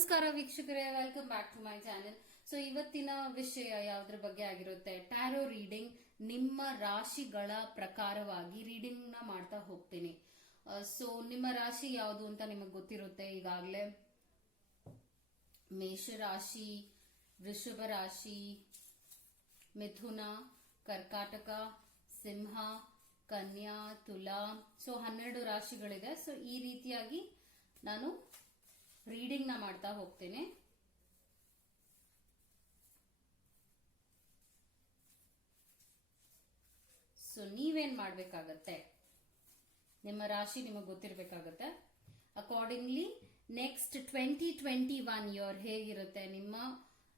ನಮಸ್ಕಾರ ವೀಕ್ಷಕರೇ, welcome back to my channel. So ಇವತ್ತಿನ ವಿಷಯ ಯಾವುದ್ರ ಬಗ್ಗೆ ಆಗಿರುತ್ತೆ? Tarot reading. ನಿಮ್ಮ ರಾಶಿಗಳ ಪ್ರಕಾರವಾಗಿ ರೀಡಿಂಗ್ ನ ಮಾಡ್ತಾ ಹೋಗ್ತೀನಿ. ಸೊ ನಿಮ್ಮ ರಾಶಿ ಯಾವುದು ಅಂತ ನಿಮಗೆ ಗೊತ್ತಿರುತ್ತೆ ಈಗಾಗಲೇ. ಮೇಷರಾಶಿ, ವೃಷಭ ರಾಶಿ, ಮಿಥುನ, ಕರ್ಕಾಟಕ, ಸಿಂಹ, ಕನ್ಯಾ, ತುಲಾ. ಸೊ 12 ರಾಶಿಗಳಿದೆ. ಸೊ ಈ ರೀತಿಯಾಗಿ ನಾನು ರೀಡಿಂಗ್ ನ ಮಾಡ್ತಾ ಹೋಗ್ತೇನೆ. ಸೊ ನೀವೇನ್ ಮಾಡ್ಬೇಕಾಗತ್ತೆ? ನಿಮ್ಮ ರಾಶಿ ನಿಮಗೆ ಗೊತ್ತಿರಬೇಕಾಗತ್ತೆ. ಅಕಾರ್ಡಿಂಗ್ಲಿ ನೆಕ್ಸ್ಟ್ 2021 ಇಯರ್ ಹೇಗಿರುತ್ತೆ, ನಿಮ್ಮ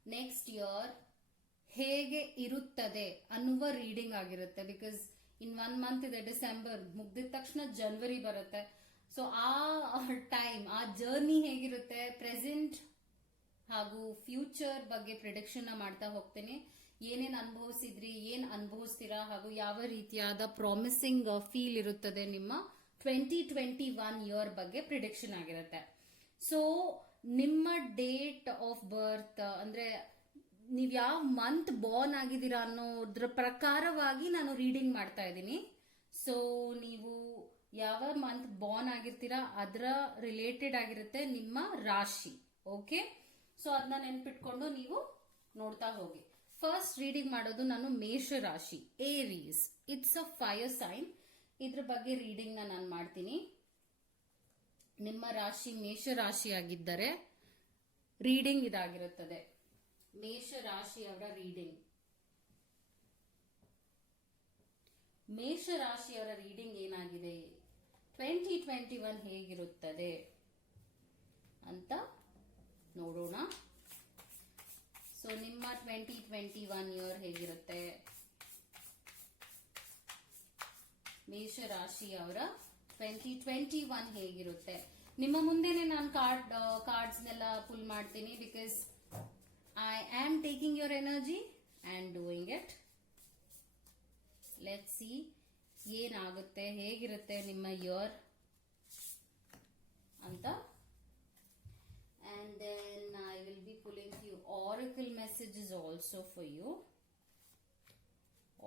ನೆಕ್ಸ್ಟ್ ಇಯರ್ ಹೇಗೆ ಇರುತ್ತದೆ ಅನ್ನುವ ರೀಡಿಂಗ್ ಆಗಿರುತ್ತೆ. ಬಿಕಾಸ್ ಇನ್ 1 ಮಂತ್ ಇದೆ, ಡಿಸೆಂಬರ್ ಮುಗ್ದಿದ ತಕ್ಷಣ ಜನವರಿ ಬರುತ್ತೆ. ಸೊ ಆ ಟೈಮ್, ಆ ಜರ್ನಿ ಹೇಗಿರುತ್ತೆ, ಪ್ರೆಸೆಂಟ್ ಹಾಗೂ ಫ್ಯೂಚರ್ ಬಗ್ಗೆ ಪ್ರಿಡಿಕ್ಷನ್ ಮಾಡ್ತಾ ಹೋಗ್ತೇನೆ. ಏನೇನ್ ಅನುಭವಿಸಿದ್ರಿ, ಏನ್ ಅನುಭವಿಸ್ತೀರಾ, ಹಾಗೂ ಯಾವ ರೀತಿಯಾದ ಪ್ರಾಮಿಸಿಂಗ್ ಫೀಲ್ ಇರುತ್ತದೆ ನಿಮ್ಮ 2021 ಇಯರ್ ಬಗ್ಗೆ ಪ್ರಿಡಿಕ್ಷನ್ ಆಗಿರುತ್ತೆ. ಸೊ ನಿಮ್ಮ ಡೇಟ್ ಆಫ್ ಬರ್ತ್ ಅಂದ್ರೆ ನೀವ್ ಯಾವ ಮಂತ್ ಬಾರ್ನ್ ಆಗಿದ್ದೀರಾ ಅನ್ನೋದ್ರ ಪ್ರಕಾರವಾಗಿ ನಾನು ರೀಡಿಂಗ್ ಮಾಡ್ತಾ ಇದ್ದೀನಿ. ಸೊ ನೀವು ಯಾವ ಮಂತ್ ಬಾರ್ನ್ ಆಗಿರ್ತೀರಾ ಅದರ ರಿಲೇಟೆಡ್ ಆಗಿರುತ್ತೆ ನಿಮ್ಮ ರಾಶಿ. ಓಕೆ, ಸೊ ಅದನ್ನ ನೆನ್ಪಿಟ್ಕೊಂಡು ನೀವು ನೋಡ್ತಾ ಹೋಗಿ. ಫಸ್ಟ್ ರೀಡಿಂಗ್ ಮಾಡೋದು ನಾನು ಮೇಷ ರಾಶಿ, Aries. It's a fire sign. ಇದ್ರ ಬಗ್ಗೆ ರೀಡಿಂಗ್ ನಾನು ಮಾಡ್ತೀನಿ. ನಿಮ್ಮ ರಾಶಿ ಮೇಷ ರಾಶಿ ಆಗಿದ್ದರೆ ರೀಡಿಂಗ್ ಇದಾಗಿರುತ್ತದೆ. ಮೇಷ ರಾಶಿಯವರ ರೀಡಿಂಗ್. ಮೇಷ ರಾಶಿಯವರ ರೀಡಿಂಗ್ ಏನಾಗಿದೆ, 2021 ಹೇಗಿರುತ್ತದೆ ಅಂತ ನೋಡೋಣ. ಸೊ ನಿಮ್ಮ 2021 ಇಯರ್ ಹೇಗಿರುತ್ತೆ? ಮೇಷ ರಾಶಿಯವರ 2021 ಹೇಗಿರುತ್ತೆ? ನಿಮ್ಮ ಮುಂದೆನೆ ನಾನು ಕಾರ್ಡ್ಸ್ನೆಲ್ಲ ಪುಲ್ ಮಾಡ್ತೀನಿ. Because I am taking your energy and doing it. Let's see ಏನಾಗುತ್ತೆ, ಹೇಗಿರುತ್ತೆ ನಿಮ್ಮ ಇಯರ್ ಅಂತ. And then I will be pulling few oracle messages also for you.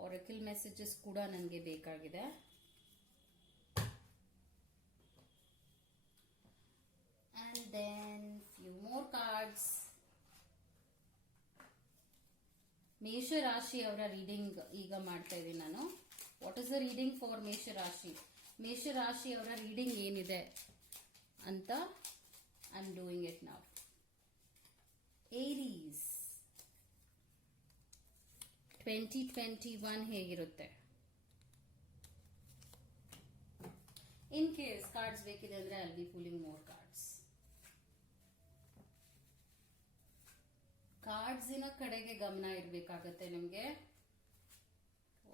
Oracle messages ಕೂಡ ನನಗೆ ಬೇಕಾಗಿದೆ. And then few more cards. ಮೇಷ ರಾಶಿ ಅವರ ರೀಡಿಂಗ್ ಈಗ ಮಾಡ್ತಾ ಇದ್ದೀನಿ ನಾನು. What is the reading for Mesha ರಾಶಿ? ಮೇಷ ರಾಶಿ ಅವರ ರೀಡಿಂಗ್ ಏನಿದೆ ಅಂತ I am doing it now. Aries 2021 ಹೇಗಿರುತ್ತೆ? ಇನ್ ಕೇಸ್ ಕಾರ್ಡ್ಸ್ ಬೇಕಿದೆ ಅಂದ್ರೆ I will be pulling more cards. ಕಾರ್ಡ್ಸಿನ ಕಡೆಗೆ ಗಮನ ಇರಬೇಕಾಗತ್ತೆ ನಿಮ್ಗೆ.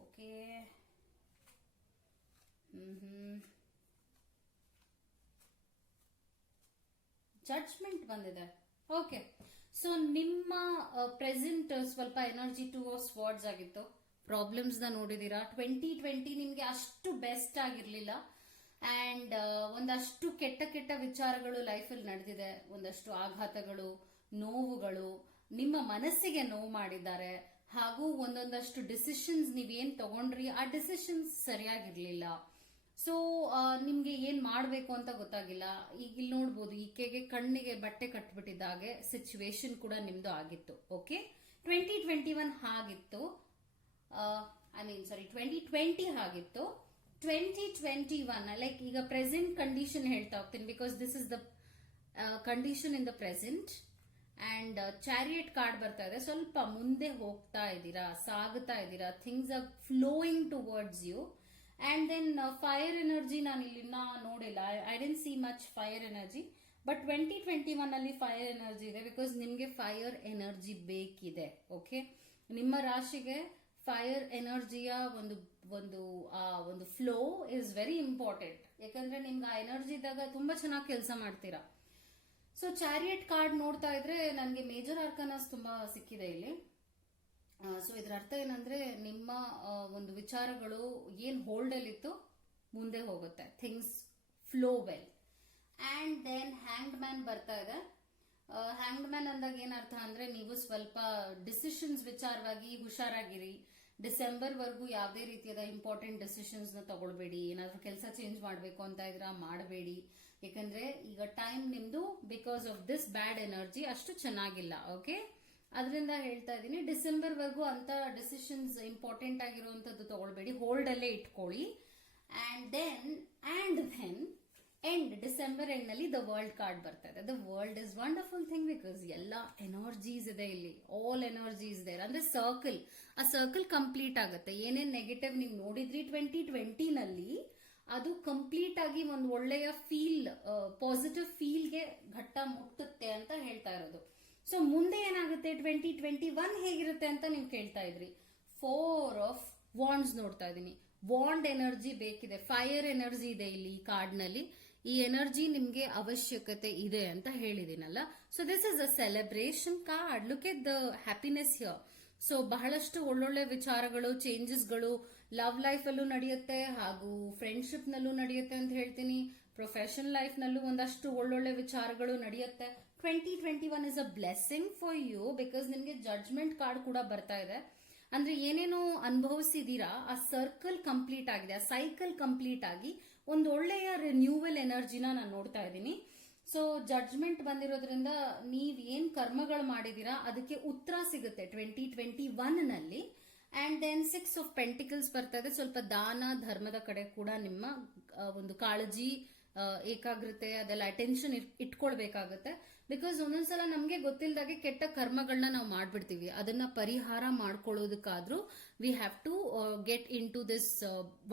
ಓಕೆ, ಜಡ್ಜ್ಮೆಂಟ್ ಬಂದಿದೆ. ಓಕೆ, ಸೊ ನಿಮ್ಮ ಪ್ರೆಸೆಂಟ್ ಸ್ವಲ್ಪ ಎನರ್ಜಿ 2 ಆಫ್ ಸ್ವಾರ್ಡ್ಸ್ ಆಗಿತ್ತು. ಪ್ರಾಬ್ಲಮ್ಸ್ ನ ನೋಡಿದೀರಾ. 2020 ನಿಮ್ಗೆ ಅಷ್ಟು ಬೆಸ್ಟ್ ಆಗಿರ್ಲಿಲ್ಲ. ಅಂಡ್ ಒಂದಷ್ಟು ಕೆಟ್ಟ ಕೆಟ್ಟ ವಿಚಾರಗಳು ಲೈಫಲ್ಲಿ ನಡೆದಿದೆ. ಒಂದಷ್ಟು ಆಘಾತಗಳು, ನೋವುಗಳು ನಿಮ್ಮ ಮನಸ್ಸಿಗೆ ನೋವು ಮಾಡಿದ್ದಾರೆ. ಹಾಗೂ ಒಂದೊಂದಷ್ಟು ಡಿಸಿಷನ್ಸ್ ನೀವೇನ್ ತಗೊಂಡ್ರಿ ಆ ಡಿಸಿಷನ್ಸ್ ಸರಿಯಾಗಿರ್ಲಿಲ್ಲ. ಸೊ ನಿಮ್ಗೆ ಏನ್ ಮಾಡ್ಬೇಕು ಅಂತ ಗೊತ್ತಾಗಿಲ್ಲ. ಈಗ ಇಲ್ಲಿ ನೋಡ್ಬೋದು, ಈಕೆಗೆ ಕಣ್ಣಿಗೆ ಬಟ್ಟೆ ಕಟ್ಬಿಟ್ಟಿದ್ದಾಗೆ ಸಿಚುವೇಶನ್ ಕೂಡ ನಿಮ್ದು ಆಗಿತ್ತು. ಓಕೆ, 2021 ಹಾಗಿತ್ತು. 2020 ಹಾಗಿತ್ತು. 2021 ಲೈಕ್ ಈಗ ಪ್ರೆಸೆಂಟ್ ಕಂಡೀಷನ್ ಹೇಳ್ತಾ ಹೋಗ್ತೀನಿ. Because this is the condition in the present. And chariot card ಬರ್ತಾ ಇದೆ. ಸ್ವಲ್ಪ ಮುಂದೆ ಹೋಗ್ತಾ ಇದ್ದೀರಾ, ಸಾಗುತ್ತಾ ಇದ್ದೀರಾ. Things are flowing towards you. And then fire energy ನಾನು ಇಲ್ಲಿ ನೋಡಿಲ್ಲ. I don't see much fire energy. But 2021 ಅಲ್ಲಿ ಫೈರ್ ಎನರ್ಜಿ ಇದೆ. ಬಿಕಾಸ್ ನಿಮ್ಗೆ ಫೈರ್ ಎನರ್ಜಿ ಬೇಕಿದೆ. ಓಕೆ, ನಿಮ್ಮ ರಾಶಿಗೆ ಫೈರ್ ಎನರ್ಜಿಯ ಒಂದು ಫ್ಲೋ ಇಸ್ ವೆರಿ ಇಂಪಾರ್ಟೆಂಟ್. ಯಾಕಂದ್ರೆ ನಿಮ್ಗೆ ಆ ಎನರ್ಜಿ ಇದ್ದಾಗ ತುಂಬಾ ಚೆನ್ನಾಗಿ ಕೆಲಸ ಮಾಡ್ತೀರಾ. ಸೊ ಚಾರಿಯಟ್ ಕಾರ್ಡ್ ನೋಡ್ತಾ ಇದ್ರೆ ನನಗೆ ಮೇಜರ್ ಆರ್ಕನಸ್ ತುಂಬಾ ಸಿಕ್ಕಿದೆ ಇಲ್ಲಿ. ಸೊ ಇದ್ರ ಅರ್ಥ ಏನಂದ್ರೆ ನಿಮ್ಮ ಒಂದು ವಿಚಾರಗಳು ಏನ್ ಹೋಲ್ಡ್ ಅಲ್ಲಿ ಇತ್ತು ಮುಂದೆ ಹೋಗುತ್ತೆ. Things flow well. And then hanged man ಬರ್ತಾ ಇದೆ. ಹ್ಯಾಂಗ್ಡ್ ಮ್ಯಾನ್ ಅಂದಾಗ ಏನ್ ಅರ್ಥ ಅಂದ್ರೆ ನೀವು ಸ್ವಲ್ಪ ಡಿಸಿಷನ್ಸ್ ವಿಚಾರವಾಗಿ ಹುಷಾರಾಗಿರಿ. ಡಿಸೆಂಬರ್ ವರ್ಗೂ ಯಾವುದೇ ರೀತಿಯಾದ ಇಂಪಾರ್ಟೆಂಟ್ ಡಿಸಿಷನ್ಸ್ ನ ತಗೊಳ್ಬೇಡಿ. ಏನಾದ್ರೂ ಕೆಲಸ ಚೇಂಜ್ ಮಾಡ್ಬೇಕು ಅಂತ ಇದ್ರ ಮಾಡಬೇಡಿ. ಯಾಕಂದ್ರೆ ಈಗ ಟೈಮ್ ನಿಮ್ದು because of this bad energy ಅಷ್ಟು ಚೆನ್ನಾಗಿಲ್ಲ. ಓಕೆ, ಅದರಿಂದ ಹೇಳ್ತಾ ಇದೀನಿ ಡಿಸೆಂಬರ್ ವರ್ಗೂ ಅಂತ ಡಿಸಿಷನ್ಸ್ ಇಂಪಾರ್ಟೆಂಟ್ ಆಗಿರುವಂತದ್ದು ತಗೊಳ್ಬೇಡಿ, ಹೋಲ್ಡ್ ಅಲ್ಲೇ ಇಟ್ಕೊಳ್ಳಿ. And then end December end ನಲ್ಲಿ ದ ವರ್ಲ್ಡ್ ಕಾರ್ಡ್ ಬರ್ತಾ ಇದೆ. The world is wonderful thing because ಎಲ್ಲ ಎನರ್ಜೀಸ್ ಇದೆ ಇಲ್ಲಿ, ಆಲ್ ಎನರ್ಜೀಸ್ ಇದೆ. ಅಂದ್ರೆ ಸರ್ಕಲ್, ಆ ಸರ್ಕಲ್ ಕಂಪ್ಲೀಟ್ ಆಗುತ್ತೆ. ಏನೇನ್ ನೆಗೆಟಿವ್ ನೀವು ನೋಡಿದ್ರಿ 2020 ನಲ್ಲಿ ಅದು ಕಂಪ್ಲೀಟ್ ಆಗಿ ಒಂದು ಒಳ್ಳೆಯ ಫೀಲ್, ಪಾಸಿಟಿವ್ ಫೀಲ್ಗೆ ಘಟ್ಟ ಮುಟ್ಟುತ್ತೆ ಅಂತ ಹೇಳ್ತಾ ಇರೋದು. ಸೊ ಮುಂದೆ ಏನಾಗುತ್ತೆ 2021 ಹೇಗಿರುತ್ತೆ ಅಂತ ನೀವು ಕೇಳ್ತಾ ಇದ್ರಿ. 4 ಆಫ್ ವಾಂಡ್ಸ್ ನೋಡ್ತಾ ಇದೀನಿ. ವಾಂಡ್ ಎನರ್ಜಿ ಬೇಕಿದೆ, ಫೈರ್ ಎನರ್ಜಿ ಇದೆ ಇಲ್ಲಿ ಕಾರ್ಡ್ ನಲ್ಲಿ. ಈ ಎನರ್ಜಿ ನಿಮ್ಗೆ ಅವಶ್ಯಕತೆ ಇದೆ ಅಂತ ಹೇಳಿದಿನಲ್ಲ. So this is a celebration card. Look at the happiness here. So ಬಹಳಷ್ಟು ಒಳ್ಳೊಳ್ಳೆ ವಿಚಾರಗಳು, ಚೇಂಜಸ್ಗಳು ಲವ್ ಲೈಫ್ ಅಲ್ಲೂ ನಡೆಯುತ್ತೆ ಹಾಗೂ ಫ್ರೆಂಡ್ಶಿಪ್ ನಲ್ಲೂ ನಡೆಯುತ್ತೆ ಅಂತ ಹೇಳ್ತೀನಿ. ಪ್ರೊಫೆಷನಲ್ ಲೈಫ್ ನಲ್ಲೂ ಒಂದಷ್ಟು ಒಳ್ಳೊಳ್ಳೆ ವಿಚಾರಗಳು ನಡೆಯುತ್ತೆ. 2021 is a blessing for you because ನಿಮ್ಗೆ ಜಡ್ಜ್ಮೆಂಟ್ ಕಾರ್ಡ್ ಕೂಡ ಬರ್ತಾ ಇದೆ. ಅಂದ್ರೆ ಏನೇನೋ ಅನುಭವಿಸಿದೀರಾ ಆ ಸರ್ಕಲ್ ಕಂಪ್ಲೀಟ್ ಆಗಿದೆ, ಆ ಸೈಕಲ್ ಕಂಪ್ಲೀಟ್ ಆಗಿ ಒಂದು ಒಳ್ಳೆಯ ರಿನ್ಯೂವಲ್ ಎನರ್ಜಿನ ನಾನು ನೋಡ್ತಾ ಇದ್ದೀನಿ. ಸೊ ಜಡ್ಜ್ಮೆಂಟ್ ಬಂದಿರೋದ್ರಿಂದ ನೀವ್ ಏನ್ ಕರ್ಮಗಳು ಮಾಡಿದೀರಾ ಅದಕ್ಕೆ ಉತ್ತರ ಸಿಗುತ್ತೆ 2021 ನಲ್ಲಿ. ಅಂಡ್ ದೆನ್ 6 ಆಫ್ ಪೆಂಟಿಕಲ್ಸ್ ಬರ್ತಾ ಇದೆ. ಸ್ವಲ್ಪ ದಾನ ಧರ್ಮದ ಕಡೆ ಕೂಡ ನಿಮ್ಮ ಒಂದು ಕಾಳಜಿ, ಏಕಾಗ್ರತೆ ಅದೆಲ್ಲ ಅಟೆನ್ಷನ್ ಇಟ್ಕೊಳ್ಬೇಕಾಗತ್ತೆ. ಬಿಕಾಸ್ ಒಂದೊಂದ್ಸಲ ನಮ್ಗೆ ಗೊತ್ತಿಲ್ಲದಾಗೆ ಕೆಟ್ಟ ಕರ್ಮಗಳನ್ನ ನಾವು ಮಾಡ್ಬಿಡ್ತೀವಿ. ಅದನ್ನ ಪರಿಹಾರ ಮಾಡ್ಕೊಳ್ಳೋದಕ್ಕಾದ್ರೂ we have to get into this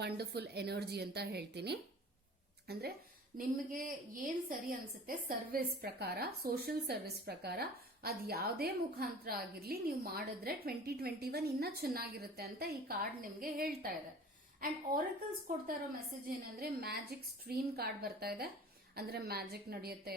wonderful energy ಅಂತ ಹೇಳ್ತೀನಿ. ಅಂದ್ರೆ ನಿಮಗೆ ಏನ್ ಸರಿ ಅನ್ಸುತ್ತೆ ಸರ್ವಿಸ್ ಪ್ರಕಾರ, ಸೋಷಿಯಲ್ ಸರ್ವಿಸ್ ಪ್ರಕಾರ ಅದ್ ಯಾವುದೇ ಮುಖಾಂತರ ಆಗಿರ್ಲಿ ನೀವು ಮಾಡಿದ್ರೆ 2021 ಇನ್ನ ಚೆನ್ನಾಗಿರುತ್ತೆ ಅಂತ ಈ ಕಾರ್ಡ್ ನಿಮ್ಗೆ ಹೇಳ್ತಾ ಇದೆ. ಅಂಡ್ ಆರಕಲ್ಸ್ ಕೊಡ್ತಾ ಇರೋ ಮೆಸೇಜ್ ಏನಂದ್ರೆ ಮ್ಯಾಜಿಕ್ ಸ್ಟ್ರೀಮ್ ಕಾರ್ಡ್ ಬರ್ತಾ ಇದೆ. ಅಂದ್ರೆ ಮ್ಯಾಜಿಕ್ ನಡೆಯುತ್ತೆ,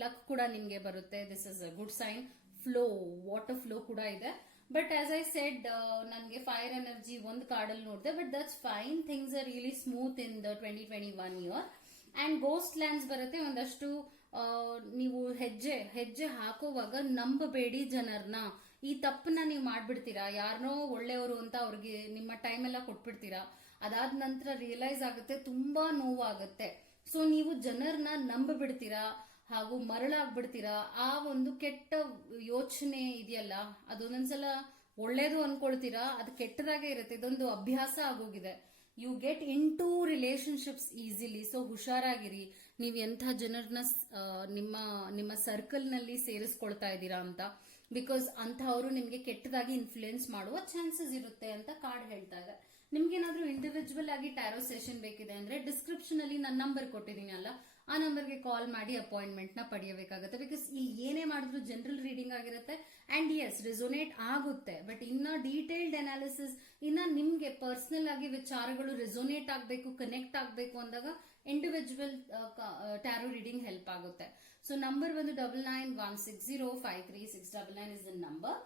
ಲಕ್ ಕೂಡ ನಿಮ್ಗೆ ಬರುತ್ತೆ. This is a good sign. Flow, water flow ಕೂಡ ಇದೆ. ಬಟ್ ಆಸ್ ಐ ಸೆಡ್ ನನಗೆ ಫೈರ್ ಎನರ್ಜಿ ಒಂದು ಕಾರ್ಡಲ್ಲಿ ನೋಡಿದೆ. But that's fine. Things are really smooth in the 2021 year. And ghost lands ಬರುತ್ತೆ. ಒಂದಷ್ಟು ನೀವು ಹೆಜ್ಜೆ ಹಾಕುವಾಗ ನಂಬಬೇಡಿ ಜನರನ್ನ. ಈ ತಪ್ಪನ್ನ ನೀವು ಮಾಡ್ಬಿಡ್ತೀರಾ, ಯಾರನೋ ಒಳ್ಳೆಯವರು ಅಂತ ಅವ್ರಿಗೆ ನಿಮ್ಮ ಟೈಮ್ ಎಲ್ಲ ಕೊಟ್ಬಿಡ್ತೀರಾ. ಅದಾದ ನಂತರ ರಿಯಲೈಸ್ ಆಗುತ್ತೆ, ತುಂಬಾ ನೋವಾಗುತ್ತೆ. ಸೊ ನೀವು ಜನರನ್ನ ನಂಬಬಿಡ್ತೀರಾ ಹಾಗೂ ಮರಳಾಗ್ಬಿಡ್ತೀರಾ. ಆ ಒಂದು ಕೆಟ್ಟ ಯೋಚನೆ ಇದೆಯಲ್ಲ, ಅದೊಂದೊಂದ್ಸಲ ಒಳ್ಳೇದು ಅನ್ಕೊಳ್ತೀರಾ, ಅದು ಕೆಟ್ಟದಾಗೆ ಇರುತ್ತೆ. ಇದೊಂದು ಅಭ್ಯಾಸ ಆಗೋಗಿದೆ. You get into relationships easily. So ಹುಷಾರಾಗಿರಿ, ನೀವು ಎಂಥ ಜನರನ್ನ ನಿಮ್ಮ ಸರ್ಕಲ್ ನಲ್ಲಿ ಸೇರಿಸ್ಕೊಳ್ತಾ ಇದ್ದೀರಾ ಅಂತ. ಬಿಕಾಸ್ ಅಂತಹವರು ನಿಮ್ಗೆ ಕೆಟ್ಟದಾಗಿ ಇನ್ಫ್ಲೂಯೆನ್ಸ್ ಮಾಡುವ ಚಾನ್ಸಸ್ ಇರುತ್ತೆ ಅಂತ ಕಾರ್ಡ್ ಹೇಳ್ತಾ ಇದೆ. ನಿಮ್ಗೇನಾದ್ರೂ ಇಂಡಿವಿಜುವಲ್ ಆಗಿ ಟ್ಯಾರೋ ಸೆಷನ್ ಬೇಕಿದೆ ಅಂದ್ರೆ ಡಿಸ್ಕ್ರಿಪ್ಷನ್ ಅಲ್ಲಿ ನನ್ನ ನಂಬರ್ ಕೊಟ್ಟಿದ್ದೀನಿ ಅಲ್ಲ, ಆ ನಂಬರ್ಗೆ ಕಾಲ್ ಮಾಡಿ ಅಪಾಯಿಂಟ್ಮೆಂಟ್ ನ ಪಡೆಯಬೇಕಾಗುತ್ತೆ. ಬಿಕಾಸ್ ಇಲ್ಲಿ ಏನೇ ಮಾಡಿದ್ರು ಜನರಲ್ ರೀಡಿಂಗ್ ಆಗಿರುತ್ತೆ. ಅಂಡ್ ಎಸ್ ರಿಸೋನೇಟ್ ಆಗುತ್ತೆ. ಬಟ್ ಇನ್ನ ಡೀಟೇಲ್ಡ್ ಅನಾಲಿಸಿಸ್, ಇನ್ನ ನಿಮ್ಗೆ ಪರ್ಸನಲ್ ಆಗಿ ವಿಚಾರಗಳು ರಿಸೋನೇಟ್ ಆಗಬೇಕು, ಕನೆಕ್ಟ್ ಆಗಬೇಕು ಅಂದಾಗ ಇಂಡಿವಿಜುವಲ್ ಟ್ಯಾರೋ ರೀಡಿಂಗ್ ಹೆಲ್ಪ್ ಆಗುತ್ತೆ. ಸೊ ನಂಬರ್ ಬಂದು 9916053699 is the number.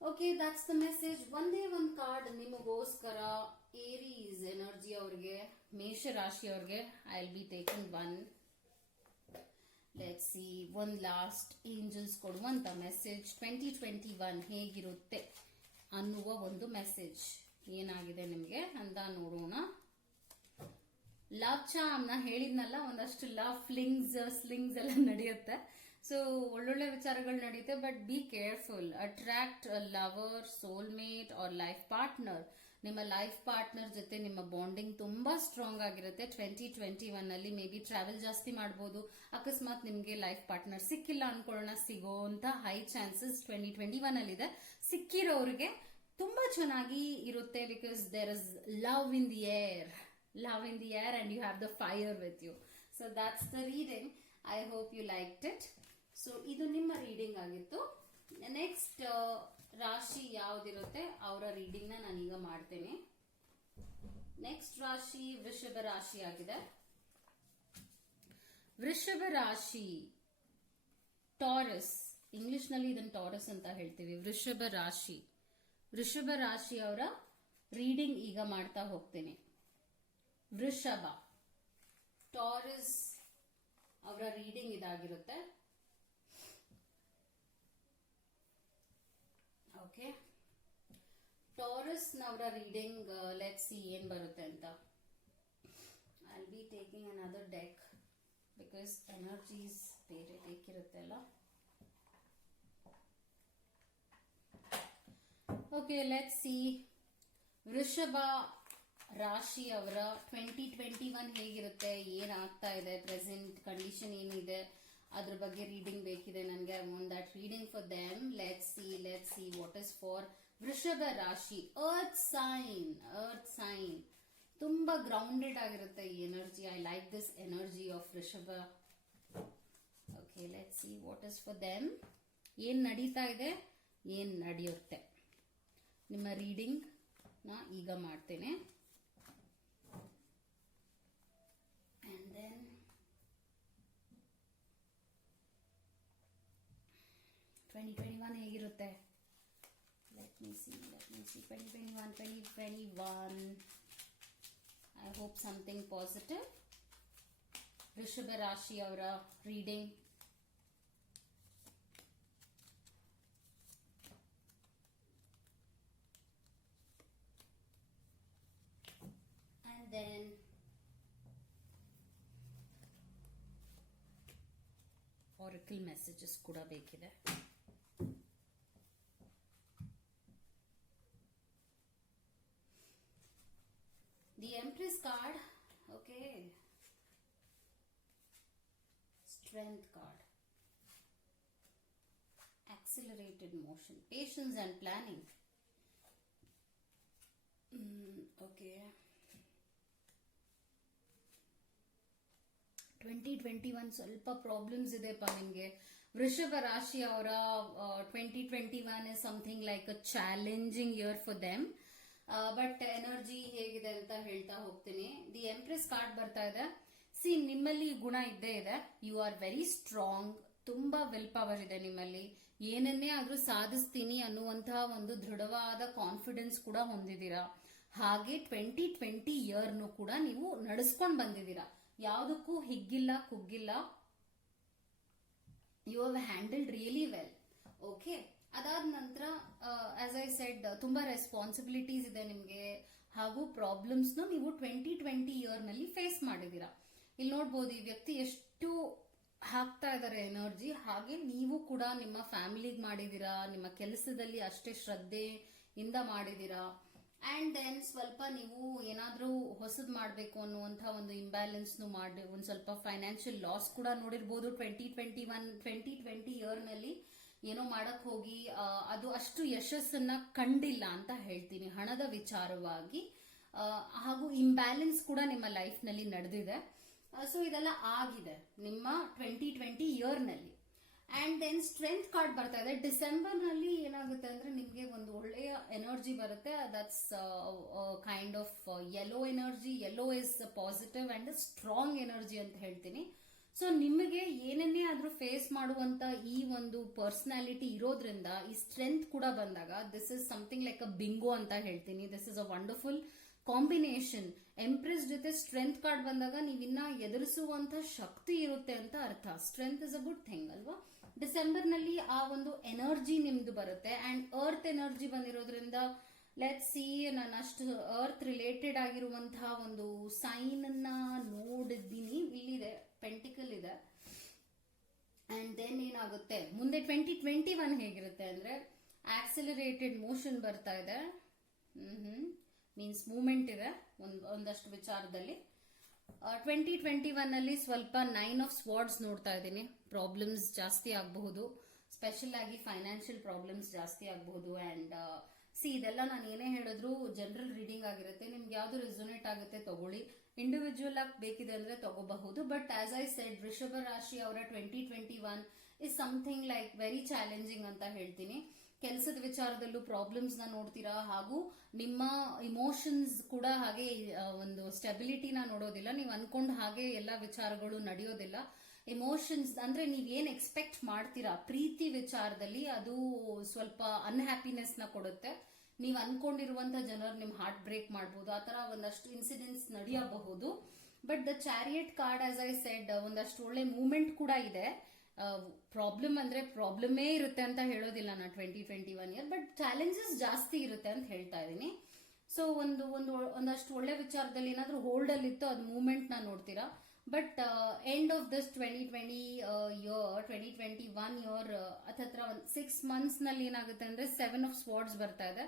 Okay, that's the message. ಒಂದೇ ಒಂದು ಕಾರ್ಡ್ ನಿಮಗೋಸ್ಕರ ಏರೀಸ್ ಎನರ್ಜಿ ಅವ್ರಿಗೆ, ಮೇಷ ರಾಶಿ ಅವ್ರಿಗೆ. I will B taking one. Let's see, ಒಂದ್ ಲಾಸ್ಟ್ ಏಂಜಲ್ಸ್ ಕೊಡುವಂತ ಮೆಸೇಜ್ 2021 ಹೇಗಿರುತ್ತೆ ಅನ್ನುವ ಒಂದು ಮೆಸೇಜ್ ಏನಾಗಿದೆ ನಿಮ್ಗೆ ಅಂತ ನೋಡೋಣ. ಲವ್ ಚಾಮ್ ನಾ ಹೇಳಿದ್ನಲ್ಲ, ಒಂದಷ್ಟು ಲವ್ ಸ್ಲಿಂಗ್ಸ್ ಎಲ್ಲ ನಡೆಯುತ್ತೆ. ಸೊ ಒಳ್ಳೊಳ್ಳೆ ವಿಚಾರಗಳು ನಡೆಯುತ್ತೆ. But be careful. Attract lover, soulmate or life partner. ನಿಮ್ಮ ಲೈಫ್ ಪಾರ್ಟ್ನರ್ ಜೊತೆ ನಿಮ್ಮ ಬಾಂಡಿಂಗ್ ತುಂಬಾ ಸ್ಟ್ರಾಂಗ್ ಆಗಿರುತ್ತೆ 2021 ನಲ್ಲಿ. ಮೇ ಬಿ ಟ್ರಾವೆಲ್ ಜಾಸ್ತಿ ಮಾಡಬಹುದು. ಅಕಸ್ಮಾತ್ ನಿಮ್ಗೆ ಲೈಫ್ ಪಾರ್ಟ್ನರ್ ಸಿಕ್ಕಿಲ್ಲ ಅನ್ಕೊಳ್ಳೋಣ, ಸಿಗೋಂತ ಹೈ ಚಾನ್ಸಸ್ 2021 ಅಲ್ಲಿ ಇದೆ. ಸಿಕ್ಕಿರೋರಿಗೆ ತುಂಬಾ ಚೆನ್ನಾಗಿ ಇರುತ್ತೆ. Because there is love in the air and you have the fire with you. So that's the reading. I hope you liked it. So ಇದು ನಿಮ್ಮ ರೀಡಿಂಗ್ ಆಗಿತ್ತು. ನೆಕ್ಸ್ಟ್ ರಾಶಿ ಯಾವ್ದಿರುತ್ತೆ ಅವರ ರೀಡಿಂಗ್ ನ ನಾನೀಗ ಮಾಡ್ತೇನೆ. ನೆಕ್ಸ್ಟ್ ರಾಶಿ ವೃಷಭ ರಾಶಿ ಆಗಿದೆ. ವೃಷಭ ರಾಶಿ, ಟಾರಸ್, ಇಂಗ್ಲಿಷ್ ನಲ್ಲಿ ಇದನ್ನ ಟಾರಸ್ ಅಂತ ಹೇಳ್ತೀವಿ. ವೃಷಭ ರಾಶಿ ಅವರ ರೀಡಿಂಗ್ ಈಗ ಮಾಡ್ತಾ ಹೋಗ್ತೇನೆ. ವೃಷಭ, ಟಾರಸ್ ಅವರ ರೀಡಿಂಗ್ ಇದಾಗಿರುತ್ತೆ. ಓಕೆ, ಟಾರಸ್ ನವರ ರೀಡಿಂಗ್ ಲೆಟ್ಸ್ ಸಿ ಏನ್ ಬರುತ್ತೆ ಅಂತ. I be taking another deck because energies ಬೇರೆ ಬೇಕಿರುತ್ತೆ ಅಲ್ಲ. ಓಕೆ, ಲೆಟ್ಸ್ ಸಿ ವೃಷಭ ರಾಶಿ ಅವರ 2021 ಹೇಗಿರುತ್ತೆ, ಏನಾಗ್ತಾ ಇದೆ, ಪ್ರೆಸೆಂಟ್ ಕಂಡೀಷನ್ ಏನಿದೆ ಅದ್ರ ಬಗ್ಗೆ ರೀಡಿಂಗ್ ಬೇಕಿದೆ ನನಗೆ. I want that reading for them. Let's see what is for Vrishabha ರಾಶಿ. ಅರ್ತ್ ಸೈನ್ ತುಂಬಾ ಗ್ರೌಂಡೆಡ್ ಆಗಿರುತ್ತೆ ಈ energy. I like this energy of Vrishabha. Okay, let's see what is for them. ಏನ್ ನಡೀತಾ ಇದೆ, ಏನ್ ನಡೆಯುತ್ತೆ. ನಿಮ್ಮ ರೀಡಿಂಗ್ ನಾ ಈಗ ಮಾಡ್ತೇನೆ. And then 2021 ಹೇಗಿರುತ್ತೆ. Let me see 2021. I hope something positive. ವೃಷಭ ರಾಶಿ ಅವರ ರೀಡಿಂಗ್. And then ಆರಕಲ್ ಮೆಸೇಜಸ್ ಕೂಡ ಬೇಕಿದೆ. The empress card. Okay, strength card, accelerated motion, patience and planning. Okay, 2021 ಸ್ವಲ್ಪ ಪ್ರಾಬ್ಲಮ್ಸ್ ಇದೆಪ್ಪ ನಿಮಗೆ. ವೃಷಭ ರಾಶಿ ಅವರ 2021 is something like a challenging year for them. But energy ಹೇಗಿದೆ ಅಂತ ಹೇಳ್ತಾ ಹೋಗ್ತೀನಿ. ದಿ ಎಂಪ್ರೆಸ್ ಕಾರ್ಡ್ ಬರ್ತಾ ಇದೆ. ಸಿ, ನಿಮ್ಮಲ್ಲಿ ಗುಣ ಇದ್ದೇ ಇದೆ. You are very strong. ತುಂಬಾ ವಿಲ್ ಪವರ್ ಇದೆ ನಿಮ್ಮಲ್ಲಿ. ಏನನ್ನೇ ಆದ್ರೂ ಸಾಧಿಸ್ತೀನಿ ಅನ್ನುವಂತಹ ಒಂದು ದೃಢವಾದ ಕಾನ್ಫಿಡೆನ್ಸ್ ಕೂಡ ಹೊಂದಿದ್ದೀರಾ. ಹಾಗೆ 2020 ಇಯರ್ನು ಕೂಡ ನೀವು ನಡೆಸ್ಕೊಂಡು ಬಂದಿದ್ದೀರಾ. ಯಾವುದಕ್ಕೂ ಹಿಗ್ಗಿಲ್ಲ, ಕುಗ್ಗಿಲ್ಲ. You have handled really well. Okay, ಅದಾದ ನಂತರ ಆಸ್ ಐ ಸೆಡ್ ತುಂಬಾ ರೆಸ್ಪಾನ್ಸಿಬಿಲಿಟೀಸ್ ಇದೆ ನಿಮ್ಗೆ. ಹಾಗೂ ಪ್ರಾಬ್ಲಮ್ಸ್ ನೀವು 2020 ಇಯರ್ ನಲ್ಲಿ ಫೇಸ್ ಮಾಡಿದೀರಾ. ಇಲ್ಲಿ ನೋಡ್ಬೋದು ಈ ವ್ಯಕ್ತಿ ಎಷ್ಟು ಹಾಕ್ತಾ ಇದಾರೆ ಎನರ್ಜಿ. ಹಾಗೆ ನೀವು ಕೂಡ ನಿಮ್ಮ ಫ್ಯಾಮಿಲಿಗೆ ಮಾಡಿದೀರಾ, ನಿಮ್ಮ ಕೆಲಸದಲ್ಲಿ ಅಷ್ಟೇ ಶ್ರದ್ಧೆಯಿಂದ ಮಾಡಿದೀರಾ. ಅಂಡ್ ದೆನ್ ಸ್ವಲ್ಪ ನೀವು ಏನಾದ್ರೂ ಹೊಸದ್ ಮಾಡ್ಬೇಕು ಅನ್ನುವಂತ ಒಂದು ಇಂಬ್ಯಾಲೆನ್ಸ್ ಮಾಡಿ ಒಂದ್ ಸ್ವಲ್ಪ ಫೈನಾನ್ಷಿಯಲ್ ಲಾಸ್ ಕೂಡ ನೋಡಿರ್ಬೋದು. 2020 ಇಯರ್ ನಲ್ಲಿ ಏನೋ ಮಾಡಕ್ ಹೋಗಿ ಅದು ಅಷ್ಟು ಯಶಸ್ಸನ್ನ ಕಂಡಿಲ್ಲ ಅಂತ ಹೇಳ್ತೀನಿ ಹಣದ ವಿಚಾರವಾಗಿ. ಹಾಗೂ ಇಂಬ್ಯಾಲೆನ್ಸ್ ಕೂಡ ನಿಮ್ಮ ಲೈಫ್ ನಲ್ಲಿ ನಡೆದಿದೆ. ಸೊ ಇದೆಲ್ಲ ಆಗಿದೆ ನಿಮ್ಮ 2020 ಇಯರ್ ನಲ್ಲಿ. ಅಂಡ್ ದೆನ್ ಸ್ಟ್ರೆಂತ್ ಕಾರ್ಡ್ ಬರ್ತಾ ಇದೆ. ಡಿಸೆಂಬರ್ ನಲ್ಲಿ ಏನಾಗುತ್ತೆ ಅಂದ್ರೆ ನಿಮ್ಗೆ ಒಂದು ಒಳ್ಳೆಯ ಎನರ್ಜಿ ಬರುತ್ತೆ. That's kind of yellow energy. Yellow is positive and strong energy ಅಂತ ಹೇಳ್ತೀನಿ. ಸೊ ನಿಮಗೆ ಏನನ್ನೇ ಆದ್ರೂ ಫೇಸ್ ಮಾಡುವಂತ ಈ ಒಂದು ಪರ್ಸನಾಲಿಟಿ ಇರೋದ್ರಿಂದ ಈ ಸ್ಟ್ರೆಂತ್ ಕೂಡ ಬಂದಾಗ this is something like a bingo ಅಂತ ಹೇಳ್ತೀನಿ. This is a wonderful combination. Empress ಜೊತೆ ಸ್ಟ್ರೆಂತ್ ಕಾರ್ಡ್ ಬಂದಾಗ ನೀವಿನ್ನ ಎದುರಿಸುವಂತ ಶಕ್ತಿ ಇರುತ್ತೆ ಅಂತ ಅರ್ಥ. Strength is a good thing ಅಲ್ವಾ. ಡಿಸೆಂಬರ್ ನಲ್ಲಿ ಆ ಒಂದು ಎನರ್ಜಿ ನಿಮ್ದು ಬರುತ್ತೆ. ಅಂಡ್ ಅರ್ತ್ ಎನರ್ಜಿ ಬಂದಿರೋದ್ರಿಂದ ಲೆಟ್ಸ್ ಸಿ, ನಾನು ಅಷ್ಟು ಅರ್ತ್ ರಿಲೇಟೆಡ್ ಆಗಿರುವಂತಹ ಒಂದು ಸೈನ್ ಅನ್ನ ನೋಡಿದ್ದೀನಿ. ಇಲ್ಲಿದೆ ಪೆಂಟಿಕಲ್ ಇದೆ. ಅಂಡ್ ದೆನ್ ಏನಾಗುತ್ತೆ ಮುಂದೆ 2021 ಹೇಗಿರುತ್ತೆ ಅಂದ್ರೆ ಆಕ್ಸಿಲರೇಟೆಡ್ ಮೋಷನ್ ಬರ್ತಾ ಇದೆ. ಮೀನ್ಸ್ ಮೂವ್ಮೆಂಟ್ ಇದೆ ಒಂದಷ್ಟು ವಿಚಾರದಲ್ಲಿ. 2021 ಅಲ್ಲಿ ಸ್ವಲ್ಪ 9 ಆಫ್ ಸ್ವಾರ್ಡ್ಸ್ ನೋಡ್ತಾ ಇದ್ದೀನಿ. ಪ್ರಾಬ್ಲಮ್ಸ್ ಜಾಸ್ತಿ ಆಗಬಹುದು, ಸ್ಪೆಷಲ್ ಆಗಿ ಫೈನಾನ್ಷಿಯಲ್ ಪ್ರಾಬ್ಲಮ್ಸ್ ಜಾಸ್ತಿ ಆಗಬಹುದು. ಅಂಡ್ ಇದೆಲ್ಲ ನಾನು ಏನೇ ಹೇಳಿದ್ರು ಜನರಲ್ ರೀಡಿಂಗ್ ಆಗಿರುತ್ತೆ. ನಿಮ್ಗೆ ಯಾವ್ದು ರೆಸೊನೇಟ್ ಆಗುತ್ತೆ ತಗೊಳ್ಳಿ. ಇಂಡಿವಿಜುವಲ್ ಆಗಿ ಬೇಕಿದೆ ಅಂದ್ರೆ ತಗೋಬಹುದು. ಬಟ್ ಆಸ್ ಐ ಸೆಡ್, ವೃಷಭ ರಾಶಿ ಅವರ 2021 is something like very challenging ಅಂತ ಹೇಳ್ತೀನಿ. ಕೆಲಸದ ವಿಚಾರದಲ್ಲೂ ಪ್ರಾಬ್ಲಮ್ಸ್ ನ ನೋಡ್ತೀರಾ. ಹಾಗೂ ನಿಮ್ಮ ಇಮೋಷನ್ಸ್ ಕೂಡ ಹಾಗೆ ಒಂದು ಸ್ಟೆಬಿಲಿಟಿನ ನೋಡೋದಿಲ್ಲ. ನೀವು ಅನ್ಕೊಂಡ್ ಹಾಗೆ ಎಲ್ಲ ವಿಚಾರಗಳು ನಡೆಯೋದಿಲ್ಲ. ಇಮೋಷನ್ಸ್ ಅಂದ್ರೆ ನೀವೇನ್ ಎಕ್ಸ್ಪೆಕ್ಟ್ ಮಾಡ್ತೀರಾ ಪ್ರೀತಿ ವಿಚಾರದಲ್ಲಿ, ಅದು ಸ್ವಲ್ಪ ಅನ್ಹ್ಯಾಪಿನೆಸ್ ನ ಕೊಡುತ್ತೆ. ನೀವು ಅನ್ಕೊಂಡಿರುವಂತ ಜನರು ನಿಮ್ ಹಾರ್ಟ್ ಬ್ರೇಕ್ ಮಾಡಬಹುದು. ಆ ತರ ಒಂದಷ್ಟು ಇನ್ಸಿಡೆಂಟ್ಸ್ ನಡೆಯಬಹುದು. But the chariot card as I shed ಒಂದಷ್ಟು ಒಳ್ಳೆ ಮೂವ್ಮೆಂಟ್ ಕೂಡ ಇದೆ. ಪ್ರಾಬ್ಲಮ್ ಅಂದ್ರೆ ಪ್ರಾಬ್ಲಮೇ ಇರುತ್ತೆ ಅಂತ ಹೇಳೋದಿಲ್ಲ ನಾ 2021 ಇಯರ್, ಬಟ್ ಚಾಲೆಂಜಸ್ ಜಾಸ್ತಿ ಇರುತ್ತೆ ಅಂತ ಹೇಳ್ತಾ ಇದೀನಿ. ಸೊ ಒಂದಷ್ಟು ಒಳ್ಳೆ ವಿಚಾರದಲ್ಲಿ ಏನಾದ್ರೂ ಹೋಲ್ಡ್ ಅಲ್ಲಿ ಇತ್ತು ಅದು ಮೂವ್ಮೆಂಟ್ ನ ನೋಡ್ತೀರಾ. But end of this 2021 year ಹತ್ರ ಒಂದು 6 months ನಲ್ಲಿ ಏನಾಗುತ್ತೆ ಅಂದ್ರೆ 7 of Swords ಬರ್ತಾ ಇದೆ.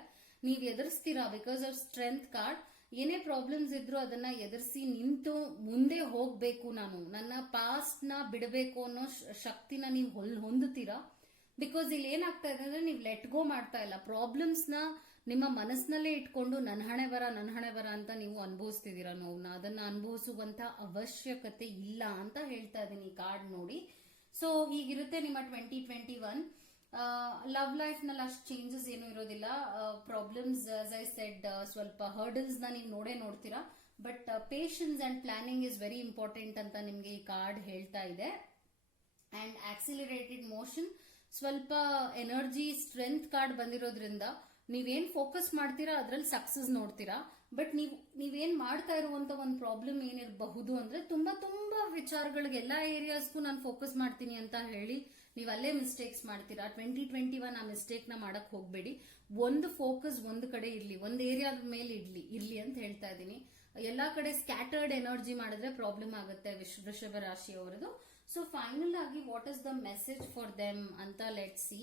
ನೀವ್ ಎದುರಿಸ್ತೀರಾ ಬಿಕಾಸ್ ಆಫ್ ಸ್ಟ್ರೆಂತ್ ಕಾರ್ಡ್. ಏನೇ ಪ್ರಾಬ್ಲಮ್ಸ್ ಇದ್ರು ಅದನ್ನ ಎದುರಿಸಿ ನಿಂತು ಮುಂದೆ ಹೋಗ್ಬೇಕು, ನಾನು ನನ್ನ ಪಾಸ್ಟ್ ನ ಬಿಡಬೇಕು ಅನ್ನೋ ಶಕ್ತಿನ ನೀವು ಹೊಂದುತ್ತೀರಾ. ಬಿಕಾಸ್ ಇಲ್ಲಿ ಏನಾಗ್ತಾ ಇದೆ ಅಂದ್ರೆ ನೀವು ಲೆಟ್ ಗೋ ಮಾಡ್ತಾ ಇಲ್ಲ, ಪ್ರಾಬ್ಲಮ್ಸ್ ನ ನಿಮ್ಮ ಮನಸ್ಸಿನಲ್ಲೇ ಇಟ್ಕೊಂಡು ನನ್ನ ಹಣೆ ಬರ ಅಂತ ನೀವು ಅನುಭವಿಸ್ತಿದ್ದೀರಾ ನೋವ್ನ. ಅದನ್ನ ಅನುಭವಿಸುವಂತ ಅವಶ್ಯಕತೆ ಇಲ್ಲ ಅಂತ ಹೇಳ್ತಾ ಇದೀನಿ ಈ ಕಾರ್ಡ್ ನೋಡಿ. ಸೊ ಹೀಗಿರುತ್ತೆ ನಿಮ್ಮ 2021. ಲವ್ ಲೈಫ್ ನಲ್ಲಿ ಅಷ್ಟು ಚೇಂಜಸ್ ಏನು ಇರೋದಿಲ್ಲ. ಪ್ರಾಬ್ಲಮ್ಸ್ ಆಸ್ ಐ ಸೆಡ್ ಸ್ವಲ್ಪ ಹರ್ಡಲ್ಸ್ ನ ನೀವು ನೋಡ್ತೀರಾ. But patience and planning is very important ಅಂತ ನಿಮ್ಗೆ ಈ ಕಾರ್ಡ್ ಹೇಳ್ತಾ ಇದೆ. ಅಂಡ್ ಆಕ್ಸಿಲರೇಟೆಡ್ ಮೋಷನ್, ಸ್ವಲ್ಪ ಎನರ್ಜಿ ಸ್ಟ್ರೆಂತ್ ಕಾರ್ಡ್ ಬಂದಿರೋದ್ರಿಂದ ನೀವೇನ್ ಫೋಕಸ್ ಮಾಡ್ತೀರಾ ಅದ್ರಲ್ಲಿ ಸಕ್ಸಸ್ ನೋಡ್ತೀರಾ. ಬಟ್ ನೀವೇನ್ ಮಾಡ್ತಾ ಇರುವಂತ ಒಂದು ಪ್ರಾಬ್ಲಮ್ ಏನಿರಬಹುದು ಅಂದ್ರೆ ತುಂಬಾ ವಿಚಾರಗಳಿಗೆ ಎಲ್ಲಾ ಏರಿಯಾಸ್ಗೂ ನಾನು ಫೋಕಸ್ ಮಾಡ್ತೀನಿ ಅಂತ ಹೇಳಿ ನೀವು ಅಲ್ಲೇ ಮಿಸ್ಟೇಕ್ಸ್ ಮಾಡ್ತೀರಾ. 2021 ಆ ಮಿಸ್ಟೇಕ್ ನ ಮಾಡಕ್ ಹೋಗ್ಬೇಡಿ. ಒಂದು ಫೋಕಸ್ ಒಂದು ಕಡೆ ಇರ್ಲಿ, ಒಂದು ಏರಿಯಾದ ಮೇಲೆ ಇರ್ಲಿ ಅಂತ ಹೇಳ್ತಾ ಇದ್ದೀನಿ. ಎಲ್ಲಾ ಕಡೆ ಸ್ಕ್ಯಾಟರ್ಡ್ ಎನರ್ಜಿ ಮಾಡಿದ್ರೆ ಪ್ರಾಬ್ಲಮ್ ಆಗುತ್ತೆ ವೃಷಭ ರಾಶಿ ಅವರದು. ಸೊ ಫೈನಲ್ ಆಗಿ what is the message for them ಅಂತ ಲೆಟ್ ಸಿ.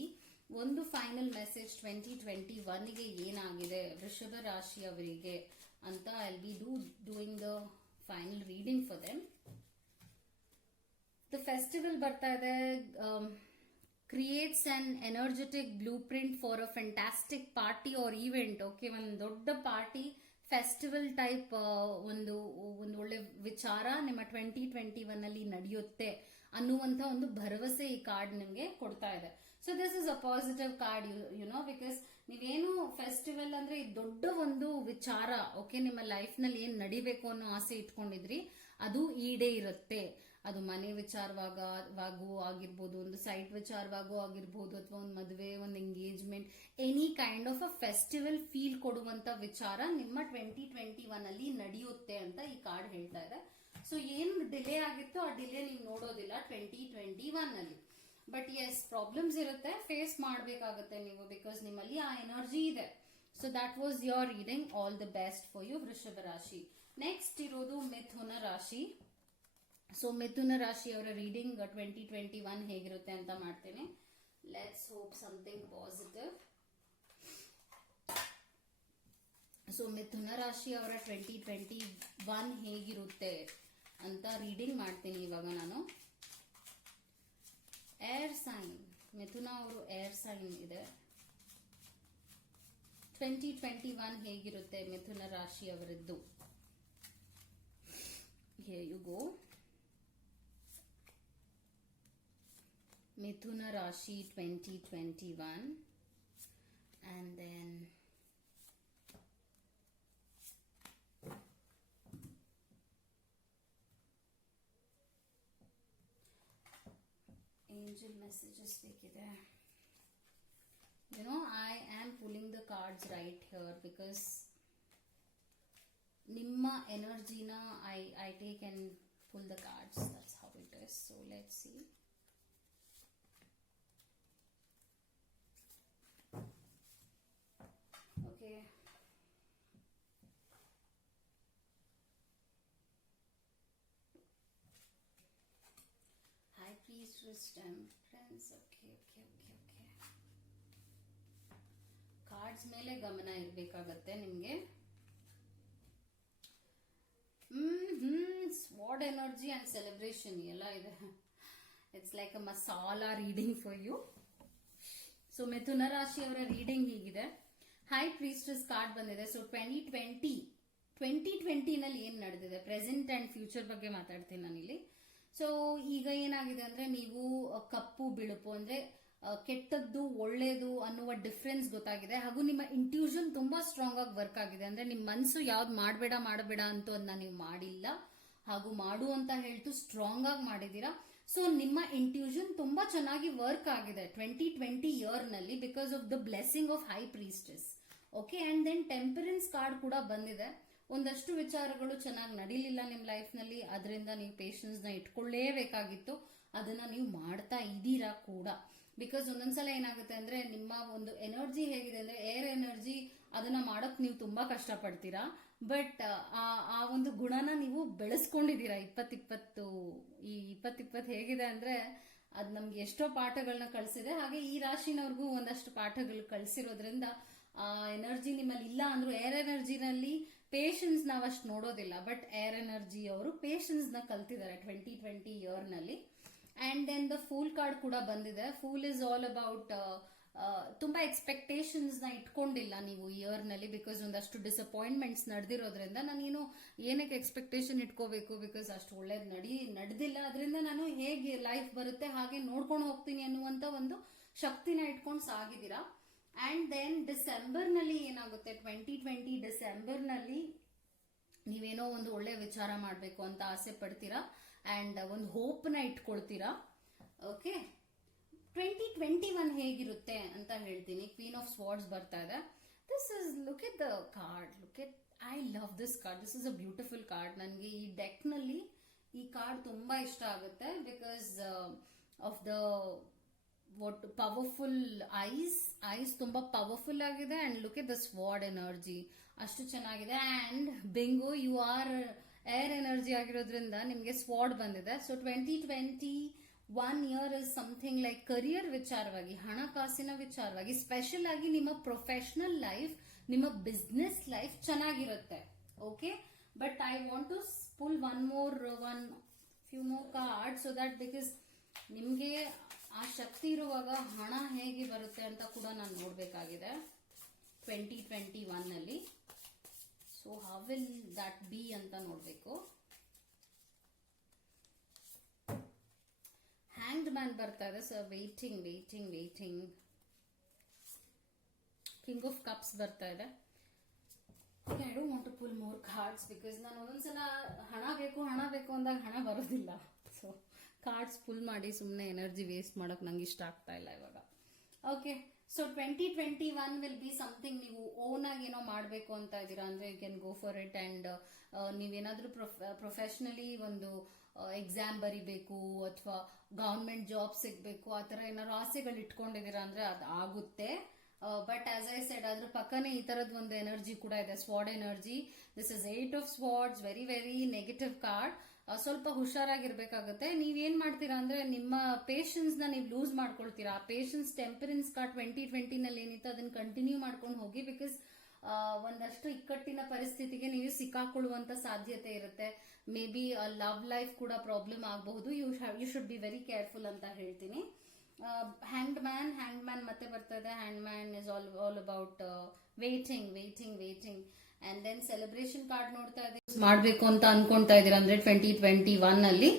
ಒಂದು ಫೈನಲ್ ಮೆಸೇಜ್ 2021 ಗೆ ಏನಾಗಿದೆ ವೃಷಭ ರಾಶಿ ಅವರಿಗೆ ಅಂತ I be doing the final reading for them. The festival ಬರ್ತಾ ಇದೆ. Creates an energetic blueprint for a fantastic party or event. Okay, ಒಂದು ದೊಡ್ಡ ಪಾರ್ಟಿ ಫೆಸ್ಟಿವಲ್ ಟೈಪ್ ಒಂದು ಒಳ್ಳೆ ವಿಚಾರ ನಿಮ್ಮ 2021 ಅಲ್ಲಿ ನಡೆಯುತ್ತೆ ಅನ್ನುವಂತ ಒಂದು ಭರವಸೆ ಈ ಕಾರ್ಡ್ ನಿಮ್ಗೆ ಕೊಡ್ತಾ ಇದೆ. So this is a positive card you know, because ನೀವೇನು ಫೆಸ್ಟಿವಲ್ ಅಂದ್ರೆ ದೊಡ್ಡ ಒಂದು ವಿಚಾರ. ಓಕೆ, ನಿಮ್ಮ ಲೈಫ್ ನಲ್ಲಿ ಏನ್ ನಡಿಬೇಕು ಅನ್ನೋ ಆಸೆ ಇಟ್ಕೊಂಡಿದ್ರಿ ಅದು ಈಡೇ ಇರುತ್ತೆ. ಅದು ಮನೆ ವಿಚಾರವಾಗೂ ಆಗಿರ್ಬೋದು, ಒಂದು ಸೈಟ್ ವಿಚಾರವಾಗೂ ಆಗಿರ್ಬೋದು, ಅಥವಾ ಒಂದು ಮದುವೆ, ಒಂದು engagement, any kind of a festival feel ಕೊಡುವಂತ ವಿಚಾರ ನಿಮ್ಮ 2021 ಅಲ್ಲಿ ನಡೆಯುತ್ತೆ ಅಂತ ಈ ಕಾರ್ಡ್ ಹೇಳ್ತಾ ಇದೆ. ಸೊ ಏನು ಡಿಲೇ ಆಗಿತ್ತು ಆ ಡಿಲೇ ನೀವು ನೋಡೋದಿಲ್ಲ 2021 ಅಲ್ಲಿ. ಬಟ್ ಎಸ್, ಪ್ರಾಬ್ಲಮ್ಸ್ ಇರುತ್ತೆ, ಫೇಸ್ ಮಾಡಬೇಕಾಗುತ್ತೆ ನೀವು, ಬಿಕಾಸ್ ನಿಮ್ಮಲ್ಲಿ ಆ ಎನರ್ಜಿ ಇದೆ. So that was your reading. All the best for you Vrishabha Rashi. Next ಇರೋದು ಮಿಥುನ ರಾಶಿ. ಸೊ ಮಿಥುನ ರಾಶಿ ಅವರ ರೀಡಿಂಗ್ 2021 ಹೇಗಿರುತ್ತೆ ಅಂತ ಮಾಡ್ತೇನೆ. Let's hope something positive. So ಮಿಥುನ ರಾಶಿ ಅವರ 2021 ಹೇಗಿರುತ್ತೆ ಅಂತ ರೀಡಿಂಗ್ ಮಾಡ್ತೀನಿ ಇವಾಗ ನಾನು. ಏರ್ ಸೈನ್, ಮಿಥುನ ಅವರು ಏರ್ ಸೈನ್ ಇದೆ. 2021 ಹೇಗಿರುತ್ತೆ ಮಿಥುನ ರಾಶಿ ಅವರದ್ದು. Here you go. Mithuna Rashi 2021, and then angel messages ಬೇಕಿದೆ. You know, I am pulling the cards right here because ನಿಮ್ಮ ಎನರ್ಜಿನ I take and pull the cards. That's how it is. So let's see. Okay. High Priestess, Temperance. Okay. Cards ಮೇಲೆ ಗಮನ ಇರಬೇಕಾಗತ್ತೆ ನಿಮ್ಗೆ. Sword energy and celebration ಎಲ್ಲ ಇದೆ. It's like a masala reading for you. So ಮಿಥುನ ರಾಶಿ ಅವರ ರೀಡಿಂಗ್ ಹೀಗಿದೆ. ಹೈ ಪ್ರೀಸ್ಟಸ್ ಕಾರ್ಡ್ ಬಂದಿದೆ. ಸೊ 2020 ನಲ್ಲಿ ಏನ್ ನಡೆದಿದೆ, ಪ್ರೆಸೆಂಟ್ ಅಂಡ್ ಫ್ಯೂಚರ್ ಬಗ್ಗೆ ಮಾತಾಡ್ತೀನಿ ನಾನಿಲ್ಲಿ. ಸೊ ಈಗ ಏನಾಗಿದೆ ಅಂದ್ರೆ ನೀವು ಕಪ್ಪು ಬಿಳುಪು ಅಂದ್ರೆ ಕೆಟ್ಟದ್ದು ಒಳ್ಳೇದು ಅನ್ನುವ ಡಿಫ್ರೆನ್ಸ್ ಗೊತ್ತಾಗಿದೆ. ಹಾಗೂ ನಿಮ್ಮ ಇಂಟ್ಯೂಷನ್ ತುಂಬಾ ಸ್ಟ್ರಾಂಗ್ ಆಗಿ ವರ್ಕ್ ಆಗಿದೆ. ಅಂದ್ರೆ ನಿಮ್ಮ ಮನಸ್ಸು ಯಾವ್ದು ಮಾಡಬೇಡ ಅಂತ ಅದನ್ನ ನೀವು ಮಾಡಿಲ್ಲ, ಹಾಗೂ ಮಾಡು ಅಂತ ಹೇಳ್ತು ಸ್ಟ್ರಾಂಗ್ ಆಗಿ ಮಾಡಿದೀರಾ. ಸೊ ನಿಮ್ಮ ಇಂಟ್ಯೂಷನ್ ತುಂಬಾ ಚೆನ್ನಾಗಿ ವರ್ಕ್ ಆಗಿದೆ 2020 ಇಯರ್ ನಲ್ಲಿ because of the blessing of high priestess. Okay, and then temperance card ಕೂಡ ಬಂದಿದೆ. ಒಂದಷ್ಟು ವಿಚಾರಗಳು ಚೆನ್ನಾಗಿ ನಡೀಲಿಲ್ಲ ನಿಮ್ ಲೈಫ್ ನಲ್ಲಿ, ಅದರಿಂದ ನೀವು ಪೇಷನ್ಸ್ ನ ಇಟ್ಕೊಳ್ಳೇಬೇಕಾಗಿತ್ತು. ಅದನ್ನ ನೀವು ಮಾಡ್ತಾ ಇದ್ದೀರಾ ಕೂಡ. ಬಿಕಾಸ್ ಒಂದೊಂದ್ಸಲ ಏನಾಗುತ್ತೆ ಅಂದ್ರೆ ನಿಮ್ಮ ಒಂದು ಎನರ್ಜಿ ಹೇಗಿದೆ ಅಂದ್ರೆ ಏರ್ ಎನರ್ಜಿ, ಅದನ್ನ ಮಾಡೋಕ್ ನೀವು ತುಂಬಾ ಕಷ್ಟ ಪಡ್ತೀರಾ. ಬಟ್ ಆ ಒಂದು ಗುಣನ ನೀವು ಬೆಳೆಸ್ಕೊಂಡಿದ್ದೀರಾ. ಈ 2020 ಹೇಗಿದೆ ಅಂದ್ರೆ ಅದ್ ನಮ್ಗೆ ಎಷ್ಟೋ ಪಾಠಗಳನ್ನ ಕಳ್ಸಿದೆ. ಹಾಗೆ ಈ ರಾಶಿನವ್ರಿಗೂ ಒಂದಷ್ಟು ಪಾಠಗಳು ಕಳ್ಸಿರೋದ್ರಿಂದ ಆ ಎನರ್ಜಿ ನಿಮ್ಮಲ್ಲಿ ಇಲ್ಲ ಅಂದ್ರೂ ಏರ್ ಎನರ್ಜಿನಲ್ಲಿ ಪೇಷನ್ಸ್ ನಾವ್ ಅಷ್ಟು ನೋಡೋದಿಲ್ಲ. ಬಟ್ ಏರ್ ಎನರ್ಜಿ ಅವರು ಪೇಷನ್ಸ್ ನ ಕಲ್ತಿದ್ದಾರೆ 2020 ಇಯರ್ ನಲ್ಲಿ. And then the fool card ಕೂಡ ಬಂದಿದೆ. ಫೂಲ್ ಇಸ್ ಆಲ್ ಅಬೌಟ್ ತುಂಬಾ ಎಕ್ಸ್ಪೆಕ್ಟೇಷನ್ಸ್ ನ ಇಟ್ಕೊಂಡಿಲ್ಲ ನೀವು ಇಯರ್ ನಲ್ಲಿ. ಬಿಕಾಸ್ ಒಂದಷ್ಟು ಡಿಸಪಾಯಿಂಟ್ಮೆಂಟ್ಸ್ ನಡೆದಿರೋದ್ರಿಂದ ನಾನೇನು ಏನಕ್ಕೆ ಎಕ್ಸ್ಪೆಕ್ಟೇಷನ್ ಇಟ್ಕೋಬೇಕು, ಬಿಕಾಸ್ ಅಷ್ಟು ಒಳ್ಳೇದು ನಡೆದಿಲ್ಲ. ಅದರಿಂದ ನಾನು ಹೇಗೆ ಲೈಫ್ ಬರುತ್ತೆ ಹಾಗೆ ನೋಡ್ಕೊಂಡು ಹೋಗ್ತೀನಿ ಅನ್ನುವಂತ ಒಂದು ಶಕ್ತಿನ ಇಟ್ಕೊಂಡು ಸಾಗಿದ್ದೀರಾ. ಅಂಡ್ ದೆನ್ ಡಿಸೆಂಬರ್ ನಲ್ಲಿ ಏನಾಗುತ್ತೆ, 2020 ಡಿಸೆಂಬರ್ ನಲ್ಲಿ ನೀವೇನೋ ಒಂದು ಒಳ್ಳೆ ವಿಚಾರ ಮಾಡಬೇಕು ಅಂತ ಆಸೆ ಪಡ್ತೀರಾ ಅಂಡ್ ಒಂದು ಹೋಪ್ ನ ಇಟ್ಕೊಳ್ತೀರಾ. ಓಕೆ, 2021 ಹೇಗಿರುತ್ತೆ ಅಂತ ಹೇಳ್ತೀನಿ. ಕ್ವೀನ್ ಆಫ್ ಸ್ವಾರ್ಡ್ಸ್ ಬರ್ತಾ ಇದೆ. This is, look at the card, I love this card. This is a beautiful card. ನನಗೆ ಈ ಡೆಕ್ ನಲ್ಲಿ ಈ ಕಾರ್ಡ್ ತುಂಬಾ ಇಷ್ಟ ಆಗುತ್ತೆ. Because of the powerful eyes ತುಂಬಾ ಪವರ್ಫುಲ್ ಆಗಿದೆ. And look at the sword energy, ಅಷ್ಟು ಚೆನ್ನಾಗಿದೆ. And bingo, you are air energy ಆಗಿರೋದ್ರಿಂದ ನಿಮ್ಗೆ ಸ್ವಾರ್ಡ್ ಬಂದಿದೆ. So 2021 year is something like career ವಿಚಾರವಾಗಿ, ಹಣಕಾಸಿನ ವಿಚಾರವಾಗಿ, ಸ್ಪೆಷಲ್ ಆಗಿ ನಿಮ್ಮ ಪ್ರೊಫೆಷನಲ್ ಲೈಫ್, ನಿಮ್ಮ ಬಿಸ್ನೆಸ್ ಲೈಫ್ ಚೆನ್ನಾಗಿರುತ್ತೆ. Okay, but I want to pull few more card so that, because ನಿಮ್ಗೆ ಆ ಶಕ್ತಿ ಇರುವಾಗ ಹಣ ಹೇಗೆ ಬರುತ್ತೆ ಅಂತ ಕೂಡ ನಾನು ನೋಡ್ಬೇಕಾಗಿದೆ 2021 ನಲ್ಲಿ. So how will that be ಅಂತ ನೋಡ್ಬೇಕು. ಹ್ಯಾಂಗ್ಡ್ ಮ್ಯಾನ್ ಬರ್ತಾ ಇದೆ. So waiting. King of cups ಬರ್ತಾ ಇದೆ. I don't want to pull more cards because ನಾನು ಒಂದೊಂದ್ಸಲ ಹಣ ಬೇಕು ಅಂದಾಗ ಹಣ ಬರೋದಿಲ್ಲ. ಸೊ ಕಾರ್ಡ್ಸ್ ಫುಲ್ ಮಾಡಿ ಸುಮ್ಮನೆ ಎನರ್ಜಿ ವೇಸ್ಟ್ ಮಾಡೋಕೆ ನಂಗೆ ಇಷ್ಟ ಆಗ್ತಾ ಇಲ್ಲ ಇವಾಗ. Okay, so 2021 will be something. ನೀವು ಓನ್ ಆಗಿ ಏನೋ ಮಾಡಬೇಕು ಅಂತ ಇದ್ದೀರಾ ಅಂದ್ರೆ you can go for it. And ನೀವೇನಾದ್ರೂ ಪ್ರೊಫೆಷನಲಿ ಒಂದು ಎಕ್ಸಾಮ್ ಬರಿಬೇಕು ಅಥವಾ ಗವರ್ಮೆಂಟ್ ಜಾಬ್ ಸಿಗ್ಬೇಕು, ಆ ತರ ಏನಾದ್ರು ಆಸೆಗಳು ಇಟ್ಕೊಂಡಿದ್ದೀರಾ ಅಂದ್ರೆ ಅದು ಆಗುತ್ತೆ. ಬಟ್ ಆಸ್ ಐ ಸೆಡ್, ಅದ್ರ ಪಕ್ಕನೆ ಈ ತರದ್ ಒಂದು ಎನರ್ಜಿ ಕೂಡ ಇದೆ, sword energy. This is 8 of swords, very very negative card. ಸ್ವಲ್ಪ ಹುಷಾರಾಗಿರ್ಬೇಕಾಗುತ್ತೆ. ನೀವೇನ್ ಮಾಡ್ತೀರಾ ಅಂದ್ರೆ ನಿಮ್ಮ ಪೇಷನ್ಸ್ ನ ನೀವು ಲೂಸ್ ಮಾಡ್ಕೊಳ್ತೀರಾ. ಪೇಷನ್ಸ್ ಟೆಂಪರೆನ್ಸ್ ಕಾರ್ಡ್ 2020 ನಲ್ಲಿ ಏನಿತ್ತು ಅದನ್ನ ಕಂಟಿನ್ಯೂ ಮಾಡ್ಕೊಂಡು ಹೋಗಿ. ಬಿಕಾಸ್ ಒಂದಷ್ಟು ಇಕ್ಕಟ್ಟಿನ ಪರಿಸ್ಥಿತಿಗೆ ನೀವು ಸಿಕ್ಕಾಕೊಳ್ಳುವಂತ ಸಾಧ್ಯತೆ ಇರುತ್ತೆ. ಮೇ ಬಿ ಲವ್ ಲೈಫ್ ಕೂಡ ಪ್ರಾಬ್ಲಮ್ ಆಗಬಹುದು. You should be very careful ಅಂತ ಹೇಳ್ತೀನಿ. ಹ್ಯಾಂಗ್ಡ್ ಮ್ಯಾನ್ ಮತ್ತೆ ಬರ್ತಾ ಇದೆ. Hand man is all about waiting. And then celebration card ನೋಡ್ತಾ ಇದ್ದೀವಿ. ಮಾಡಬೇಕು ಅಂತ ಅನ್ಕೊಂತಾ ಇದೀರಾ ಅಂದ್ರೆ 2021 ಅಲ್ಲಿ.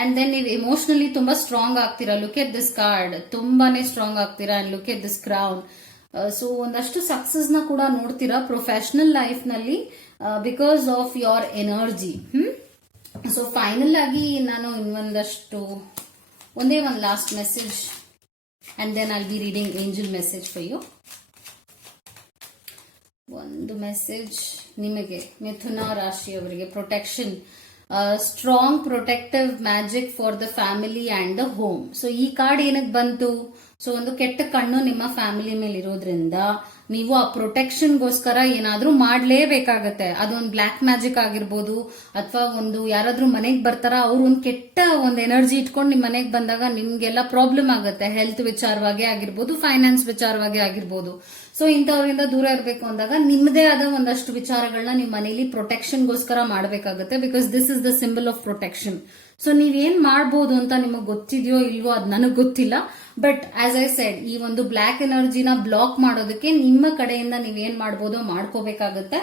ಅಂಡ್ ದೆನ್ ನೀವು ಎಮೋಷನಲಿ ತುಂಬಾ ಸ್ಟ್ರಾಂಗ್ ಆಗ್ತೀರಾ. ಲುಕ್ ಎಟ್ ದಿಸ್ ಕಾರ್ಡ್, ತುಂಬಾನೇ ಸ್ಟ್ರಾಂಗ್ ಆಗ್ತೀರಾ. And look at this crown. So ಒಂದಷ್ಟು ಸಕ್ಸಸ್ ನ ಕೂಡ ನೋಡ್ತೀರಾ ಪ್ರೊಫೆಷನಲ್ ಲೈಫ್ ನಲ್ಲಿ because of your energy. So final ಆಗಿ ನಾನು ಒಂದೇ ಒಂದು last message and then I'll be reading angel message for you. ಒಂದು ಮೆಸೇಜ್ ನಿಮಗೆ, ಮಿಥುನ ರಾಶಿಯವರಿಗೆ, protection, strong protective magic for the family and the home. So ಈ ಕಾರ್ಡ್ ಏನಕ್ಕೆ ಬಂತು? ಸೊ ಒಂದು ಕೆಟ್ಟ ಕಣ್ಣು ನಿಮ್ಮ ಫ್ಯಾಮಿಲಿ ಮೇಲೆ ಇರೋದ್ರಿಂದ ನೀವು ಆ ಪ್ರೊಟೆಕ್ಷನ್ಗೋಸ್ಕರ ಏನಾದ್ರೂ ಮಾಡ್ಲೇಬೇಕಾಗತ್ತೆ. ಅದೊಂದು ಬ್ಲಾಕ್ ಮ್ಯಾಜಿಕ್ ಆಗಿರ್ಬೋದು, ಅಥವಾ ಒಂದು ಯಾರಾದ್ರೂ ಮನೆಗೆ ಬರ್ತಾರ ಅವ್ರು ಒಂದು ಕೆಟ್ಟ ಒಂದು ಎನರ್ಜಿ ಇಟ್ಕೊಂಡು ನಿಮ್ ಮನೆಗೆ ಬಂದಾಗ ನಿಮ್ಗೆಲ್ಲ ಪ್ರಾಬ್ಲಮ್ ಆಗುತ್ತೆ. ಹೆಲ್ತ್ ವಿಚಾರವಾಗಿ ಆಗಿರ್ಬೋದು, ಫೈನಾನ್ಸ್ ವಿಚಾರವಾಗಿ ಆಗಿರ್ಬೋದು. ಸೊ ಇಂಥವ್ರಿಂದ ದೂರ ಇರಬೇಕು ಅಂದಾಗ ನಿಮ್ಮದೇ ಆದ ಒಂದಷ್ಟು ವಿಚಾರಗಳನ್ನ ನಿಮ್ ಮನೇಲಿ ಪ್ರೊಟೆಕ್ಷನ್ಗೋಸ್ಕರ ಮಾಡಬೇಕಾಗುತ್ತೆ. Because this is the symbol of protection. So ನೀವೇನ್ ಮಾಡ್ಬೋದು ಅಂತ ನಿಮಗ್ ಗೊತ್ತಿದೆಯೋ ಇಲ್ವೋ ಅದ್ ನನಗ್ ಗೊತ್ತಿಲ್ಲ. ಬಟ್ ಆಸ್ ಐ ಸೆಡ್, ಈ ಒಂದು ಬ್ಲಾಕ್ ಎನರ್ಜಿನ ಬ್ಲಾಕ್ ಮಾಡೋದಕ್ಕೆ ನಿಮ್ಮ ಕಡೆಯಿಂದ ನೀವೇನ್ ಮಾಡ್ಬೋದೋ ಮಾಡ್ಕೋಬೇಕಾಗತ್ತೆ.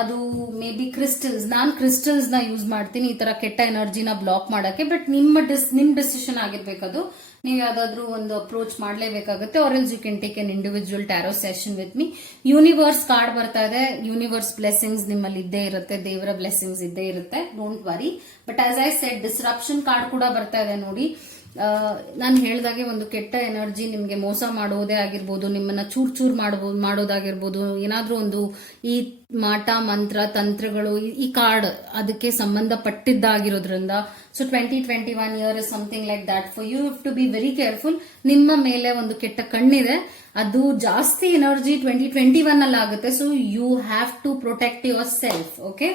ಅದು ಮೇ ಬಿ ಕ್ರಿಸ್ಟಲ್ಸ್. ನಾನ್ ಕ್ರಿಸ್ಟಲ್ಸ್ ನ ಯೂಸ್ ಮಾಡ್ತೀನಿ ಈ ತರ ಕೆಟ್ಟ ಎನರ್ಜಿನ ಬ್ಲಾಕ್ ಮಾಡಕ್ಕೆ. ಬಟ್ ನಿಮ್ ಡಿಸಿಷನ್ ಆಗಿರ್ಬೇಕದು. ನೀವು ಯಾವ್ದಾದ್ರು ಒಂದು ಅಪ್ರೋಚ್ ಮಾಡ್ಲೇಬೇಕಾಗುತ್ತೆ. Or else you can take an individual tarot session with me. Universe card ಬರ್ತಾ ಇದೆ. ಯೂನಿವರ್ಸ್ ಬ್ಲೆಸ್ಸಿಂಗ್ಸ್ ನಿಮ್ಮಲ್ಲಿ ಇದ್ದೇ ಇರುತ್ತೆ, ದೇವರ ಬ್ಲೆಸ್ಸಿಂಗ್ಸ್ ಇದ್ದೇ ಇರುತ್ತೆ, don't worry. But as I shed, disruption card ಕೂಡ ಬರ್ತಾ ಇದೆ ನೋಡಿ. ನಾನು ಹೇಳ್ದಾಗೆ ಒಂದು ಕೆಟ್ಟ ಎನರ್ಜಿ ನಿಮ್ಗೆ ಮೋಸ ಮಾಡೋದೇ ಆಗಿರ್ಬೋದು, ನಿಮ್ಮನ್ನ ಚೂರ್ ಚೂರ್ ಮಾಡೋದಾಗಿರ್ಬೋದು, ಏನಾದ್ರೂ ಒಂದು ಈ ಮಾಟ ಮಂತ್ರ ತಂತ್ರಗಳು ಈ ಕಾರ್ಡ್ ಅದಕ್ಕೆ ಸಂಬಂಧಪಟ್ಟಿದ್ದಾಗಿರೋದ್ರಿಂದ so 2021 year is something like that for you have to be very careful. ನಿಮ್ಮ ಮೇಲೆ ಒಂದು ಕೆಟ್ಟ ಕಣ್ಣಿದೆ, ಅದು ಜಾಸ್ತಿ ಎನರ್ಜಿ 2021 ಅಲ್ಲಿ ಆಗುತ್ತೆ. So you have to protect yourself. Okay,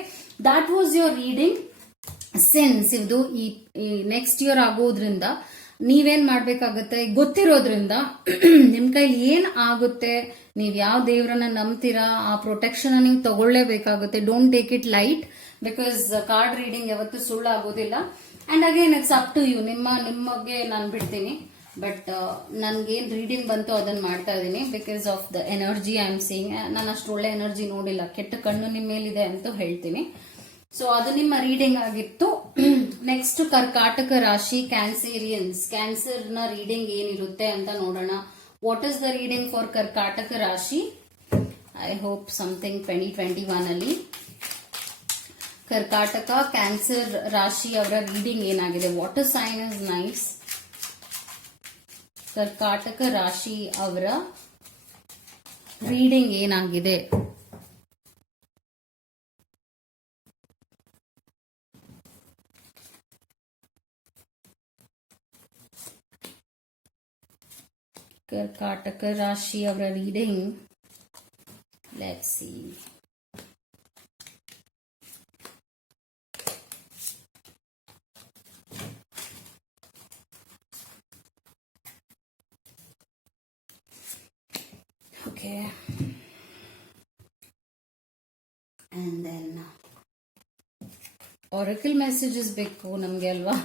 that was your reading. Since ಇದು ಈ ನೆಕ್ಸ್ಟ್ ಇಯರ್ ಆಗೋದ್ರಿಂದ ನೀವೇನ್ ಮಾಡ್ಬೇಕಾಗತ್ತೆ ಗೊತ್ತಿರೋದ್ರಿಂದ ನಿಮ್ ಕೈಲಿ ಏನ್ ಆಗುತ್ತೆ, ನೀವ್ ಯಾವ ದೇವ್ರನ್ನ ನಂಬ್ತೀರಾ ಆ ಪ್ರೊಟೆಕ್ಷನ್ ನೀವು ತಗೊಳ್ಳೇಬೇಕಾಗುತ್ತೆ. Don't take it light, because card reading ಯಾವತ್ತೂ ಸುಳ್ಳು ಆಗೋದಿಲ್ಲ. And again it's up to you, ನಿಮಗೆ ನಾನು ಬಿಡ್ತೀನಿ. ಬಟ್ ನನ್ಗೇನ್ ರೀಡಿಂಗ್ ಬಂತು ಅದನ್ನ ಮಾಡ್ತಾ ಇದೀನಿ because of the energy I am seeing. ನಾನು ಅಷ್ಟು ಒಳ್ಳೆ ಎನರ್ಜಿ ನೋಡಿಲ್ಲ, ಕೆಟ್ಟ ಕಣ್ಣು ನಿಮ್ಮ ಮೇಲಿದೆ ಅಂತ ಹೇಳ್ತೀನಿ. ಸೊ ಅದು ನಿಮ್ಮ ರೀಡಿಂಗ್ ಆಗಿತ್ತು. ನೆಕ್ಸ್ಟ್ ಕರ್ಕಾಟಕ ರಾಶಿ ಕ್ಯಾನ್ಸೇರಿಯನ್ಸ್, ಕ್ಯಾನ್ಸರ್ ನ ರೀಡಿಂಗ್ ಏನಿರುತ್ತೆ ಅಂತ ನೋಡೋಣ. What is the reading for ಕರ್ಕಾಟಕ ರಾಶಿ? ಐ ಹೋಪ್ ಸಮಥಿಂಗ್ 2021 ಅಲ್ಲಿ ಕರ್ಕಾಟಕ ಕ್ಯಾನ್ಸರ್ ರಾಶಿ ಅವರ ರೀಡಿಂಗ್ ಏನಾಗಿದೆ? Water sign is nice. Karkataka ರಾಶಿ ಅವರ ರೀಡಿಂಗ್ ಏನಾಗಿದೆ? ಕರ್ಕಾಟಕ ರಾಶಿ ಅವರ reading, let's see. Okay, and then oracle messages ಬೇಕು ನಮ್ಗೆ ಅಲ್ವಾ?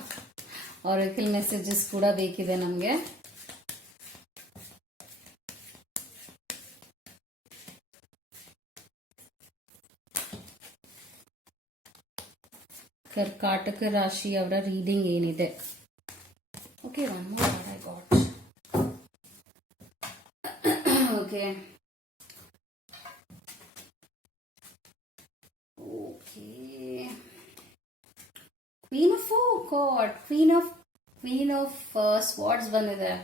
ಆರಕಲ್ ಮೆಸೇಜಸ್ ಕೂಡ ಬೇಕಿದೆ ನಮ್ಗೆ. ಕರ್ಕಾಟಕ ರಾಶಿ ಅವರ ರೀಡಿಂಗ್ ಏನಿದೆ? Okay, one more I got. Okay okay, queen of god, queen of swords ಬಂದಿದೆ.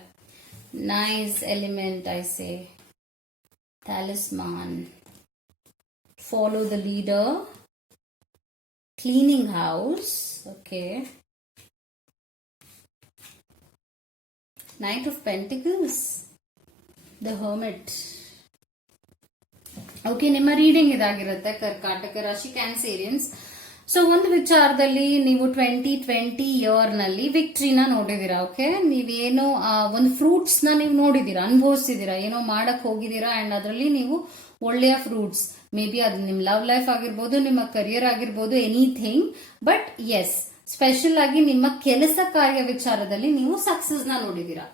Nice element I say. Talisman, follow the leader, cleaning house. Okay, Knight of Pentacles, the Hermit. Okay, ನಿಮ್ಮ reading ಇದಾಗಿರುತ್ತೆ ಕರ್ಕಾಟಕ ರಾಶಿ ಕ್ಯಾನ್ಸೇರಿಯನ್ಸ್. So ಒಂದು ವಿಚಾರದಲ್ಲಿ ನೀವು 2020 year ನಲ್ಲಿ ವಿಕ್ಟ್ರಿನ ನೋಡಿದೀರಾ. Okay, ನೀವೇನೋ ಒಂದು ಫ್ರೂಟ್ಸ್ ನ ನೀವು ನೋಡಿದೀರಾ, ಅನುಭವಿಸಿದೀರಾ, ಏನೋ ಮಾಡಕ್ ಹೋಗಿದ್ದೀರಾ ಅಂಡ್ ಅದರಲ್ಲಿ ನೀವು ಒಳ್ಳೆಯ ಫ್ರೂಟ್ಸ್, ಮೇ ಬಿ ಅದು ನಿಮ್ ಲವ್ ಲೈಫ್ ಆಗಿರ್ಬೋದು, ನಿಮ್ಮ ಕರಿಯರ್ ಆಗಿರ್ಬೋದು, ಎನಿಥಿಂಗ್. ಬಟ್ ಎಸ್, ಸ್ಪೆಷಲ್ ಆಗಿ ನಿಮ್ಮ ಕೆಲಸ ಕಾರ್ಯ ವಿಚಾರದಲ್ಲಿ ನೀವು ಸಕ್ಸಸ್ ನ ನೋಡಿದೀರಾ.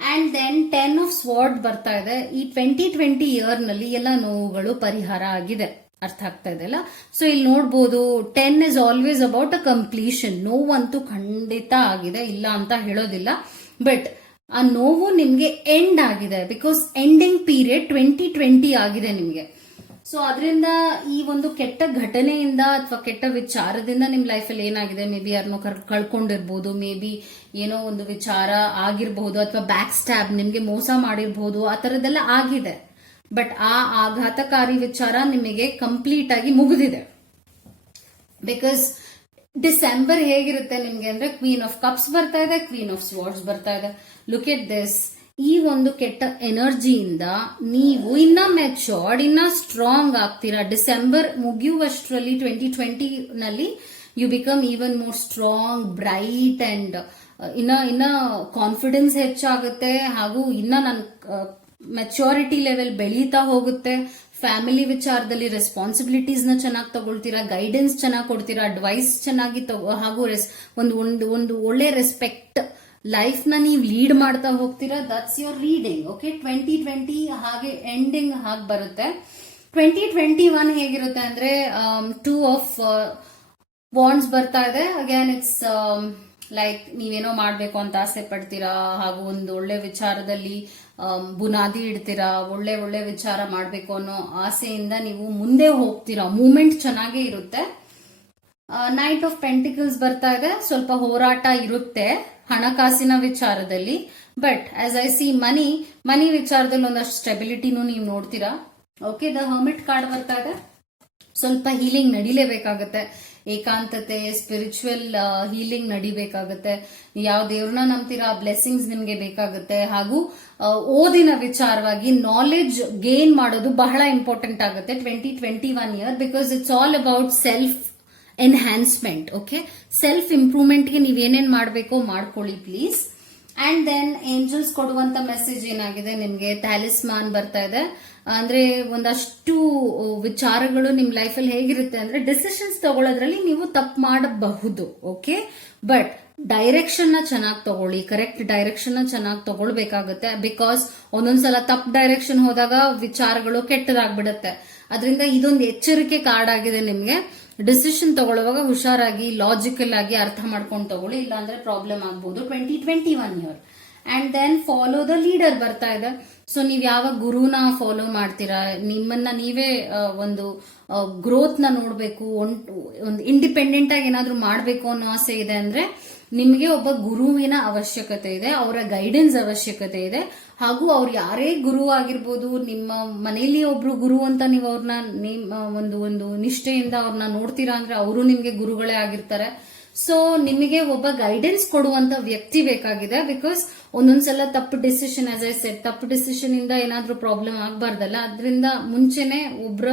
ಅಂಡ್ ದೆನ್ 10 ಆಫ್ ಸ್ವಾರ್ಡ್ ಬರ್ತಾ ಇದೆ. ಈ 2020 ಇಯರ್ ನಲ್ಲಿ ಎಲ್ಲ ನೋವುಗಳು ಪರಿಹಾರ ಆಗಿದೆ. ಅರ್ಥ ಆಗ್ತಾ ಇದೆ ಅಲ್ಲ? ಸೊ ಇಲ್ಲಿ ನೋಡ್ಬೋದು 10 is always about a completion. ನೋವಂತೂ ಖಂಡಿತ ಆಗಿದೆ, ಇಲ್ಲ ಅಂತ ಹೇಳೋದಿಲ್ಲ. ಬಟ್ ಆ ನೋವು ನಿಮ್ಗೆ ಎಂಡ್ ಆಗಿದೆ, ಬಿಕಾಸ್ ಎಂಡಿಂಗ್ ಪೀರಿಯಡ್ 2020 ಆಗಿದೆ ನಿಮ್ಗೆ. ಸೊ ಅದರಿಂದ ಈ ಒಂದು ಕೆಟ್ಟ ಘಟನೆಯಿಂದ ಅಥವಾ ಕೆಟ್ಟ ವಿಚಾರದಿಂದ ನಿಮ್ ಲೈಫಲ್ಲಿ ಏನಾಗಿದೆ, ಮೇ ಬಿ ಯಾರನ್ನೋ ಕಳ್ಕೊಂಡಿರ್ಬೋದು, ಮೇ ಬಿ ಏನೋ ಒಂದು ವಿಚಾರ ಆಗಿರಬಹುದು, ಅಥವಾ ಬ್ಯಾಕ್ ಸ್ಟ್ಯಾಬ್, ನಿಮ್ಗೆ ಮೋಸ ಮಾಡಿರ್ಬೋದು, ಆ ತರದೆಲ್ಲ ಆಗಿದೆ. ಬಟ್ ಆ ಆಘಾತಕಾರಿ ವಿಚಾರ ನಿಮಗೆ ಕಂಪ್ಲೀಟ್ ಆಗಿ ಮುಗಿದಿದೆ. ಬಿಕಾಸ್ ಡಿಸೆಂಬರ್ ಹೇಗಿರುತ್ತೆ ನಿಮ್ಗೆ ಅಂದ್ರೆ, ಕ್ವೀನ್ ಆಫ್ ಕಪ್ಸ್ ಬರ್ತಾ ಇದೆ, ಕ್ವೀನ್ ಆಫ್ ಸ್ವಾರ್ಡ್ಸ್ ಬರ್ತಾ ಇದೆ. Look at this. ಈ ಒಂದು ಕೆಟ್ಟ ಎನರ್ಜಿಯಿಂದ ನೀವು ಇನ್ನ ಮೆಚೂರ್ಡ್, ಇನ್ನ ಸ್ಟ್ರಾಂಗ್ ಆಗ್ತೀರಾ. ಡಿಸೆಂಬರ್ ಮುಗಿಯುವಷ್ಟರಲ್ಲಿ 2020 ನಲ್ಲಿ you become even more strong, bright and ಇನ್ನ ಕಾನ್ಫಿಡೆನ್ಸ್ ಹೆಚ್ಚಾಗುತ್ತೆ. ಹಾಗೂ ಇನ್ನ ನನ್ನ ಮೆಚೂರಿಟಿ ಲೆವೆಲ್ ಬೆಳೀತಾ ಹೋಗುತ್ತೆ. ಫ್ಯಾಮಿಲಿ ವಿಚಾರದಲ್ಲಿ ರೆಸ್ಪಾನ್ಸಿಬಿಲಿಟೀಸ್ ನ ಚೆನ್ನಾಗಿ ತಗೊಳ್ತೀರಾ, ಗೈಡೆನ್ಸ್ ಚೆನ್ನಾಗಿ ಕೊಡ್ತೀರಾ, ಅಡ್ವೈಸ್ ಚೆನ್ನಾಗಿ ಹಾಗೂ ಒಂದು ಒಳ್ಳೆ ರೆಸ್ಪೆಕ್ಟ್ ಲೈಫ್ ನ ನೀವು ಲೀಡ್ ಮಾಡ್ತಾ ಹೋಗ್ತೀರಾ. That's your reading. ಓಕೆ, 2020 ಹಾಗೆ ಎಂಡಿಂಗ್ ಹಾಗೆ ಬರುತ್ತೆ. 2021 ಹೇಗಿರುತ್ತೆ ಅಂದ್ರೆ, 2 ಆಫ್ ವಾಂಡ್ಸ್ ಬರ್ತಾ ಇದೆ. ಅಗೇನ್ ಇಟ್ಸ್ ಲೈಕ್ ನೀವೇನೋ ಮಾಡ್ಬೇಕು ಅಂತ ಆಸೆ ಪಡ್ತೀರಾ, ಹಾಗೂ ಒಂದು ಒಳ್ಳೆ ವಿಚಾರದಲ್ಲಿ ಬುನಾದಿ ಇಡ್ತೀರಾ, ಒಳ್ಳೆ ವಿಚಾರ ಮಾಡ್ಬೇಕು ಅನ್ನೋ ಆಸೆಯಿಂದ ನೀವು ಮುಂದೆ ಹೋಗ್ತೀರಾ. ಮೂವ್ಮೆಂಟ್ ಚೆನ್ನಾಗೇ ಇರುತ್ತೆ. ನೈಟ್ ಆಫ್ ಪೆಂಟಿಕಲ್ಸ್ ಬರ್ತಾ ಇದೆ. ಸ್ವಲ್ಪ ಹೋರಾಟ ಇರುತ್ತೆ, ಹಣಕಾಸಿನ ವಿಚಾರದಲ್ಲಿ. ಬಟ್ ಆಸ್ ಐ ಸಿ ಮನಿ ವಿಚಾರದಲ್ಲಿ ಒಂದಷ್ಟು ಸ್ಟೆಬಿಲಿಟಿನೂ ನೀವು ನೋಡ್ತೀರಾ. ಓಕೆ, ದ ಹರ್ಮಿಟ್ ಕಾರ್ಡ್ ಬರ್ತಾ ಇದೆ. ಸ್ವಲ್ಪ ಹೀಲಿಂಗ್ ನಡಿಲೇಬೇಕಾಗತ್ತೆ, ಏಕಾಂತತೆ, ಸ್ಪಿರಿಚುವಲ್ ಹೀಲಿಂಗ್ ನಡಿಬೇಕಾಗತ್ತೆ. ಯಾವ ದೇವ್ರನ್ನ ನಂಬ್ತೀರಾ, ಬ್ಲೆಸ್ಸಿಂಗ್ಸ್ ನಿಮ್ಗೆ ಬೇಕಾಗುತ್ತೆ. ಹಾಗೂ ಓದಿನ ವಿಚಾರವಾಗಿ ನಾಲೆಡ್ಜ್ ಗೇನ್ ಮಾಡೋದು ಬಹಳ ಇಂಪಾರ್ಟೆಂಟ್ ಆಗುತ್ತೆ 2021 year, because it's all about self enhancement. Okay, self ಇಂಪ್ರೂವ್ಮೆಂಟ್ಗೆ ನೀವೇನೇನ್ ಮಾಡಬೇಕೋ ಮಾಡ್ಕೊಳ್ಳಿ ಪ್ಲೀಸ್. ಅಂಡ್ ದೆನ್ ಏಂಜಲ್ಸ್ ಕೊಡುವಂತ ಮೆಸೇಜ್ ಏನಾಗಿದೆ ನಿಮ್ಗೆ, ಥ್ಯಾಲಿಸ್ಮಾನ್ ಬರ್ತಾ ಇದೆ. ಅಂದ್ರೆ ಒಂದಷ್ಟು ವಿಚಾರಗಳು ನಿಮ್ ಲೈಫಲ್ಲಿ ಹೇಗಿರುತ್ತೆ ಅಂದ್ರೆ, ಡಿಸಿಷನ್ಸ್ ತಗೊಳ್ಳೋದ್ರಲ್ಲಿ ನೀವು ತಪ್ಪು ಮಾಡಬಹುದು. ಓಕೆ, ಬಟ್ ಡೈರೆಕ್ಷನ್ ನ ಚೆನ್ನಾಗಿ ತಗೊಳ್ಳಿ, ಕರೆಕ್ಟ್ ಡೈರೆಕ್ಷನ್ ನ ಚೆನ್ನಾಗಿ ತಗೊಳ್ಬೇಕಾಗುತ್ತೆ. ಬಿಕಾಸ್ ಒಂದೊಂದ್ಸಲ ತಪ್ಪು ಡೈರೆಕ್ಷನ್ ಹೋದಾಗ ವಿಚಾರಗಳು ಕೆಟ್ಟದಾಗ್ಬಿಡುತ್ತೆ. ಅದರಿಂದ ಇದೊಂದು ಎಚ್ಚರಿಕೆ ಕಾರ್ಡ್ ಆಗಿದೆ ನಿಮ್ಗೆ. ಡಿಸಿಷನ್ ತಗೊಳ್ಳುವಾಗ ಹುಷಾರಾಗಿ, ಲಾಜಿಕಲ್ ಆಗಿ ಅರ್ಥ ಮಾಡ್ಕೊಂಡು ತಗೊಳ್ಳಿ, ಇಲ್ಲಾಂದ್ರೆ ಪ್ರಾಬ್ಲಮ್ ಆಗ್ಬಹುದು 2021 year. And then follow the leader ಬರ್ತಾ ಇದೆ. ಸೊ ನೀವ್ ಯಾವ ಗುರುನ ಫಾಲೋ ಮಾಡ್ತೀರಾ, ನಿಮ್ಮನ್ನ ನೀವೇ ಒಂದು ಗ್ರೋತ್ ನ ನೋಡ್ಬೇಕು, ಒಂದು ಇಂಡಿಪೆಂಡೆಂಟ್ ಆಗಿ ಏನಾದ್ರೂ ಮಾಡ್ಬೇಕು ಅನ್ನೋ ಆಸೆ ಇದೆ ಅಂದ್ರೆ ನಿಮ್ಗೆ ಒಬ್ಬ ಗುರುವಿನ ಅವಶ್ಯಕತೆ ಇದೆ, ಅವರ ಗೈಡೆನ್ಸ್ ಅವಶ್ಯಕತೆ ಇದೆ. ಹಾಗೂ ಅವ್ರು ಯಾರೇ ಗುರು ಆಗಿರ್ಬೋದು, ನಿಮ್ಮ ಮನೆಯಲ್ಲಿ ಒಬ್ರು ಗುರು ಅಂತ ನೀವು ಅವ್ರನ್ನ ಒಂದು ನಿಷ್ಠೆಯಿಂದ ಅವ್ರನ್ನ ನೋಡ್ತೀರಾ ಅಂದ್ರೆ ಅವರು ನಿಮ್ಗೆ ಗುರುಗಳೇ ಆಗಿರ್ತಾರೆ. ಸೊ ನಿಮಗೆ ಒಬ್ಬ ಗೈಡೆನ್ಸ್ ಕೊಡುವಂತ ವ್ಯಕ್ತಿ ಬೇಕಾಗಿದೆ. ಬಿಕಾಸ್ ಒಂದೊಂದ್ಸಲ ತಪ್ಪು ಡಿಸಿಷನ್, ಆಸ್ ಐ ಸೆಡ್, ತಪ್ಪು ಡಿಸಿಷನ್ ಇಂದ ಏನಾದ್ರೂ ಪ್ರಾಬ್ಲಮ್ ಆಗ್ಬಾರ್ದಲ್ಲ. ಅದರಿಂದ ಮುಂಚೆನೆ ಒಬ್ರ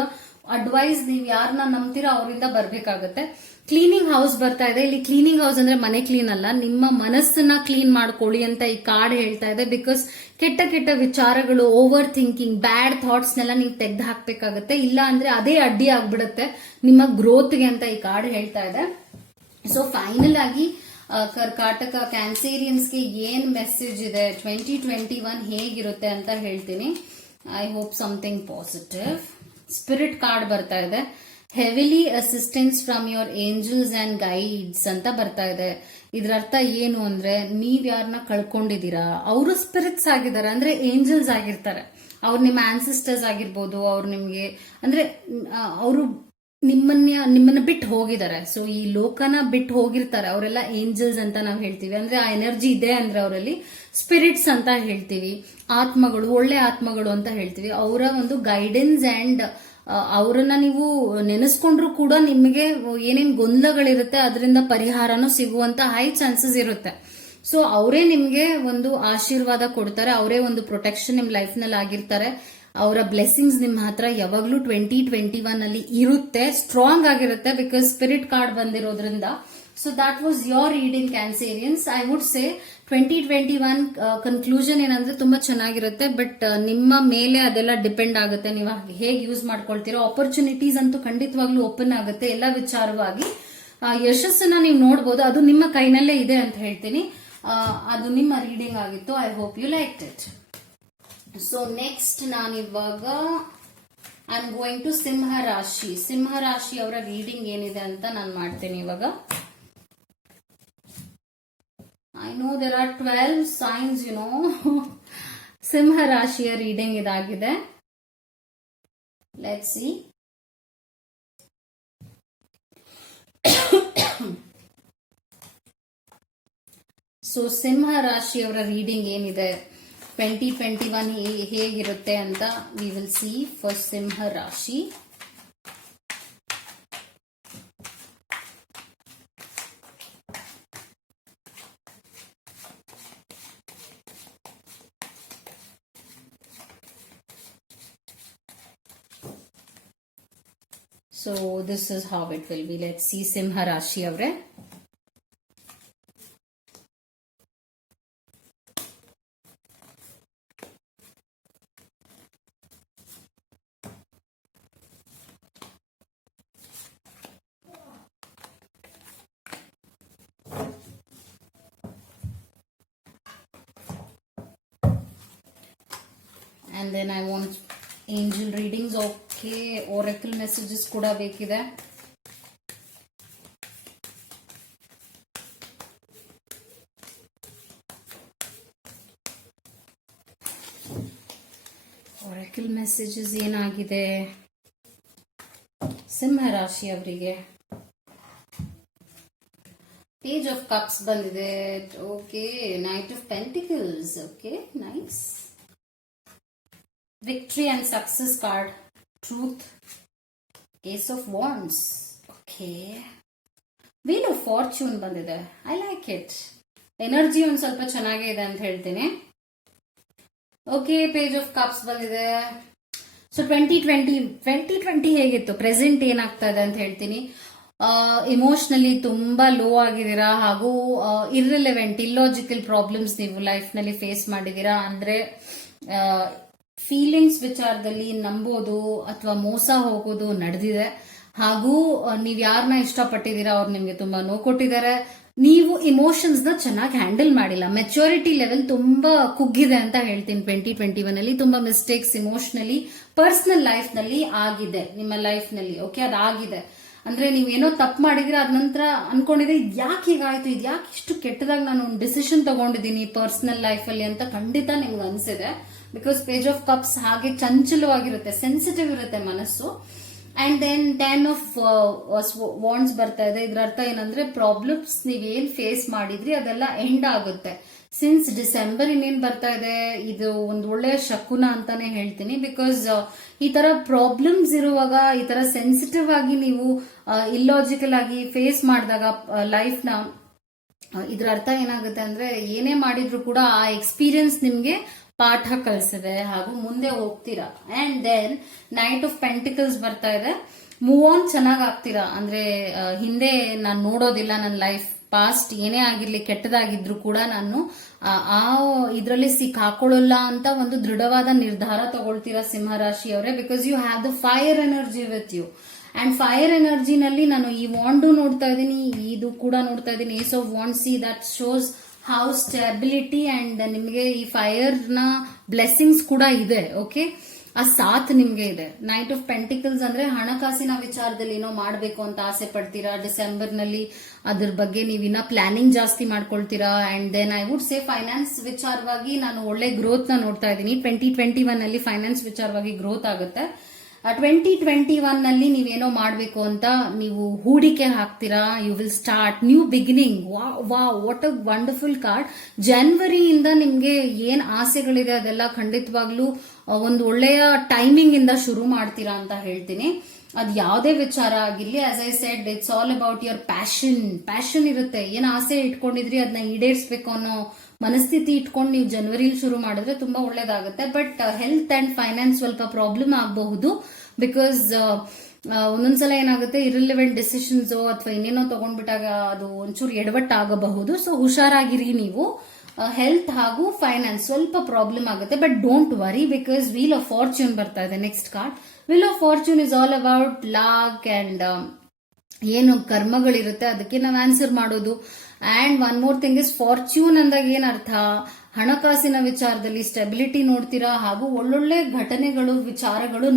ಅಡ್ವೈಸ್ ನೀವು ಯಾರನ್ನ ನಂಬ್ತೀರಾ ಅವರಿಂದ ಬರ್ಬೇಕಾಗತ್ತೆ. ಕ್ಲೀನಿಂಗ್ ಹೌಸ್ ಬರ್ತಾ ಇದೆ. ಇಲ್ಲಿ ಕ್ಲೀನಿಂಗ್ ಹೌಸ್ ಅಂದ್ರೆ ಮನೆ ಕ್ಲೀನ್ ಅಲ್ಲ, ನಿಮ್ಮ ಮನಸ್ಸನ್ನ ಕ್ಲೀನ್ ಮಾಡ್ಕೊಳ್ಳಿ ಅಂತ ಈ ಕಾರ್ಡ್ ಹೇಳ್ತಾ ಇದೆ. ಬಿಕಾಸ್ ಕೆಟ್ಟ ಕೆಟ್ಟ ವಿಚಾರಗಳು, ಓವರ್ ಥಿಂಕಿಂಗ್, ಬ್ಯಾಡ್ ಥಾಟ್ಸ್ ನೆಲ್ಲ ನೀವು ತೆಗೆದು ಹಾಕ್ಬೇಕಾಗತ್ತೆ. ಇಲ್ಲ ಅಂದ್ರೆ ಅದೇ ಅಡ್ಡಿ ಆಗ್ಬಿಡುತ್ತೆ ನಿಮ್ಮ ಗ್ರೋತ್ಗೆ ಅಂತ ಈ ಕಾರ್ಡ್ ಹೇಳ್ತಾ ಇದೆ. ಸೊ ಫೈನಲ್ ಆಗಿ ಕರ್ಕಾಟಕ ಕ್ಯಾನ್ಸೇರಿಯನ್ಸ್ಗೆ ಏನ್ ಮೆಸೇಜ್ ಇದೆ, 2021 ಹೇಗಿರುತ್ತೆ ಅಂತ ಹೇಳ್ತೀನಿ. I hope something positive. Spirit card ಬರ್ತಾ ಇದೆ. Heavily assistance from your angels and guides ಅಂತ ಬರ್ತಾ ಇದೆ. ಇದ್ರ ಅರ್ಥ ಏನು ಅಂದ್ರೆ, ನೀವ್ ಯಾರನ್ನ ಕಳ್ಕೊಂಡಿದ್ದೀರಾ, ಅವರು ಸ್ಪಿರಿಟ್ಸ್ ಆಗಿದ್ದಾರೆ, ಅಂದ್ರೆ ಏಂಜಲ್ಸ್ ಆಗಿರ್ತಾರೆ. ಅವ್ರು ನಿಮ್ಮ ಆನ್ಸಿಸ್ಟರ್ಸ್ ಆಗಿರ್ಬೋದು, ಅವ್ರು ನಿಮ್ಗೆ ಅಂದ್ರೆ ಅವರು ನಿಮ್ಮನ್ನ ಬಿಟ್ಟು ಹೋಗಿದ್ದಾರೆ. ಸೊ ಈ ಲೋಕನ ಬಿಟ್ಟು ಹೋಗಿರ್ತಾರೆ, ಅವರೆಲ್ಲ ಏಂಜಲ್ಸ್ ಅಂತ ನಾವು ಹೇಳ್ತೀವಿ. ಅಂದ್ರೆ ಆ ಎನರ್ಜಿ ಇದೆ ಅಂದ್ರೆ ಅವರಲ್ಲಿ ಸ್ಪಿರಿಟ್ಸ್ ಅಂತ ಹೇಳ್ತೀವಿ. ಆತ್ಮಗಳು, ಒಳ್ಳೆ ಆತ್ಮಗಳು ಅಂತ ಹೇಳ್ತೀವಿ. ಅವರ ಒಂದು ಗೈಡೆನ್ಸ್ ಅಂಡ್ ಅವರನ್ನ ನೀವು ನೆನೆಸ್ಕೊಂಡ್ರು ಕೂಡ ನಿಮಗೆ ಏನೇನ್ ಗೊಂದಲಗಳಿರುತ್ತೆ ಅದರಿಂದ ಪರಿಹಾರನೂ ಸಿಗುವಂತ ಹೈ ಚಾನ್ಸಸ್ ಇರುತ್ತೆ. ಸೊ ಅವರೇ ನಿಮ್ಗೆ ಒಂದು ಆಶೀರ್ವಾದ ಕೊಡ್ತಾರೆ, ಅವರೇ ಒಂದು ಪ್ರೊಟೆಕ್ಷನ್ ನಿಮ್ ಲೈಫ್ ನಲ್ಲಿ ಆಗಿರ್ತಾರೆ. ಅವರ ಬ್ಲೆಸ್ಸಿಂಗ್ಸ್ ನಿಮ್ಮ ಹತ್ರ ಯಾವಾಗ್ಲೂ 2021 ಅಲ್ಲಿ ಇರುತ್ತೆ, ಸ್ಟ್ರಾಂಗ್ ಆಗಿರುತ್ತೆ. ಬಿಕಾಸ್ ಸ್ಪಿರಿಟ್ ಕಾರ್ಡ್ ಬಂದಿರೋದ್ರಿಂದ. So that was your reading Cancerians. I would say 2021 conclusion ಏನಂದ್ರೆ ತುಂಬಾ ಚೆನ್ನಾಗಿರುತ್ತೆ. ಬಟ್ ನಿಮ್ಮ ಮೇಲೆ ಅದೆಲ್ಲ ಡಿಪೆಂಡ್ ಆಗುತ್ತೆ, ನೀವು ಹೇಗೆ ಯೂಸ್ ಮಾಡ್ಕೊಳ್ತೀರೋ. ಆಪರ್ಚುನಿಟೀಸ್ ಅಂತೂ ಖಂಡಿತವಾಗ್ಲೂ ಓಪನ್ ಆಗುತ್ತೆ ಎಲ್ಲ ವಿಚಾರವಾಗಿ. ಯಶಸ್ಸನ್ನ ನೀವು ನೋಡಬಹುದು, ಅದು ನಿಮ್ಮ ಕೈನಲ್ಲೇ ಇದೆ ಅಂತ ಹೇಳ್ತೀನಿ. ಅದು ನಿಮ್ಮ ರೀಡಿಂಗ್ ಆಗಿತ್ತು. I hope you like it. So next ನಾನಿವಾಗ I am going to Simha Rashi. ಸಿಂಹ ರಾಶಿ ಅವರ ರೀಡಿಂಗ್ ಏನಿದೆ ಅಂತ ನಾನು ಮಾಡ್ತೇನೆ ಇವಾಗ. I know there are 12 signs, you know. Simha ರಾಶಿಯ ರೀಡಿಂಗ್ ಇದಾಗಿದೆ. Let's see. ಸೊ ಸಿಂಹ ರಾಶಿಯವರ ರೀಡಿಂಗ್ ಏನಿದೆ, 2021 ಹೇಗಿರುತ್ತೆ ಅಂತ ವಿ ವಿಲ್ ಸಿ ಫಾರ್ ಸಿಂಹ ರಾಶಿ. So this is how it will be. Let's see ಸಿಂಹ ರಾಶಿ ಅವರೇ. And then I want angel readings. Okay, oracle messages ಕೂಡ ಬೇಕಿದೆ. oracle messages ಏನಾಗಿದೆ ಸಿಂಹ ರಾಶಿ ಅವರಿಗೆ. ಪೇಜ್ ಆಫ್ ಕಪ್ಸ್ ಬಂದಿದೆ. Okay, knight of pentacles. Okay, nice. Victory and success card, truth, ace of wands. Okay, wheel of fortune ಬಂದಿದೆ. I like it. Energy ಒಂದ್ ಸ್ವಲ್ಪ ಚೆನ್ನಾಗೇ ಇದೆ ಅಂತ ಹೇಳ್ತೀನಿ. ಓಕೆ, ಪೇಜ್ ಆಫ್ ಕಪ್ಸ್ ಬಂದಿದೆ. ಸೊ 2020 ಹೇಗಿತ್ತು, ಪ್ರೆಸೆಂಟ್ ಏನಾಗ್ತಾ ಇದೆ ಅಂತ ಹೇಳ್ತೀನಿ. ಇಮೋಷನಲಿ ತುಂಬಾ ಲೋ ಆಗಿದ್ದೀರಾ, ಹಾಗೂ ಇರ್ರಿಲೆವೆಂಟ್ ಇಲ್ಲಾಜಿಕಲ್ ಪ್ರಾಬ್ಲಮ್ಸ್ ನೀವು ಲೈಫ್ ನಲ್ಲಿ ಫೇಸ್ ಮಾಡಿದೀರಾ. ಅಂದ್ರೆ ಫೀಲಿಂಗ್ಸ್ ವಿಚಾರದಲ್ಲಿ ನಂಬೋದು ಅಥವಾ ಮೋಸ ಹೋಗೋದು ನಡೆದಿದೆ. ಹಾಗೂ ನೀವ್ ಯಾರನ್ನ ಇಷ್ಟಪಟ್ಟಿದ್ದೀರಾ ಅವ್ರು ನಿಮ್ಗೆ ತುಂಬಾ ನೋವು ಕೊಟ್ಟಿದ್ದಾರೆ. ನೀವು ಇಮೋಷನ್ಸ್ ನ ಚೆನ್ನಾಗಿ ಹ್ಯಾಂಡಲ್ ಮಾಡಿಲ್ಲ. ಮೆಚುರಿಟಿ ಲೆವೆಲ್ ತುಂಬಾ ಕುಗ್ಗಿದೆ ಅಂತ ಹೇಳ್ತೀನಿ. 2021 ಅಲ್ಲಿ ತುಂಬಾ ಮಿಸ್ಟೇಕ್ಸ್ ಇಮೋಷನಲಿ ಪರ್ಸನಲ್ ಲೈಫ್ ನಲ್ಲಿ ಆಗಿದೆ ನಿಮ್ಮ ಲೈಫ್ ನಲ್ಲಿ. ಓಕೆ, ಅದಾಗಿದೆ ಅಂದ್ರೆ ನೀವೇನೋ ತಪ್ಪು ಮಾಡಿದ್ರೆ ಅದ ನಂತರ ಅನ್ಕೊಂಡಿದ್ರೆ ಇದು ಯಾಕೆ ಹೀಗಾಯ್ತು, ಇದು ಯಾಕೆ ಇಷ್ಟು ಕೆಟ್ಟದಾಗ ನಾನು ಒಂದು ಡಿಸಿಷನ್ ತಗೊಂಡಿದ್ದೀನಿ ಪರ್ಸನಲ್ ಲೈಫ್ ಅಲ್ಲಿ ಅಂತ ಖಂಡಿತ ನಿಮ್ಗೆ ಅನ್ಸಿದೆ. ಬಿಕಾಸ್ ಪೇಜ್ ಆಫ್ ಕಪ್ಸ್ ಹಾಗೆ ಚಂಚಲವಾಗಿರುತ್ತೆ, ಸೆನ್ಸಿಟಿವ್ ಇರುತ್ತೆ ಮನಸ್ಸು. ಅಂಡ್ ದೆನ್ 10 ಆಫ್ ವಾಂಡ್ಸ್ ಬರ್ತಾ ಇದೆ. ಇದ್ರ ಅರ್ಥ ಏನಂದ್ರೆ ಪ್ರಾಬ್ಲಮ್ಸ್ ನೀವೇನ್ ಫೇಸ್ ಮಾಡಿದ್ರಿ ಅದೆಲ್ಲ ಎಂಡ್ ಆಗುತ್ತೆ. ಸಿನ್ಸ್ ಡಿಸೆಂಬರ್ ಇನ್ನೇನ್ ಬರ್ತಾ ಇದೆ, ಇದು ಒಂದು ಒಳ್ಳೆಯ ಶಕುನ ಅಂತಾನೆ ಹೇಳ್ತೀನಿ. ಬಿಕಾಸ್ ಈ ತರ ಪ್ರಾಬ್ಲಮ್ಸ್ ಇರುವಾಗ, ಈ ತರ ಸೆನ್ಸಿಟಿವ್ ಆಗಿ ನೀವು ಇಲ್ಲಾಜಿಕಲ್ ಆಗಿ ಫೇಸ್ ಮಾಡಿದಾಗ ಲೈಫ್ ನ, ಇದ್ರ ಅರ್ಥ ಏನಾಗುತ್ತೆ ಅಂದ್ರೆ ಏನೇ ಮಾಡಿದ್ರು ಕೂಡ ಆ ಎಕ್ಸ್ಪೀರಿಯನ್ಸ್ ನಿಮ್ಗೆ ಪಾಠ ಕಲಿಸಿದೆ ಹಾಗೂ ಮುಂದೆ ಹೋಗ್ತೀರಾ. And then knight of pentacles ಬರ್ತಾ ಇದೆ. ಮೂವ್ ಆನ್ ಚೆನ್ನಾಗ್ ಆಗ್ತೀರಾ. ಅಂದ್ರೆ ಹಿಂದೆ ನಾನು ನೋಡೋದಿಲ್ಲ, ನನ್ನ ಲೈಫ್ ಪಾಸ್ಟ್ ಏನೇ ಆಗಿರ್ಲಿ ಕೆಟ್ಟದಾಗಿದ್ರು ಕೂಡ ನಾನು ಆ ಇದ್ರಲ್ಲಿ ಸಿಕ್ಕಾಕೊಳ್ಳಲ್ಲ ಅಂತ ಒಂದು ದೃಢವಾದ ನಿರ್ಧಾರ ತಗೊಳ್ತೀರಾ ಸಿಂಹರಾಶಿಯವರೇ. Because you have the fire energy with you. And fire ಎನರ್ಜಿನಲ್ಲಿ ನಾನು ಈ ವಾಂಡು ನೋಡ್ತಾ ಇದ್ದೀನಿ, ಇದು ಕೂಡ ನೋಡ್ತಾ ಇದ್ದೀನಿ. Ace of wand, see that shows how stability and ನಿಮಗೆ ಈ ಫೈರ್ ನ ಬ್ಲೆಸ್ಸಿಂಗ್ಸ್ ಕೂಡ ಇದೆ. ಓಕೆ, ಆ ಸಾಥ್ ನಿಮ್ಗೆ ಇದೆ. ನೈಟ್ ಆಫ್ ಪೆಂಟಿಕಲ್ಸ್ ಅಂದ್ರೆ ಹಣಕಾಸಿನ ವಿಚಾರದಲ್ಲಿ ಏನೋ ಮಾಡ್ಬೇಕು ಅಂತ ಆಸೆ ಪಡ್ತೀರಾ. ಡಿಸೆಂಬರ್ ನಲ್ಲಿ ಅದ್ರ ಬಗ್ಗೆ ನೀವಿನ್ನ ಪ್ಲಾನಿಂಗ್ ಜಾಸ್ತಿ ಮಾಡ್ಕೊಳ್ತೀರಾ. And then I would say finance ವಿಚಾರವಾಗಿ ನಾನು ಒಳ್ಳೆ ಗ್ರೋತ್ ನ ನೋಡ್ತಾ ಇದ್ದೀನಿ. 2021 ಅಲ್ಲಿ ಫೈನಾನ್ಸ್ ವಿಚಾರವಾಗಿ ಗ್ರೋತ್ ಆಗುತ್ತೆ. 2021 ನಲ್ಲಿ ನೀವೇನೋ ಮಾಡ್ಬೇಕು ಅಂತ ನೀವು ಹೂಡಿಕೆ ಹಾಕ್ತೀರಾ. You will start new beginning. What a wonderful card. ಜನವರಿಯಿಂದ ನಿಮ್ಗೆ ಏನ್ ಆಸೆಗಳಿದೆ ಅದೆಲ್ಲ ಖಂಡಿತವಾಗ್ಲೂ ಒಂದು ಒಳ್ಳೆಯ ಟೈಮಿಂಗ್ ಇಂದ ಶುರು ಮಾಡ್ತೀರಾ ಅಂತ ಹೇಳ್ತೀನಿ. ಅದ್ ಯಾವುದೇ ವಿಚಾರ ಆಗಿರ್ಲಿ, as I shed, it's all about your passion ಇರುತ್ತೆ. ಏನ್ ಆಸೆ ಇಟ್ಕೊಂಡಿದ್ರಿ ಅದನ್ನ ಈಡೇರಿಸಬೇಕು ಅನ್ನೋ ಮನಸ್ಥಿತಿ ಇಟ್ಕೊಂಡು ನೀವು ಜನವರಿಲಿ ಶುರು ಮಾಡಿದ್ರೆ ತುಂಬಾ ಒಳ್ಳೇದಾಗುತ್ತೆ. ಬಟ್ ಹೆಲ್ತ್ ಅಂಡ್ ಫೈನಾನ್ಸ್ ಸ್ವಲ್ಪ ಪ್ರಾಬ್ಲಮ್ ಆಗಬಹುದು. ಬಿಕಾಸ್ ಒಂದೊಂದ್ಸಲ ಏನಾಗುತ್ತೆ, ಇರ್ರಿಲೆವೆಂಟ್ ಡಿಸಿಷನ್ಸ್ ಅಥವಾ ಇನ್ನೇನೋ ತಗೊಂಡ್ಬಿಟ್ಟಾಗ ಅದು ಒಂಚೂರು ಎಡವಟ್ಟಾಗಬಹುದು. ಸೊ ಹುಷಾರಾಗಿರಿ ನೀವು. ಹೆಲ್ತ್ ಹಾಗೂ ಫೈನಾನ್ಸ್ ಸ್ವಲ್ಪ ಪ್ರಾಬ್ಲಮ್ ಆಗುತ್ತೆ. But don't worry, because wheel of fortune ಬರ್ತಾ ಇದೆ next card. Wheel of fortune is all about lock and ಏನು ಕರ್ಮಗಳಿರುತ್ತೆ ಅದಕ್ಕೆ ನಾವು ಆನ್ಸರ್ ಮಾಡೋದು. And one more thing is, fortune ಅಂದಾಗ ಏನ್ ಅರ್ಥ, ಹಣಕಾಸಿನ ವಿಚಾರದಲ್ಲಿ ಸ್ಟೆಬಿಲಿಟಿ ನೋಡ್ತೀರಾ ಹಾಗೂ ಒಳ್ಳೊಳ್ಳೆ ಘಟನೆಗಳು ವಿಚಾರಗಳು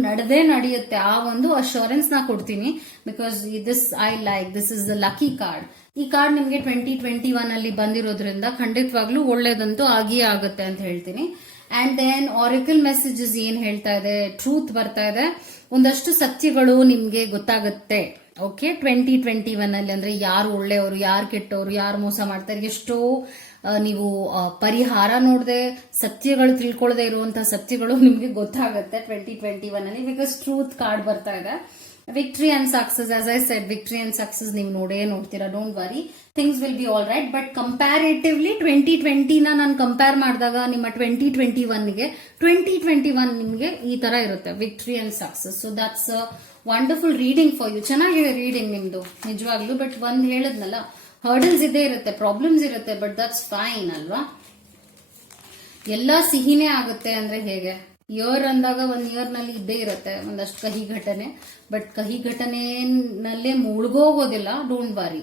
ನಡೆಯುತ್ತೆ. ಆ ಒಂದು ಅಶ್ಯೂರೆನ್ಸ್ ನಾ ಕೊಡ್ತೀನಿ. Because this I like, this is the lucky card. ಈ ಕಾರ್ಡ್ ನಿಮ್ಗೆ 2021 ಅಲ್ಲಿ ಬಂದಿರೋದ್ರಿಂದ ಖಂಡಿತವಾಗ್ಲೂ ಒಳ್ಳೇದಂತೂ ಆಗಿಯೇ ಆಗುತ್ತೆ ಅಂತ ಹೇಳ್ತೀನಿ. ಅಂಡ್ ದೆನ್ ಆರಿಕಲ್ ಮೆಸೇಜಸ್ ಏನ್ ಹೇಳ್ತಾ ಇದೆ, ಟ್ರೂತ್ ಬರ್ತಾ ಇದೆ. ಒಂದಷ್ಟು ಸತ್ಯಗಳು ನಿಮ್ಗೆ ಗೊತ್ತಾಗುತ್ತೆ. ಓಕೆ, 2021 ಅಲ್ಲಿ ಅಂದ್ರೆ ಯಾರು ಒಳ್ಳೆಯವರು, ಯಾರು ಕೆಟ್ಟವರು, ಯಾರು ಮೋಸ ಮಾಡ್ತಾರೆ, ಎಷ್ಟೋ ನೀವು ಪರಿಹಾರ ನೋಡದೆ ಸತ್ಯಗಳು ತಿಳ್ಕೊಳ್ಳದೆ ಇರುವಂತಹ ಸತ್ಯಗಳು ನಿಮ್ಗೆ ಗೊತ್ತಾಗುತ್ತೆ 2021 ಅಲ್ಲಿ. ಬಿಕಾಸ್ ಟ್ರೂತ್ ಕಾರ್ಡ್ ಬರ್ತಾ ಇದೆ. Victory and success, as I said, victory and success ನೀವು ನೋಡ್ತೀರಾ. Don't worry, things will be all right. But comparatively 2020ನ ನಾನು ಕಂಪೇರ್ ಮಾಡಿದಾಗ ನಿಮ್ಮ 2021 ನಿಮ್ಗೆ ಈ ತರ ಇರುತ್ತೆ, victory and success. So that's wonderful reading for you. ಚೆನ್ನಾಗಿದೆ ರೀಡಿಂಗ್ ನಿಮ್ದು ನಿಜವಾಗ್ಲೂ. ಬಟ್ ಒಂದ್ ಹೇಳದ್ನಲ್ಲ, ಹರ್ಡಲ್ಸ್ ಇದ್ದೇ ಇರುತ್ತೆ, ಪ್ರಾಬ್ಲಮ್ಸ್ ಇರುತ್ತೆ. ಬಟ್ ದಟ್ಸ್ ಫೈನ್ ಅಲ್ವಾ. ಎಲ್ಲ ಸಿಹಿನೇ ಆಗುತ್ತೆ ಅಂದ್ರೆ ಹೇಗೆ? ಇಯರ್ ಅಂದಾಗ ಒಂದ್ ಇಯರ್ ನಲ್ಲಿ ಇದ್ದೇ ಇರುತ್ತೆ ಒಂದಷ್ಟು ಕಹಿ ಘಟನೆ. ಬಟ್ ಕಹಿ ಘಟನೆನಲ್ಲೇ ಮುಳುಗೋಗೋದಿಲ್ಲ. Don't worry.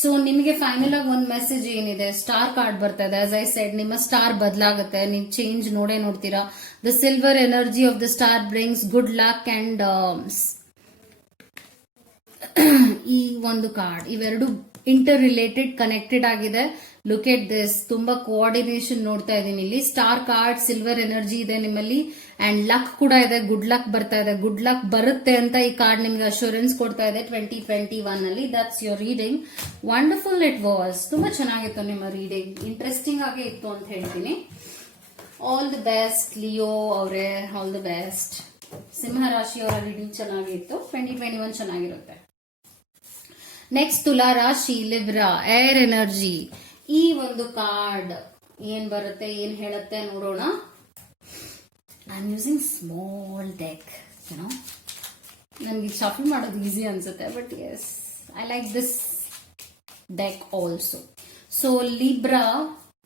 ಸೊ ನಿಮಗೆ ಫೈನಲ್ ಆಗಿ ಒಂದ್ ಮೆಸೇಜ್ ಏನಿದೆ, ಸ್ಟಾರ್ ಕಾರ್ಡ್ ಬರ್ತಾ ಇದೆ. ಆಸ್ ಐ ಸೆಡ್, ನಿಮ್ಮ ಸ್ಟಾರ್ ಬದಲಾಗುತ್ತೆ, ನೀವು ಚೇಂಜ್ ನೋಡ್ತೀರಾ. The silver energy of the star brings good luck and ಈ ಒಂದು ಕಾರ್ಡ್, ಇವೆರಡು ಇಂಟರ್ ರಿಲೇಟೆಡ್ ಕನೆಕ್ಟೆಡ್ ಆಗಿದೆ. ಲುಕ್ ಎಟ್ ದಿಸ್, ತುಂಬಾ ಕೋಆರ್ಡಿನೇಷನ್ ನೋಡ್ತಾ ಇದ್ದೀನಿ ಇಲ್ಲಿ. ಸ್ಟಾರ್ ಕಾರ್ಡ್, ಸಿಲ್ವರ್ ಎನರ್ಜಿ ಇದೆ ನಿಮ್ಮಲ್ಲಿ, ಅಂಡ್ ಲಕ್ ಕೂಡ ಇದೆ. ಗುಡ್ ಲಕ್ ಬರ್ತಾ ಇದೆ, ಗುಡ್ ಲಕ್ ಬರುತ್ತೆ ಅಂತ ಈ ಕಾರ್ಡ್ ನಿಮ್ಗೆ ಅಶ್ಯೂರೆನ್ಸ್ ಕೊಡ್ತಾ ಇದೆ 2021 ಅಲ್ಲಿ. That's your reading. Wonderful it was. ತುಂಬಾ ಚೆನ್ನಾಗಿತ್ತು ನಿಮ್ಮ ರೀಡಿಂಗ್, ಇಂಟ್ರೆಸ್ಟಿಂಗ್ ಆಗೇ ಇತ್ತು ಅಂತ ಹೇಳ್ತೀನಿ. ಆಲ್ ದಿ ಬೆಸ್ಟ್ ಲಿಯೋ ಅವರೇ, ಆಲ್ ದಿ ಬೆಸ್ಟ್. ಸಿಂಹ ರಾಶಿಯವರ ರೀಡಿಂಗ್ ಚೆನ್ನಾಗಿತ್ತು, 2021 ಚೆನ್ನಾಗಿರುತ್ತೆ. ನೆಕ್ಸ್ಟ್ ತುಲಾ ರಾಶಿ, ಲಿಬ್ರಾ, ಏರ್ ಎನರ್ಜಿ. ಈ ಒಂದು ಕಾರ್ಡ್ ಏನ್ ಬರುತ್ತೆ, ಏನ್ ಹೇಳುತ್ತೆ ನೋಡೋಣ. I am using small deck, you know, ನನ್ಗೆ ಶಾಪಿಂಗ್ ಮಾಡೋದು ಈಸಿ ಅನ್ಸುತ್ತೆ, but yes I like this deck also. So Libra,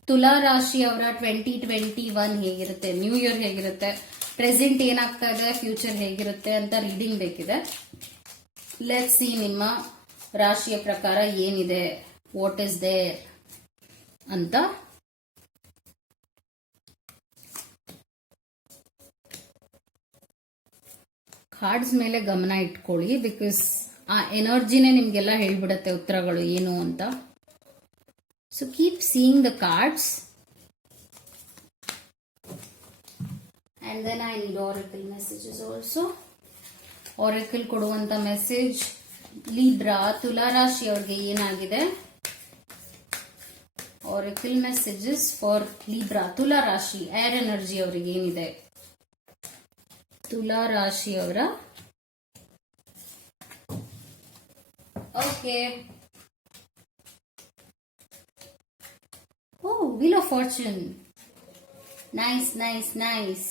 ತುಲಾ ರಾಶಿ ಅವರ 2021 ಹೇಗಿರುತ್ತೆ, ನ್ಯೂ ಇಯರ್ ಹೇಗಿರುತ್ತೆ, ಪ್ರೆಸೆಂಟ್ ಏನಾಗ್ತಾ ಇದೆ, ಫ್ಯೂಚರ್ ಹೇಗಿರುತ್ತೆ ಅಂತ ರೀಡಿಂಗ್ ಬೇಕಿದೆ. ಲೆಟ್ಸ್ ಸಿ ನಿಮ್ಮ ರಾಶಿಯ ಪ್ರಕಾರ ಏನಿದೆ, ವಾಟ್ ಇಸ್ ದೇರ್ ಅಂತ. ಕಾರ್ಡ್ಸ್ ಮೇಲೆ ಗಮನ ಇಟ್ಕೊಳ್ಳಿ, ಬಿಕಾಸ್ ಆ ಎನರ್ಜಿನೇ ನಿಮ್ಗೆಲ್ಲ ಹೇಳ್ಬಿಡತ್ತೆ ಉತ್ತರಗಳು ಏನು ಅಂತ. So keep seeing the cards and then I need oracle messages also. Oracle ಕೊಡುವಂತ ಮೆಸೇಜ್ ಲಿಬ್ರಾ, ತುಲಾ ರಾಶಿ ಅವರಿಗೆ ಏನಾಗಿದೆ. Oracle messages for Libra, ತುಲಾ ರಾಶಿ, ಏರ್ ಎನರ್ಜಿ ಅವರಿಗೆ ಏನಿದೆ. ತುಲಾ ರಾಶಿ ಅವರ okay. Oh, wheel of fortune. Nice nice nice,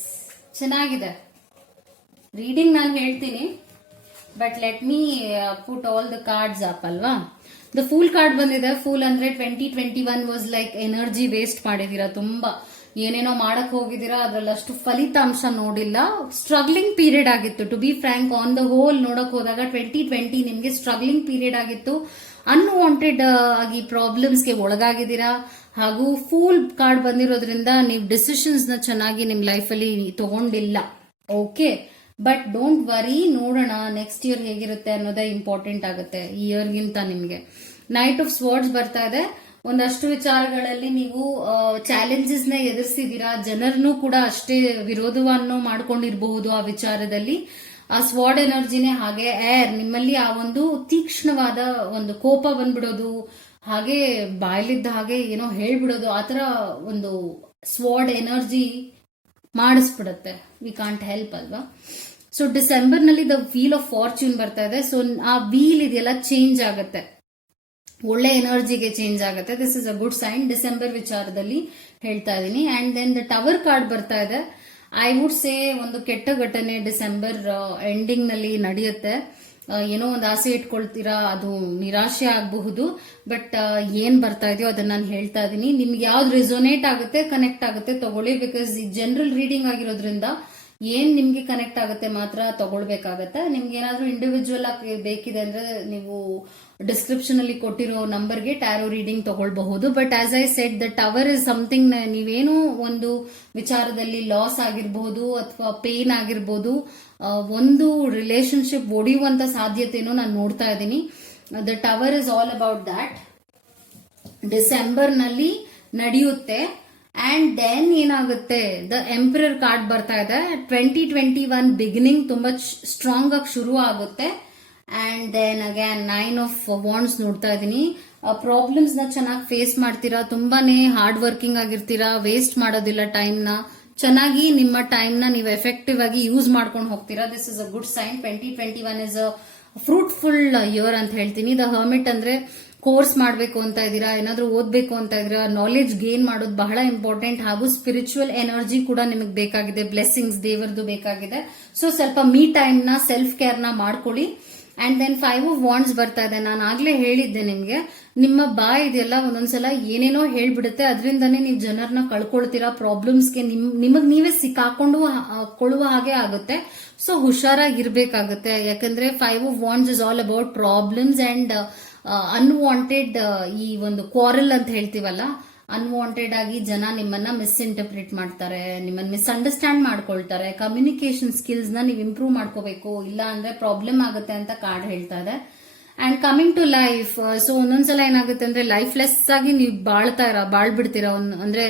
ಚೆನ್ನಾಗಿದೆ ರೀಡಿಂಗ್. ನಾನು ಹೇಳ್ತೀನಿ, but let me put all the cards up ಅಲ್ವಾ. ದ ಫೂಲ್ ಕಾರ್ಡ್ ಬಂದಿದೆ. ಫೂಲ್ ಅಂದ್ರೆ 2021 ವಾಸ್ ಲೈಕ್ ಎನರ್ಜಿ ವೇಸ್ಟ್ ಮಾಡಿದೀರಾ, ತುಂಬಾ ಏನೇನೋ ಮಾಡಕ್ ಹೋಗಿದ್ದೀರಾ, ಅದ್ರಲ್ಲಿ ಅಷ್ಟು ಫಲಿತಾಂಶ ನೋಡಿಲ್ಲ. ಸ್ಟ್ರಗ್ಲಿಂಗ್ ಪೀರಿಯಡ್ ಆಗಿತ್ತು. To be frank, on the whole ನೋಡಕ್ ಹೋದಾಗ 2020 ನಿಮ್ಗೆ ಸ್ಟ್ರಗ್ಲಿಂಗ್ ಪೀರಿಯಡ್ ಆಗಿತ್ತು. ಅನ್ವಾಂಟೆಡ್ ಆಗಿ ಪ್ರಾಬ್ಲಮ್ಸ್ಗೆ ಒಳಗಾಗಿದ್ದೀರಾ. ಹಾಗೂ ಫೂಲ್ ಕಾರ್ಡ್ ಬಂದಿರೋದ್ರಿಂದ ನೀವು ಡಿಸಿಷನ್ಸ್ ನ ಚೆನ್ನಾಗಿ ನಿಮ್ ಲೈಫ್ ಅಲ್ಲಿ ತಗೊಂಡಿಲ್ಲ. ಓಕೆ, ಬಟ್ ಡೋಂಟ್ ವರಿ, ನೋಡೋಣ ನೆಕ್ಸ್ಟ್ ಇಯರ್ ಹೇಗಿರುತ್ತೆ ಅನ್ನೋದೇ ಇಂಪಾರ್ಟೆಂಟ್ ಆಗುತ್ತೆ ಈ ಇಯರ್ಗಿಂತ ನಿಮ್ಗೆ. ನೈಟ್ ಆಫ್ ಸ್ವರ್ಡ್ಸ್ ಬರ್ತಾ ಇದೆ. ಒಂದಷ್ಟು ವಿಚಾರಗಳಲ್ಲಿ ನೀವು ಚಾಲೆಂಜಸ್ ನ ಎದುರಿಸಿದೀರಾ. ಜನರನ್ನು ಕೂಡ ಅಷ್ಟೇ ವಿರೋಧವನ್ನು ಮಾಡ್ಕೊಂಡಿರಬಹುದು ಆ ವಿಚಾರದಲ್ಲಿ. ಆ ಸ್ವಾಡ್ ಎನರ್ಜಿನೇ ಹಾಗೆ. ಏರ್, ನಿಮ್ಮಲ್ಲಿ ಆ ಒಂದು ತೀಕ್ಷ್ಣವಾದ ಒಂದು ಕೋಪ ಬಂದ್ಬಿಡೋದು, ಹಾಗೆ ಬಾಯಲಿದ್ದ ಹಾಗೆ ಏನೋ ಹೇಳ್ಬಿಡೋದು, ಆತರ ಒಂದು ಸ್ವಾಡ್ ಎನರ್ಜಿ ಮಾಡಿಸ್ಬಿಡತ್ತೆ. ವಿ ಕಾಂಟ್ ಹೆಲ್ಪ್ ಅಲ್ವಾ. ಸೊ ಡಿಸೆಂಬರ್ ನಲ್ಲಿ ದ ವೀಲ್ ಆಫ್ ಫಾರ್ಚೂನ್ ಬರ್ತಾ ಇದೆ. ಸೊ ಆ ವೀಲ್ ಇದೆಲ್ಲ ಚೇಂಜ್ ಆಗುತ್ತೆ, ಒಳ್ಳೆ ಎನರ್ಜಿಗೆ ಚೇಂಜ್ ಆಗುತ್ತೆ. This is a good sign. December ವಿಚಾರದಲ್ಲಿ ಹೇಳ್ತಾ ಇದೀನಿ. And then the tower card ಬರ್ತಾ ಇದೆ. ಐ ವುಡ್ ಸೇ ಒಂದು ಕೆಟ್ಟ ಘಟನೆ ಡಿಸೆಂಬರ್ ಎಂಡಿಂಗ್ ನಲ್ಲಿ ನಡೆಯುತ್ತೆ. ಏನೋ ಒಂದು ಆಸೆ ಇಟ್ಕೊಳ್ತೀರಾ, ಅದು ನಿರಾಶೆ ಆಗಬಹುದು. ಬಟ್ ಏನ್ ಬರ್ತಾ ಇದೆಯೋ ಅದನ್ನ ನಾನು ಹೇಳ್ತಾ ಇದೀನಿ. ನಿಮ್ಗೆ ಯಾವ್ದು ರೆಸೋನೇಟ್ ಆಗುತ್ತೆ, ಕನೆಕ್ಟ್ ಆಗುತ್ತೆ ತಗೊಳ್ಳಿ. ಬಿಕಾಸ್ ಈ ಜನರಲ್ ರೀಡಿಂಗ್ ಆಗಿರೋದ್ರಿಂದ ಏನ್ ನಿಮ್ಗೆ ಕನೆಕ್ಟ್ ಆಗುತ್ತೆ ಮಾತ್ರ ತಗೊಳ್ಬೇಕಾಗತ್ತೆ. ನಿಮ್ಗೆ ಏನಾದ್ರೂ ಇಂಡಿವಿಜುವಲ್ ಆಗಿ ಬೇಕಿದೆ ಅಂದ್ರೆ ನೀವು ಡಿಸ್ಕ್ರಿಪ್ಷನ್ ಅಲ್ಲಿ ಕೊಟ್ಟಿರೋ ನಂಬರ್ಗೆ ಟ್ಯಾರೋ ರೀಡಿಂಗ್ ತಗೊಳ್ಬಹುದು. But as I shed, the tower is something. ನೀವೇನು ಒಂದು ವಿಚಾರದಲ್ಲಿ ಲಾಸ್ ಆಗಿರಬಹುದು ಅಥವಾ ಪೇನ್ ಆಗಿರ್ಬೋದು, ಒಂದು ರಿಲೇಶನ್ಶಿಪ್ ಒಡೆಯುವಂತ ಸಾಧ್ಯತೆನೂ ನಾನು ನೋಡ್ತಾ ಇದ್ದೀನಿ. The tower is all about that. December ನಲ್ಲಿ ನಡೆಯುತ್ತೆ. ಅಂಡ್ ದೆನ್ ಏನಾಗುತ್ತೆ, ದ ಎಂಪರರ್ ಕಾರ್ಡ್ ಬರ್ತಾ ಇದೆ. 2021 ಬಿಗಿನಿಂಗ್ ತುಂಬಾ ಸ್ಟ್ರಾಂಗ್ ಆಗಿ ಶುರು ಆಗುತ್ತೆ. And then again 9 of wands ನೋಡ್ತಾ ಇದೀನಿ. ಪ್ರಾಬ್ಲಮ್ಸ್ ನ ಚೆನ್ನಾಗಿ ಫೇಸ್ ಮಾಡ್ತೀರಾ, ತುಂಬಾನೇ ಹಾರ್ಡ್ ವರ್ಕಿಂಗ್ ಆಗಿರ್ತೀರಾ, ವೇಸ್ಟ್ ಮಾಡೋದಿಲ್ಲ ಟೈಮ್ ನ. ಚೆನ್ನಾಗಿ ನಿಮ್ಮ ಟೈಮ್ ನ ನೀವು ಎಫೆಕ್ಟಿವ್ ಆಗಿ ಯೂಸ್ ಮಾಡ್ಕೊಂಡು ಹೋಗ್ತೀರಾ. This is a good sign. 2021 is a fruitful year ಅಂತ ಹೇಳ್ತೀನಿ. ದ ಹರ್ಮಿಟ್ ಅಂದ್ರೆ ಕೋರ್ಸ್ ಮಾಡಬೇಕು ಅಂತ ಇದ್ದೀರಾ, ಏನಾದ್ರೂ ಓದ್ಬೇಕು ಅಂತ ಇದ್ದೀರಾ, ನಾಲೆಜ್ ಗೇನ್ ಮಾಡೋದು ಬಹಳ ಇಂಪಾರ್ಟೆಂಟ್. ಹಾಗೂ ಸ್ಪಿರಿಚುವಲ್ ಎನರ್ಜಿ ಕೂಡ ನಿಮಗೆ ಬೇಕಾಗಿದೆ, ಬ್ಲೆಸ್ಸಿಂಗ್ಸ್ ದೇವರದು ಬೇಕಾಗಿದೆ. ಸೊ ಸ್ವಲ್ಪ ಮೀ ಟೈಮ್ ನ, ಸೆಲ್ಫ್ ಕೇರ್ ನ ಮಾಡ್ಕೊಳ್ಳಿ. ಅಂಡ್ ದೆನ್ 5 ಆಫ್ ವಾಂಡ್ಸ್ ಬರ್ತಾ ಇದೆ. ನಾನು ಆಗ್ಲೇ ಹೇಳಿದ್ದೆ ನಿಮ್ಗೆ, ನಿಮ್ಮ ಬಾಯ್ ಇದೆಲ್ಲ ಒಂದೊಂದ್ಸಲ ಏನೇನೋ ಹೇಳ್ಬಿಡುತ್ತೆ, ಅದರಿಂದಾನೇ ನೀವು ಜನರನ್ನ ಕಳ್ಕೊಳ್ತೀರಾ. ಪ್ರಾಬ್ಲಮ್ಸ್ಗೆ ನಿಮಗ್ ನೀವೇ ಸಿಕ್ಕಾಕೊಂಡು ಕೊಳ್ಳುವ ಹಾಗೆ ಆಗುತ್ತೆ. ಸೊ ಹುಷಾರಾಗಿರ್ಬೇಕಾಗುತ್ತೆ. ಯಾಕಂದ್ರೆ 5 of wands is all about problems and unwanted ಈ ಒಂದು ಕ್ವಾರಲ್ ಅಂತ ಹೇಳ್ತೀವಲ್ಲ, ಅನ್ವಾಂಟೆಡ್ ಆಗಿ ಜನ ನಿಮ್ಮನ್ನ ಮಿಸ್ಇಂಟರ್ಪ್ರಿಟ್ ಮಾಡ್ತಾರೆ, ನಿಮ್ಮನ್ನ ಮಿಸ್ಅಂಡರ್ಸ್ಟ್ಯಾಂಡ್ ಮಾಡ್ಕೊಳ್ತಾರೆ. ಕಮ್ಯುನಿಕೇಶನ್ ಸ್ಕಿಲ್ಸ್ ನ ನೀವು ಇಂಪ್ರೂವ್ ಮಾಡ್ಕೋಬೇಕು, ಇಲ್ಲ ಅಂದ್ರೆ ಪ್ರಾಬ್ಲಮ್ ಆಗುತ್ತೆ ಅಂತ ಕಾರ್ಡ್ ಹೇಳ್ತಾ ಇದೆ. And coming to life, so ಒಂದೊಂದ್ಸಲ ಏನಾಗುತ್ತೆ ಅಂದ್ರೆ ಲೈಫ್ಲೆಸ್ ಆಗಿ ನೀವು ಬಾಳ್ಬಿಡ್ತೀರಾ. ಅಂದ್ರೆ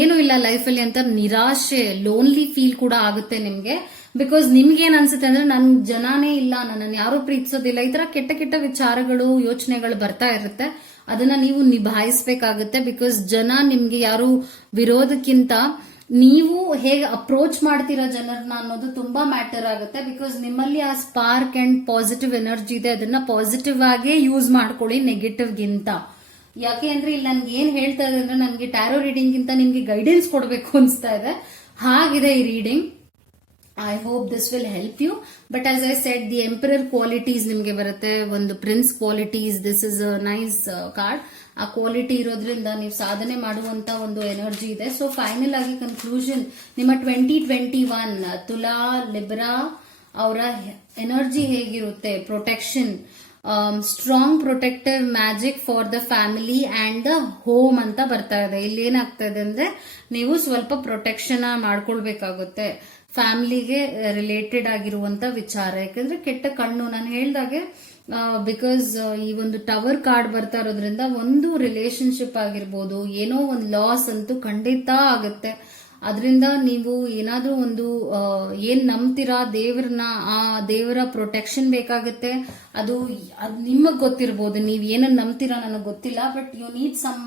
ಏನು ಇಲ್ಲ ಲೈಫಲ್ಲಿ ಅಂತ ನಿರಾಶೆ, ಲೋನ್ಲಿ ಫೀಲ್ ಕೂಡ ಆಗುತ್ತೆ ನಿಮ್ಗೆ. ಬಿಕಾಸ್ ನಿಮ್ಗೆ ಏನ್ ಅನ್ಸುತ್ತೆ ಅಂದ್ರೆ ನನ್ ಜನನೇ ಇಲ್ಲ, ನನ್ನನ್ನು ಯಾರು ಪ್ರೀತಿಸೋದಿಲ್ಲ, ಈ ತರ ಕೆಟ್ಟ ಕೆಟ್ಟ ವಿಚಾರಗಳು, ಯೋಚನೆಗಳು ಬರ್ತಾ ಇರುತ್ತೆ. ಅದನ್ನ ನೀವು ನಿಭಾಯಿಸ್ಬೇಕಾಗುತ್ತೆ. ಬಿಕಾಸ್ ಜನ ನಿಮ್ಗೆ ಯಾರು ವಿರೋಧಕ್ಕಿಂತ ನೀವು ಹೇಗೆ ಅಪ್ರೋಚ್ ಮಾಡ್ತೀರಾ ಜನರನ್ನ ಅನ್ನೋದು ತುಂಬಾ ಮ್ಯಾಟರ್ ಆಗುತ್ತೆ. ಬಿಕಾಸ್ ನಿಮ್ಮಲ್ಲಿ ಆ ಸ್ಪಾರ್ಕ್ ಅಂಡ್ ಪಾಸಿಟಿವ್ ಎನರ್ಜಿ ಇದೆ, ಅದನ್ನ ಪಾಸಿಟಿವ್ ಆಗೇ ಯೂಸ್ ಮಾಡ್ಕೊಳ್ಳಿ ನೆಗೆಟಿವ್ ಗಿಂತ. ಯಾಕೆ ಅಂದ್ರೆ ಇಲ್ಲಿ ನನ್ಗೆ ಏನ್ ಹೇಳ್ತಾ ಇದೆ ಅಂದ್ರೆ ನನ್ಗೆ ಟ್ಯಾರೋ ರೀಡಿಂಗ್ ಗಿಂತ ನಿಮ್ಗೆ ಗೈಡೆನ್ಸ್ ಕೊಡಬೇಕು ಅನ್ಸ್ತಾ ಇದೆ, ಹಾಗಿದೆ ಈ reading. I hope this will help you. But as I said, the emperor qualities ನಿಮ್ಗೆ ಬರುತ್ತೆ, ಒಂದು prince qualities. This is a nice card. ಆ ಕ್ವಾಲಿಟಿ ಇರೋದ್ರಿಂದ ನೀವು ಸಾಧನೆ ಮಾಡುವಂತ ಒಂದು ಎನರ್ಜಿ ಇದೆ. ಸೊ ಫೈನಲ್ ಆಗಿ ಕನ್ಕ್ಲೂಷನ್, ನಿಮ್ಮ 2021 ತುಲಾ ಲಿಬ್ರಾ ಅವರ ಎನರ್ಜಿ ಹೇಗಿರುತ್ತೆ? Protection, strong protective magic for the family and the home ಅಂತ ಬರ್ತಾ ಇದೆ. ಇಲ್ಲಿ ಏನಾಗ್ತಾ ಇದೆ ಅಂದ್ರೆ ನೀವು ಸ್ವಲ್ಪ ಪ್ರೊಟೆಕ್ಷನ್ ಮಾಡ್ಕೊಳ್ಬೇಕಾಗುತ್ತೆ ಫ್ಯಾಮಿಲಿಗೆ ರಿಲೇಟೆಡ್ ಆಗಿರುವಂತ ವಿಚಾರ. ಯಾಕಂದ್ರೆ ಕೆಟ್ಟ ಕಣ್ಣು ನಾನು ಹೇಳ್ದಾಗೆ, ಬಿಕಾಸ್ ಈ ಒಂದು ಟವರ್ ಕಾರ್ಡ್ ಬರ್ತಾ ಇರೋದ್ರಿಂದ ಒಂದು ರಿಲೇಶನ್ಶಿಪ್ ಆಗಿರ್ಬೋದು, ಏನೋ ಒಂದು ಲಾಸ್ ಅಂತೂ ಖಂಡಿತ ಆಗುತ್ತೆ. ಅದರಿಂದ ನೀವು ಏನಾದ್ರೂ ಒಂದು ಏನ್ ನಂಬ್ತೀರಾ ದೇವ್ರನ್ನ, ಆ ದೇವರ ಪ್ರೊಟೆಕ್ಷನ್ ಬೇಕಾಗುತ್ತೆ. ಅದು ನಿಮಗ್ ಗೊತ್ತಿರ್ಬೋದು, ನೀವ್ ಏನನ್ನ ನಂಬ್ತೀರಾ ನನಗೆ ಗೊತ್ತಿಲ್ಲ, but you need some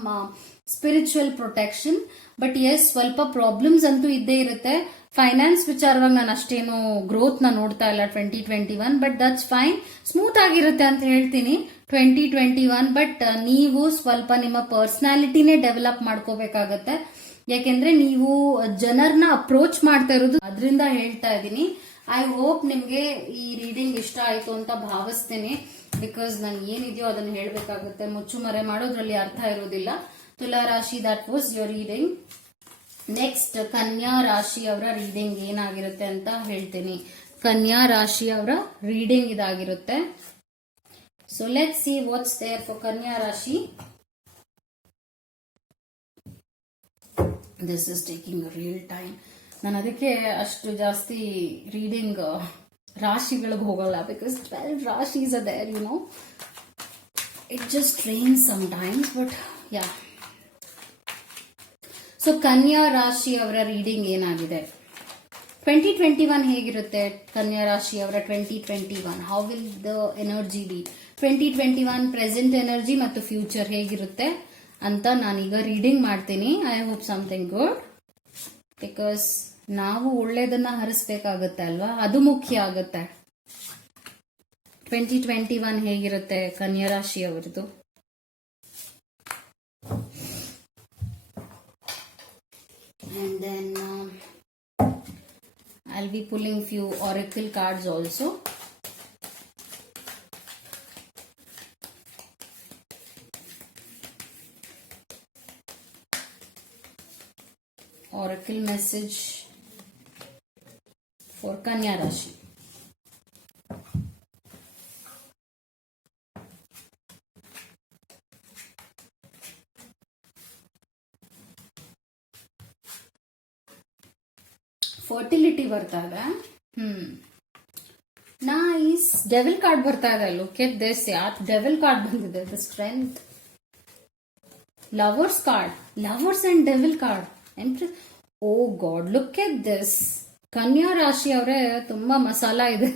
spiritual protection. But yes, ಸ್ವಲ್ಪ ಪ್ರಾಬ್ಲಮ್ಸ್ ಅಂತೂ ಇದ್ದೇ ಇರುತ್ತೆ. ಫೈನಾನ್ಸ್ ವಿಚಾರವಾಗಿ ನಾನು ಅಷ್ಟೇನು ಗ್ರೋತ್ ನ ನೋಡ್ತಾ ಇಲ್ಲ 2021, ಬಟ್ ದಟ್ಸ್ ಫೈನ್, ಸ್ಮೂತ್ ಆಗಿರುತ್ತೆ ಅಂತ ಹೇಳ್ತೀನಿ 2021. ಬಟ್ ನೀವು ಸ್ವಲ್ಪ ನಿಮ್ಮ ಪರ್ಸನಾಲಿಟಿನೇ ಡೆವಲಪ್ ಮಾಡ್ಕೋಬೇಕಾಗತ್ತೆ. ಯಾಕೆಂದ್ರೆ ನೀವು ಜನರನ್ನ ಅಪ್ರೋಚ್ ಮಾಡ್ತಾ ಇರೋದು, ಅದರಿಂದ ಹೇಳ್ತಾ ಇದ್ದೀನಿ. ಐ ಹೋಪ್ ನಿಮ್ಗೆ ಈ ರೀಡಿಂಗ್ ಇಷ್ಟ ಆಯ್ತು ಅಂತ ಭಾವಿಸ್ತೇನೆ. ಬಿಕಾಸ್ ನಂಗೆ ಏನಿದೆಯೋ ಅದನ್ನ ಹೇಳ್ಬೇಕಾಗುತ್ತೆ, ಮುಚ್ಚುಮರೆ ಮಾಡೋದ್ರಲ್ಲಿ ಅರ್ಥ ಇರೋದಿಲ್ಲ. ತುಲಾ ರಾಶಿ, that was your reading. Next ಕನ್ಯಾ ರಾಶಿ ಅವರ ರೀಡಿಂಗ್ ಏನಾಗಿರುತ್ತೆ ಅಂತ ಹೇಳ್ತೀನಿ. ಕನ್ಯಾ ರಾಶಿ ಅವರ ರೀಡಿಂಗ್ ಇದಾಗಿರುತ್ತೆ. So let's see what's there for Kanya Rashi. This is taking real time. ನಾನು ಅದಕ್ಕೆ ಅಷ್ಟು ಜಾಸ್ತಿ ರೀಡಿಂಗ್ ರಾಶಿಗಳಿಗೆ ಹೋಗಲ್ಲ. Because 12 rashis are there, you know. It just drains sometimes, but yeah. So Kanya ರಾಶಿ ಅವರ ರೀಡಿಂಗ್ ಏನಾಗಿದೆ? 2021 ಹೇಗಿರುತ್ತೆ ಕನ್ಯಾ ರಾಶಿ ಅವರ 2021? How will the energy B? 2021 present energy ಮತ್ತು ಫ್ಯೂಚರ್ ಹೇಗಿರುತ್ತೆ ಅಂತ ನಾನೀಗ ರೀಡಿಂಗ್ ಮಾಡ್ತೀನಿ. I hope something good. Because ನಾವು ಒಳ್ಳೇದನ್ನ ಹರಿಸ್ಬೇಕಾಗತ್ತೆ ಅಲ್ವಾ, ಅದು ಮುಖ್ಯ ಆಗುತ್ತೆ. 2021 ಹೇಗಿರುತ್ತೆ ಕನ್ಯಾ ರಾಶಿ ಅವರದು? And then I'll be pulling few oracle cards also. Oracle message for Kanya Rashi. Fertility ಬರ್ತಾ ಇದೆ. ನೈಸ್. ಡೆವಿಲ್ ಕಾರ್ಡ್ ಬರ್ತಾ ಇದೆ. ಲುಕ್ ಎಟ್ ದಿಸ್ ಯಾರ್ ಡೆವಿಲ್ ಕಾರ್ಡ್ ಬಂದಿದೆ. The strength. Lovers card, lovers and devil card. Empress. Oh god, look at this. ಕನ್ಯಾ ರಾಶಿ ಅವರೇ ತುಂಬಾ ಮಸಾಲ ಇದೆ.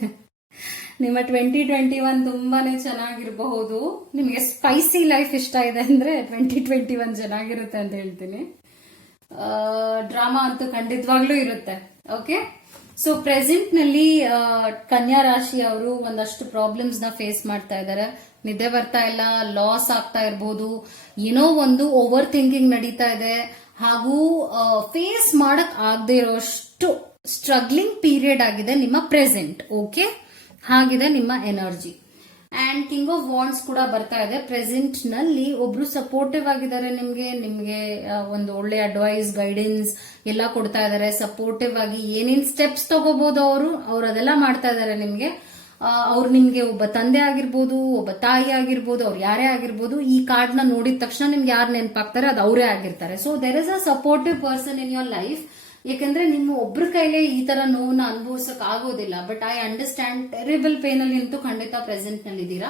ನಿಮ್ಮ 2021 ತುಂಬಾನೇ ಚೆನ್ನಾಗಿರಬಹುದು. ನಿಮಗೆ ಸ್ಪೈಸಿ ಲೈಫ್ ಇಷ್ಟ ಇದೆ ಅಂದ್ರೆ 2021 ಚೆನ್ನಾಗಿರುತ್ತೆ ಅಂತ ಹೇಳ್ತೀನಿ. ಡ್ರಾಮಾ ಅಂತೂ ಖಂಡಿತವಾಗ್ಲೂ ಇರುತ್ತೆ. ಓಕೆ, ಸೊ ಪ್ರೆಸೆಂಟ್ ನಲ್ಲಿ ಕನ್ಯಾ ರಾಶಿ ಅವರು ಒಂದಷ್ಟು ಪ್ರಾಬ್ಲಮ್ಸ್ ನ ಫೇಸ್ ಮಾಡ್ತಾ ಇದ್ದಾರೆ. ನಿದ್ದೆ ಬರ್ತಾ ಇಲ್ಲ, ಲಾಸ್ ಆಗ್ತಾ ಇರಬಹುದು, ಏನೋ ಒಂದು ಓವರ್ ಥಿಂಕಿಂಗ್ ನಡೀತಾ ಇದೆ, ಹಾಗೂ ಫೇಸ್ ಮಾಡಕ್ ಆಗದೆ ಇರೋಷ್ಟು ಸ್ಟ್ರಗ್ಲಿಂಗ್ ಪೀರಿಯಡ್ ಆಗಿದೆ ನಿಮ್ಮ ಪ್ರೆಸೆಂಟ್. ಓಕೆ, ಹಾಗಿದೆ ನಿಮ್ಮ energy. And king of wands ಕೂಡ ಬರ್ತಾ ಇದೆ. ಪ್ರೆಸೆಂಟ್ ನಲ್ಲಿ ಒಬ್ರು ಸಪೋರ್ಟಿವ್ ಆಗಿದ್ದಾರೆ ನಿಮ್ಗೆ ಒಂದು ಒಳ್ಳೆ ಅಡ್ವೈಸ್, ಗೈಡೆನ್ಸ್ ಎಲ್ಲ ಕೊಡ್ತಾ ಇದಾರೆ. ಸಪೋರ್ಟಿವ್ ಆಗಿ ಏನೇನ್ ಸ್ಟೆಪ್ಸ್ ತಗೋಬಹುದು ಅವ್ರು ಅದೆಲ್ಲ ಮಾಡ್ತಾ ಇದಾರೆ ನಿಮ್ಗೆ. ಅವ್ರು ನಿಮ್ಗೆ ಒಬ್ಬ ತಂದೆ ಆಗಿರ್ಬೋದು, ಒಬ್ಬ ತಾಯಿ ಆಗಿರ್ಬೋದು, ಅವ್ರು ಯಾರೇ ಆಗಿರ್ಬೋದು. ಈ ಕಾರ್ಡ್ ನ ನೋಡಿದ ತಕ್ಷಣ ನಿಮ್ಗೆ ಯಾರು ನೆನಪಾಗ್ತಾರೆ ಅದು ಅವರೇ ಆಗಿರ್ತಾರೆ. So there is a supportive person in your life. ಯಾಕಂದ್ರೆ ನಿಮ್ಮ ಒಬ್ರ ಕೈಲೇ ಈ ತರ ನೋವನ್ನ ಅನುಭವಿಸಕ್ ಆಗೋದಿಲ್ಲ. But I understand, terrible pain ಅಲ್ಲಿ ಅಂತೂ ಖಂಡಿತ ಪ್ರೆಸೆಂಟ್ ನಲ್ಲಿ ಇದ್ದೀರಾ.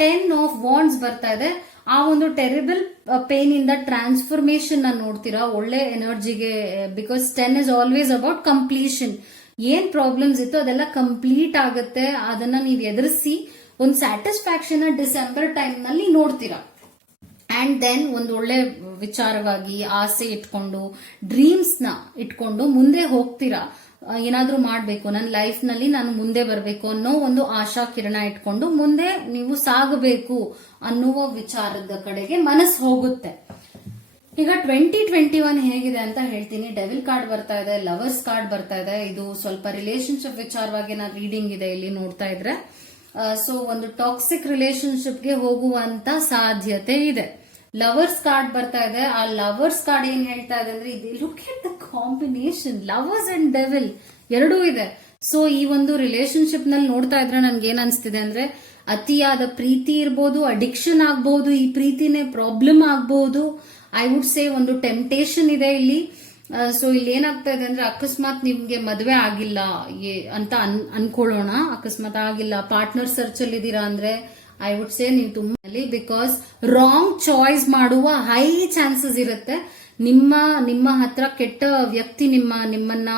10 ಆಫ್ ವಾಂಡ್ಸ್ ಬರ್ತಾ ಇದೆ. ಆ ಒಂದು ಟೆರಿಬಲ್ ಪೇನ್ ಇಂದ ಟ್ರಾನ್ಸ್ಫಾರ್ಮೇಶನ್ ನೋಡ್ತೀರಾ ಒಳ್ಳೆ ಎನರ್ಜಿಗೆ. Because 10 is always about completion. ಏನ್ ಪ್ರಾಬ್ಲಮ್ಸ್ ಇತ್ತು ಅದೆಲ್ಲ ಕಂಪ್ಲೀಟ್ ಆಗುತ್ತೆ. ಅದನ್ನ ನೀವು ಎದುರಿಸಿ ಒಂದು ಸ್ಯಾಟಿಸ್ಫ್ಯಾಕ್ಷನ್ ಡಿಸೆಂಬರ್ ಟೈಮ್ ನಲ್ಲಿ ನೋಡ್ತೀರಾ. ಅಂಡ್ ದೆನ್ ಒಂದು ಒಳ್ಳೆ ವಿಚಾರವಾಗಿ ಆಸೆ ಇಟ್ಕೊಂಡು ಡ್ರೀಮ್ಸ್ ನ ಇಟ್ಕೊಂಡು ಮುಂದೆ ಹೋಗ್ತೀರಾ. ಏನಾದ್ರೂ ಮಾಡ್ಬೇಕು, ನನ್ನ ಲೈಫ್ ನಲ್ಲಿ ನಾನು ಮುಂದೆ ಬರಬೇಕು ಅನ್ನೋ ಒಂದು ಆಶಾ ಕಿರಣ ಇಟ್ಕೊಂಡು ಮುಂದೆ ನೀವು ಸಾಗಬೇಕು ಅನ್ನುವ ವಿಚಾರದ ಕಡೆಗೆ ಮನಸ್ಸು ಹೋಗುತ್ತೆ. ಈಗ 2021 ಹೇಗಿದೆ ಅಂತ ಹೇಳ್ತೀನಿ. ಡೆವಿಲ್ ಕಾರ್ಡ್ ಬರ್ತಾ ಇದೆ, ಲವರ್ಸ್ ಕಾರ್ಡ್ ಬರ್ತಾ ಇದೆ. ಇದು ಸ್ವಲ್ಪ ರಿಲೇಶನ್ಶಿಪ್ ವಿಚಾರವಾಗಿ ನಾನು ರೀಡಿಂಗ್ ಇದೆ ಇಲ್ಲಿ ನೋಡ್ತಾ ಇದ್ರೆ. ಸೊ ಒಂದು ಟಾಕ್ಸಿಕ್ ರಿಲೇಶನ್ಶಿಪ್ಗೆ ಹೋಗುವಂತ ಸಾಧ್ಯತೆ ಇದೆ. ಲವರ್ಸ್ ಕಾರ್ಡ್ ಬರ್ತಾ ಇದೆ. ಆ ಲವರ್ಸ್ ಕಾರ್ಡ್ ಏನ್ ಹೇಳ್ತಾ ಇದೆ ಅಂದ್ರೆ, ಇದು look at the combination, lovers and devil ಎರಡೂ ಇದೆ. ಸೊ ಈ ಒಂದು ರಿಲೇಶನ್ಶಿಪ್ ನಲ್ಲಿ ನೋಡ್ತಾ ಇದ್ರೆ ನನ್ಗೆ ಏನ್ ಅನ್ಸ್ತಿದೆ ಅಂದ್ರೆ, ಅತಿಯಾದ ಪ್ರೀತಿ ಇರ್ಬೋದು, ಅಡಿಕ್ಷನ್ ಆಗ್ಬಹುದು, ಈ ಪ್ರೀತಿನೇ ಪ್ರಾಬ್ಲಮ್ ಆಗ್ಬಹುದು. ಐ ವುಡ್ ಸೇ ಒಂದು ಟೆಂಪ್ಟೇಷನ್ ಇದೆ ಇಲ್ಲಿ. ಸೊ ಇಲ್ಲಿ ಏನಾಗ್ತಾ ಇದೆ ಅಂದ್ರೆ, ಅಕಸ್ಮಾತ್ ನಿಮ್ಗೆ ಮದುವೆ ಆಗಿಲ್ಲ ಅಂತ ಅನ್ಕೊಳ್ಳೋಣ, ಅಕಸ್ಮಾತ್ ಆಗಿಲ್ಲ, ಪಾರ್ಟ್ನರ್ ಸರ್ಚ್ ಅಲ್ಲಿ ಇದೀರಾ ಅಂದ್ರೆ ಐ ವುಡ್ ಸೇ ನೀವು ತುಂಬಾ, ಬಿಕಾಸ್ ರಾಂಗ್ ಚಾಯ್ಸ್ ಮಾಡುವ ಹೈ ಚಾನ್ಸಸ್ ಇರುತ್ತೆ. ನಿಮ್ಮ ಹತ್ರ ಕೆಟ್ಟ ವ್ಯಕ್ತಿ ನಿಮ್ಮನ್ನ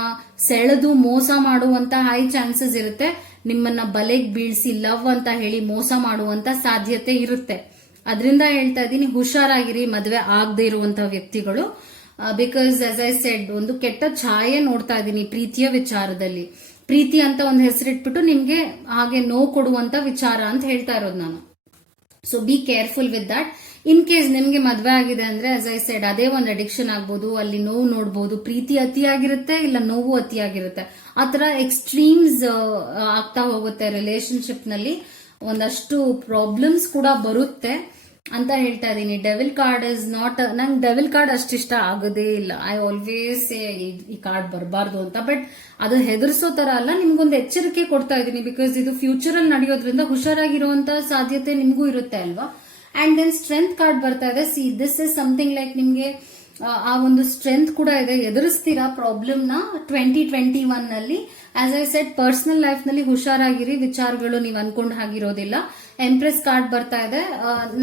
ಸೆಳೆದು ಮೋಸ ಮಾಡುವಂತ ಹೈ ಚಾನ್ಸಸ್ ಇರುತ್ತೆ. ನಿಮ್ಮನ್ನ ಬಲೆಗ್ ಬೀಳ್ಸಿ ಲವ್ ಅಂತ ಹೇಳಿ ಮೋಸ ಮಾಡುವಂತ ಸಾಧ್ಯತೆ ಇರುತ್ತೆ. ಅದರಿಂದ ಹೇಳ್ತಾ ಇದ್ದೀನಿ, ಹುಷಾರಾಗಿರಿ ಮದುವೆ ಆಗದೆ ಇರುವಂತಹ ವ್ಯಕ್ತಿಗಳು. ಬಿಕಾಸ್ ಆಸ್ ಐ ಸೆಡ್, ಒಂದು ಕೆಟ್ಟ ಛಾಯೆ ನೋಡ್ತಾ ಇದ್ದೀನಿ ಪ್ರೀತಿಯ ವಿಚಾರದಲ್ಲಿ. ಪ್ರೀತಿ ಅಂತ ಒಂದು ಹೆಸರಿಟ್ಬಿಟ್ಟು ನಿಮ್ಗೆ ಹಾಗೆ ನೋವು ಕೊಡುವಂತ ವಿಚಾರ ಅಂತ ಹೇಳ್ತಾ ಇರೋದು ನಾನು. So be careful with that. In case ನಿಮ್ಗೆ ಮದ್ವೆ ಆಗಿದೆ ಅಂದ್ರೆ ಆಸ್ ಐ ಸೆಡ್, ಅದೇ ಒಂದು ಅಡಿಕ್ಷನ್ ಆಗ್ಬೋದು, ಅಲ್ಲಿ ನೋವು ನೋಡ್ಬೋದು. ಪ್ರೀತಿ ಅತಿಯಾಗಿರುತ್ತೆ, ಇಲ್ಲ ನೋವು ಅತಿಯಾಗಿರುತ್ತೆ. ಆತರ ಎಕ್ಸ್ಟ್ರೀಮ್ಸ್ ಆಗ್ತಾ ಹೋಗುತ್ತೆ ರಿಲೇಶನ್ಶಿಪ್ ನಲ್ಲಿ. ಒಂದಷ್ಟು ಪ್ರಾಬ್ಲಮ್ಸ್ ಕೂಡ ಬರುತ್ತೆ ಅಂತ ಹೇಳ್ತಾ ಇದೀನಿ. ಡೆವಿಲ್ ಕಾರ್ಡ್ ಇಸ್ ನಾಟ್, ನಂಗೆ ಡೆವಿಲ್ ಕಾರ್ಡ್ ಅಷ್ಟಿಷ್ಟ ಆಗೋದೇ ಇಲ್ಲ. ಐ ಆಲ್ವೇಸ್ ಈ ಕಾರ್ಡ್ ಬರಬಾರ್ದು ಅಂತ. ಬಟ್ ಅದು ಹೆದರ್ಸೋ ತರ ಅಲ್ಲ, ನಿಮ್ಗೊಂದು ಎಚ್ಚರಿಕೆ ಕೊಡ್ತಾ ಇದೀನಿ. ಬಿಕಾಸ್ ಇದು ಫ್ಯೂಚರ್ ಅಲ್ಲಿ ನಡೆಯೋದ್ರಿಂದ ಹುಷಾರಾಗಿರುವಂತ ಸಾಧ್ಯತೆ ನಿಮ್ಗೂ ಇರುತ್ತೆ ಅಲ್ವಾ. ಅಂಡ್ ದೆನ್ ಸ್ಟ್ರೆಂತ್ ಕಾರ್ಡ್ ಬರ್ತಾ ಇದೆ. See this is something like ನಿಮ್ಗೆ ಆ ಒಂದು ಸ್ಟ್ರೆಂತ್ ಕೂಡ ಇದೆ. ಎದುರಿಸ್ತೀರಾ ಪ್ರಾಬ್ಲಮ್ ನ 2021 ನಲ್ಲಿ. As I shed, personal life ನಲ್ಲಿ ಹುಷಾರಾಗಿರಿ, ವಿಚಾರಗಳು ನೀವು ಅನ್ಕೊಂಡ್ ಹಾಗಿರೋದಿಲ್ಲ. ಎಂಪ್ರೆಸ್ ಕಾರ್ಡ್ ಬರ್ತಾ ಇದೆ.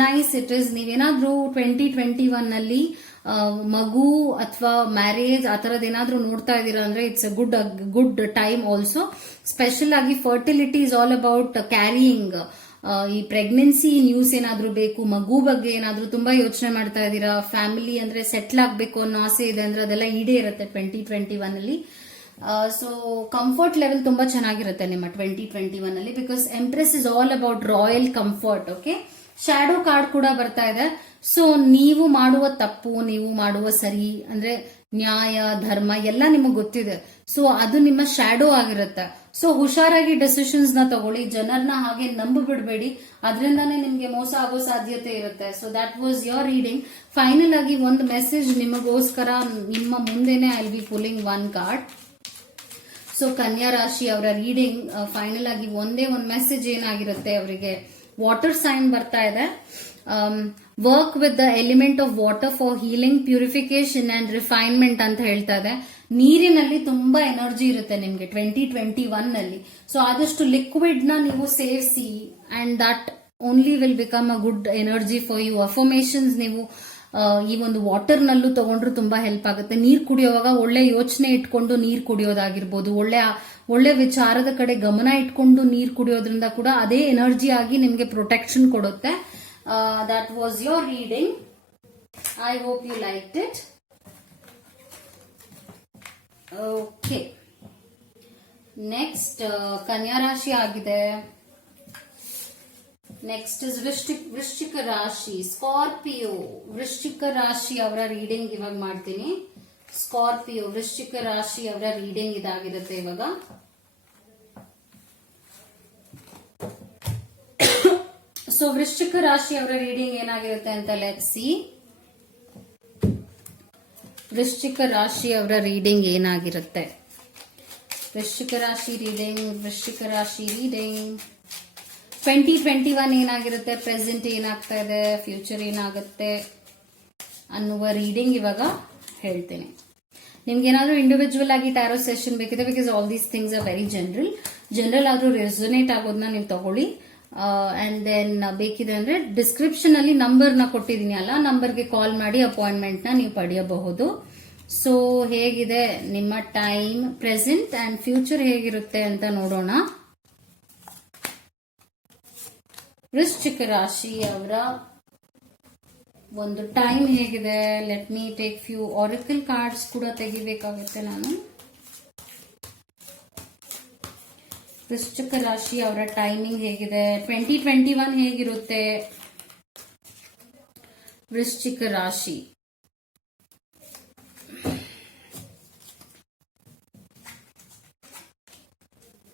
Nice it is. ನೀವೇನಾದ್ರೂ 2021 ನಲ್ಲಿ ಮಗು ಅಥವಾ ಮ್ಯಾರೇಜ್ ಆ ತರದ್ ಏನಾದ್ರೂ ನೋಡ್ತಾ ಇದೀರಾ ಅಂದ್ರೆ it's a good time also. Special ಆಗಿ fertility is all about carrying. ಈ ಪ್ರೆಗ್ನೆನ್ಸಿ ನ್ಯೂಸ್ ಏನಾದ್ರೂ ಬೇಕು, ಮಗು ಬಗ್ಗೆ ಏನಾದ್ರೂ ತುಂಬಾ ಯೋಚನೆ ಮಾಡ್ತಾ ಇದ್ದೀರಾ, ಫ್ಯಾಮಿಲಿ ಅಂದ್ರೆ ಸೆಟ್ಲ್ ಆಗ್ಬೇಕು ಅನ್ನೋ ಆಸೆ ಇದೆ ಅಂದ್ರೆ ಅದೆಲ್ಲ ಈಡೇ ಇರುತ್ತೆ 2021 ಅಲ್ಲಿ. ಸೊ ಕಂಫರ್ಟ್ ಲೆವೆಲ್ ತುಂಬಾ ಚೆನ್ನಾಗಿರುತ್ತೆ ನಿಮ್ಮ 2021 ಅಲ್ಲಿ. Because empress is all about royal comfort. Okay, shadow card ಕೂಡ ಬರ್ತಾ ಇದೆ. ಸೊ ನೀವು ಮಾಡುವ ತಪ್ಪು, ನೀವು ಮಾಡುವ ಸರಿ ಅಂದ್ರೆ ನ್ಯಾಯ ಧರ್ಮ ಎಲ್ಲ ನಿಮಗೆ ಗೊತ್ತಿದೆ. ಸೊ ಅದು ನಿಮ್ಮ ಶ್ಯಾಡೋ ಆಗಿರುತ್ತೆ. ಸೊ ಹುಷಾರಾಗಿ ಡೆಸಿಷನ್ಸ್ ನ ತಗೊಳ್ಳಿ. ಜನರನ್ನ ಹಾಗೆ ನಂಬ ಬಿಡಬೇಡಿ, ಅದರಿಂದಾನೇ ನಿಮ್ಗೆ ಮೋಸ ಆಗೋ ಸಾಧ್ಯತೆ ಇರುತ್ತೆ. So that was your reading. Final ಆಗಿ ಒಂದು ಮೆಸೇಜ್ ನಿಮಗೋಸ್ಕರ ನಿಮ್ಮ ಮುಂದೆನೆ I will be pulling one card. So Kanya ರಾಶಿ ಅವರ ರೀಡಿಂಗ್ ಫೈನಲ್ ಆಗಿ ಒಂದೇ ಒಂದು ಮೆಸೇಜ್ ಏನಾಗಿರುತ್ತೆ ಅವರಿಗೆ. ವಾಟರ್ ಸೈನ್ ಬರ್ತಾ ಇದೆ. Work with the element of water for healing, purification and refinement ಅಂತ ಹೇಳ್ತಾ ಇದೆ. ನೀರಿನಲ್ಲಿ ತುಂಬಾ ಎನರ್ಜಿ ಇರುತ್ತೆ ನಿಮ್ಗೆ 2021 ನಲ್ಲಿ. ಸೊ ಆದಷ್ಟು ಲಿಕ್ವಿಡ್ ನ ನೀವು ಸೇವಿಸಿ and that only will become a good energy for you. Affirmations ನೀವು ಈ ಒಂದು ವಾಟರ್ ನಲ್ಲೂ ತಗೊಂಡ್ರು ತುಂಬಾ ಹೆಲ್ಪ್ ಆಗುತ್ತೆ. ನೀರ್ ಕುಡಿಯೋವಾಗ ಒಳ್ಳೆ ಯೋಚನೆ ಇಟ್ಕೊಂಡು ನೀರ್ ಕುಡಿಯೋದಾಗಿರ್ಬೋದು, ಒಳ್ಳೆ ವಿಚಾರದ ಕಡೆ ಗಮನ ಇಟ್ಕೊಂಡು ನೀರ್ ಕುಡಿಯೋದ್ರಿಂದ ಕೂಡ ಅದೇ ಎನರ್ಜಿ ಆಗಿ ನಿಮ್ಗೆ ಪ್ರೊಟೆಕ್ಷನ್ ಕೊಡುತ್ತೆ. That was your reading. I hope you liked it. Okay, next ಕನ್ಯಾ ರಾಶಿ ಆಗಿದೆ. ನೆಕ್ಸ್ಟ್ ಇಸ್ ವೃಶ್ಚಿಕ ರಾಶಿ, ಸ್ಕಾರ್ಪಿಯೋ. ವೃಶ್ಚಿಕ ರಾಶಿ ಅವರ ರೀಡಿಂಗ್ ಇವಾಗ ಮಾಡ್ತೀನಿ. ಸ್ಕಾರ್ಪಿಯೋ ವೃಶ್ಚಿಕ ರಾಶಿ ಅವರ ರೀಡಿಂಗ್ ಇದಾಗಿರುತ್ತೆ ಇವಾಗ. ಸೊ ವೃಶ್ಚಿಕ ರಾಶಿ ಅವರ ರೀಡಿಂಗ್ ಏನಾಗಿರುತ್ತೆ ಅಂತ ಲೆಟ್ಸ್ ಸಿ. ವೃಶ್ಚಿಕ ರಾಶಿ ಅವರ ರೀಡಿಂಗ್ ಏನಾಗಿರುತ್ತೆ. ವೃಶ್ಚಿಕ ರಾಶಿ ರೀಡಿಂಗ್ 2021 ಏನಾಗಿರುತ್ತೆ, ಪ್ರೆಸೆಂಟ್ ಏನಾಗ್ತಾ ಇದೆ, ಫ್ಯೂಚರ್ ಏನಾಗುತ್ತೆ ಅನ್ನುವ ರೀಡಿಂಗ್ ಇವಾಗ ಹೇಳ್ತೇನೆ. ನಿಮ್ಗೆ ಏನಾದ್ರೂ ಇಂಡಿವಿಜುವಲ್ ಆಗಿ ಟ್ಯಾರೋ ಸೆಷನ್ ಬೇಕಿದೆ, because all these things are very general ಆದ್ರೂ ರೆಸೊನೇಟ್ ಆಗೋದನ್ನ ನೀವು ತಗೊಳ್ಳಿ. ಅಂಡ್ ದೆನ್ ಬೇಕಿದೆ ಅಂದ್ರೆ ಡಿಸ್ಕ್ರಿಪ್ಷನ್ ಅಲ್ಲಿ ನಂಬರ್ನ ಕೊಟ್ಟಿದ್ದೀನಿ ಅಲ್ಲ, ನಂಬರ್ಗೆ ಕಾಲ್ ಮಾಡಿ ಅಪಾಯಿಂಟ್ಮೆಂಟ್ನ ನೀವು ಪಡೆಯಬಹುದು. ಸೊ ಹೇಗಿದೆ ನಿಮ್ಮ ಟೈಮ್ ಪ್ರೆಸೆಂಟ್ ಅಂಡ್ ಫ್ಯೂಚರ್ ಹೇಗಿರುತ್ತೆ ಅಂತ ನೋಡೋಣ. ವೃಶ್ಚಿಕ ರಾಶಿ ಅವರ ಒಂದು ಟೈಮ್ ಹೇಗಿದೆ. Let me take few auricle cards ಕೂಡ ತೆಗಿಬೇಕಾಗುತ್ತೆ ನಾನು. ವೃಶ್ಚಿಕ ರಾಶಿ ಅವರ ಟೈಮಿಂಗ್ ಹೇಗಿದೆ, 2021 ಹೇಗಿರುತ್ತೆ ವೃಶ್ಚಿಕ ರಾಶಿ.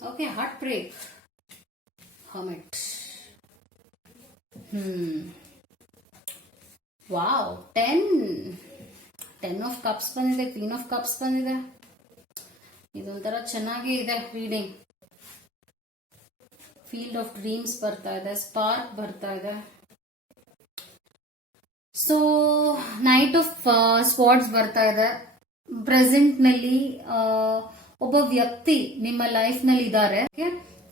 Okay, heart break, hermit. Wow, 10 of cups ಬಂದಿದೆ, ಕ್ವೀನ್ ಆಫ್ ಕಪ್ಸ್ ಬಂದಿದೆ. ಇದೊಂಥರ ಚೆನ್ನಾಗೇ ಇದೆ ರೀಡಿಂಗ್. ಫೀಲ್ಡ್ ಆಫ್ ಡ್ರೀಮ್ಸ್ ಬರ್ತಾ ಇದೆ, ಸ್ಪಾರ್ಕ್ ಬರ್ತಾ ಇದೆ. ಸೊ ನೈಟ್ ಆಫ್ ಸ್ವಾರ್ಡ್ಸ್ ಬರ್ತಾ ಇದೆ. ಪ್ರೆಸೆಂಟ್ ನಲ್ಲಿ ಒಬ್ಬ ವ್ಯಕ್ತಿ ನಿಮ್ಮ ಲೈಫ್ ನಲ್ಲಿ ಇದ್ದಾರೆ.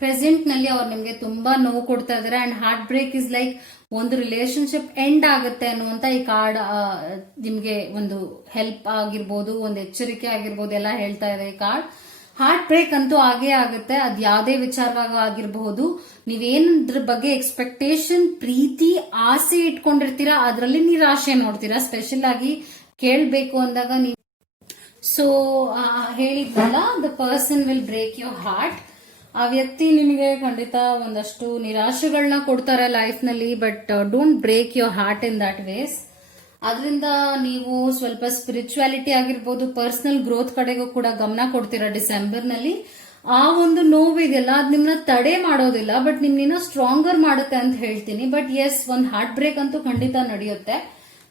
ಪ್ರೆಸೆಂಟ್ ನಲ್ಲಿ ಅವ್ರು ನಿಮ್ಗೆ ತುಂಬಾ ನೋವು ಕೊಡ್ತಾ ಇದಾರೆ and heart break is like ಒಂದು ರಿಲೇಶನ್ಶಿಪ್ ಎಂಡ್ ಆಗುತ್ತೆ ಅನ್ನುವಂತ ಈ ಕಾರ್ಡ್ ನಿಮ್ಗೆ ಒಂದು ಹೆಲ್ಪ್ ಆಗಿರ್ಬೋದು, ಒಂದು ಎಚ್ಚರಿಕೆ ಆಗಿರ್ಬೋದು ಎಲ್ಲ ಹೇಳ್ತಾ ಇದೆ ಈ ಕಾರ್ಡ್. ಹಾರ್ಟ್ ಬ್ರೇಕ್ ಅಂತೂ ಆಗೇ ಆಗುತ್ತೆ, ಅದ್ ಯಾವುದೇ ವಿಚಾರವಾಗ ಆಗಿರಬಹುದು. ನೀವೇನದ್ರ ಬಗ್ಗೆ ಎಕ್ಸ್ಪೆಕ್ಟೇಷನ್, ಪ್ರೀತಿ, ಆಸೆ ಇಟ್ಕೊಂಡಿರ್ತೀರಾ, ಅದರಲ್ಲಿ ನಿರಾಶೆ ನೋಡ್ತೀರಾ. ಸ್ಪೆಷಲ್ ಆಗಿ ಕೇಳ್ಬೇಕು ಅಂದಾಗ ನೀವು ಸೊ ಹೇಳಿದ್ನಲ್ಲ, the person will break your heart. ಆ ವ್ಯಕ್ತಿ ನಿಮಗೆ ಖಂಡಿತ ಒಂದಷ್ಟು ನಿರಾಶೆಗಳನ್ನ ಕೊಡ್ತಾರೆ ಲೈಫ್ ನಲ್ಲಿ, but don't break your heart in that ways. ಅದರಿಂದ ನೀವು ಸ್ವಲ್ಪ ಸ್ಪಿರಿಚುವಾಲಿಟಿ ಆಗಿರ್ಬೋದು, ಪರ್ಸನಲ್ ಗ್ರೋತ್ ಕಡೆಗೂ ಕೂಡ ಗಮನ ಕೊಡ್ತೀರಾ ಡಿಸೆಂಬರ್ ನಲ್ಲಿ. ಆ ಒಂದು ನೋವಿದೆಯಲ್ಲ, ಅದ್ ನಿಮ್ನ ತಡೆ ಮಾಡೋದಿಲ್ಲ, ಬಟ್ ನಿಮ್ನ ಸ್ಟ್ರಾಂಗರ್ ಮಾಡುತ್ತೆ ಅಂತ ಹೇಳ್ತೀನಿ. ಬಟ್ ಎಸ್, ಒಂದ್ ಹಾರ್ಟ್ ಬ್ರೇಕ್ ಅಂತೂ ಖಂಡಿತ ನಡೆಯುತ್ತೆ.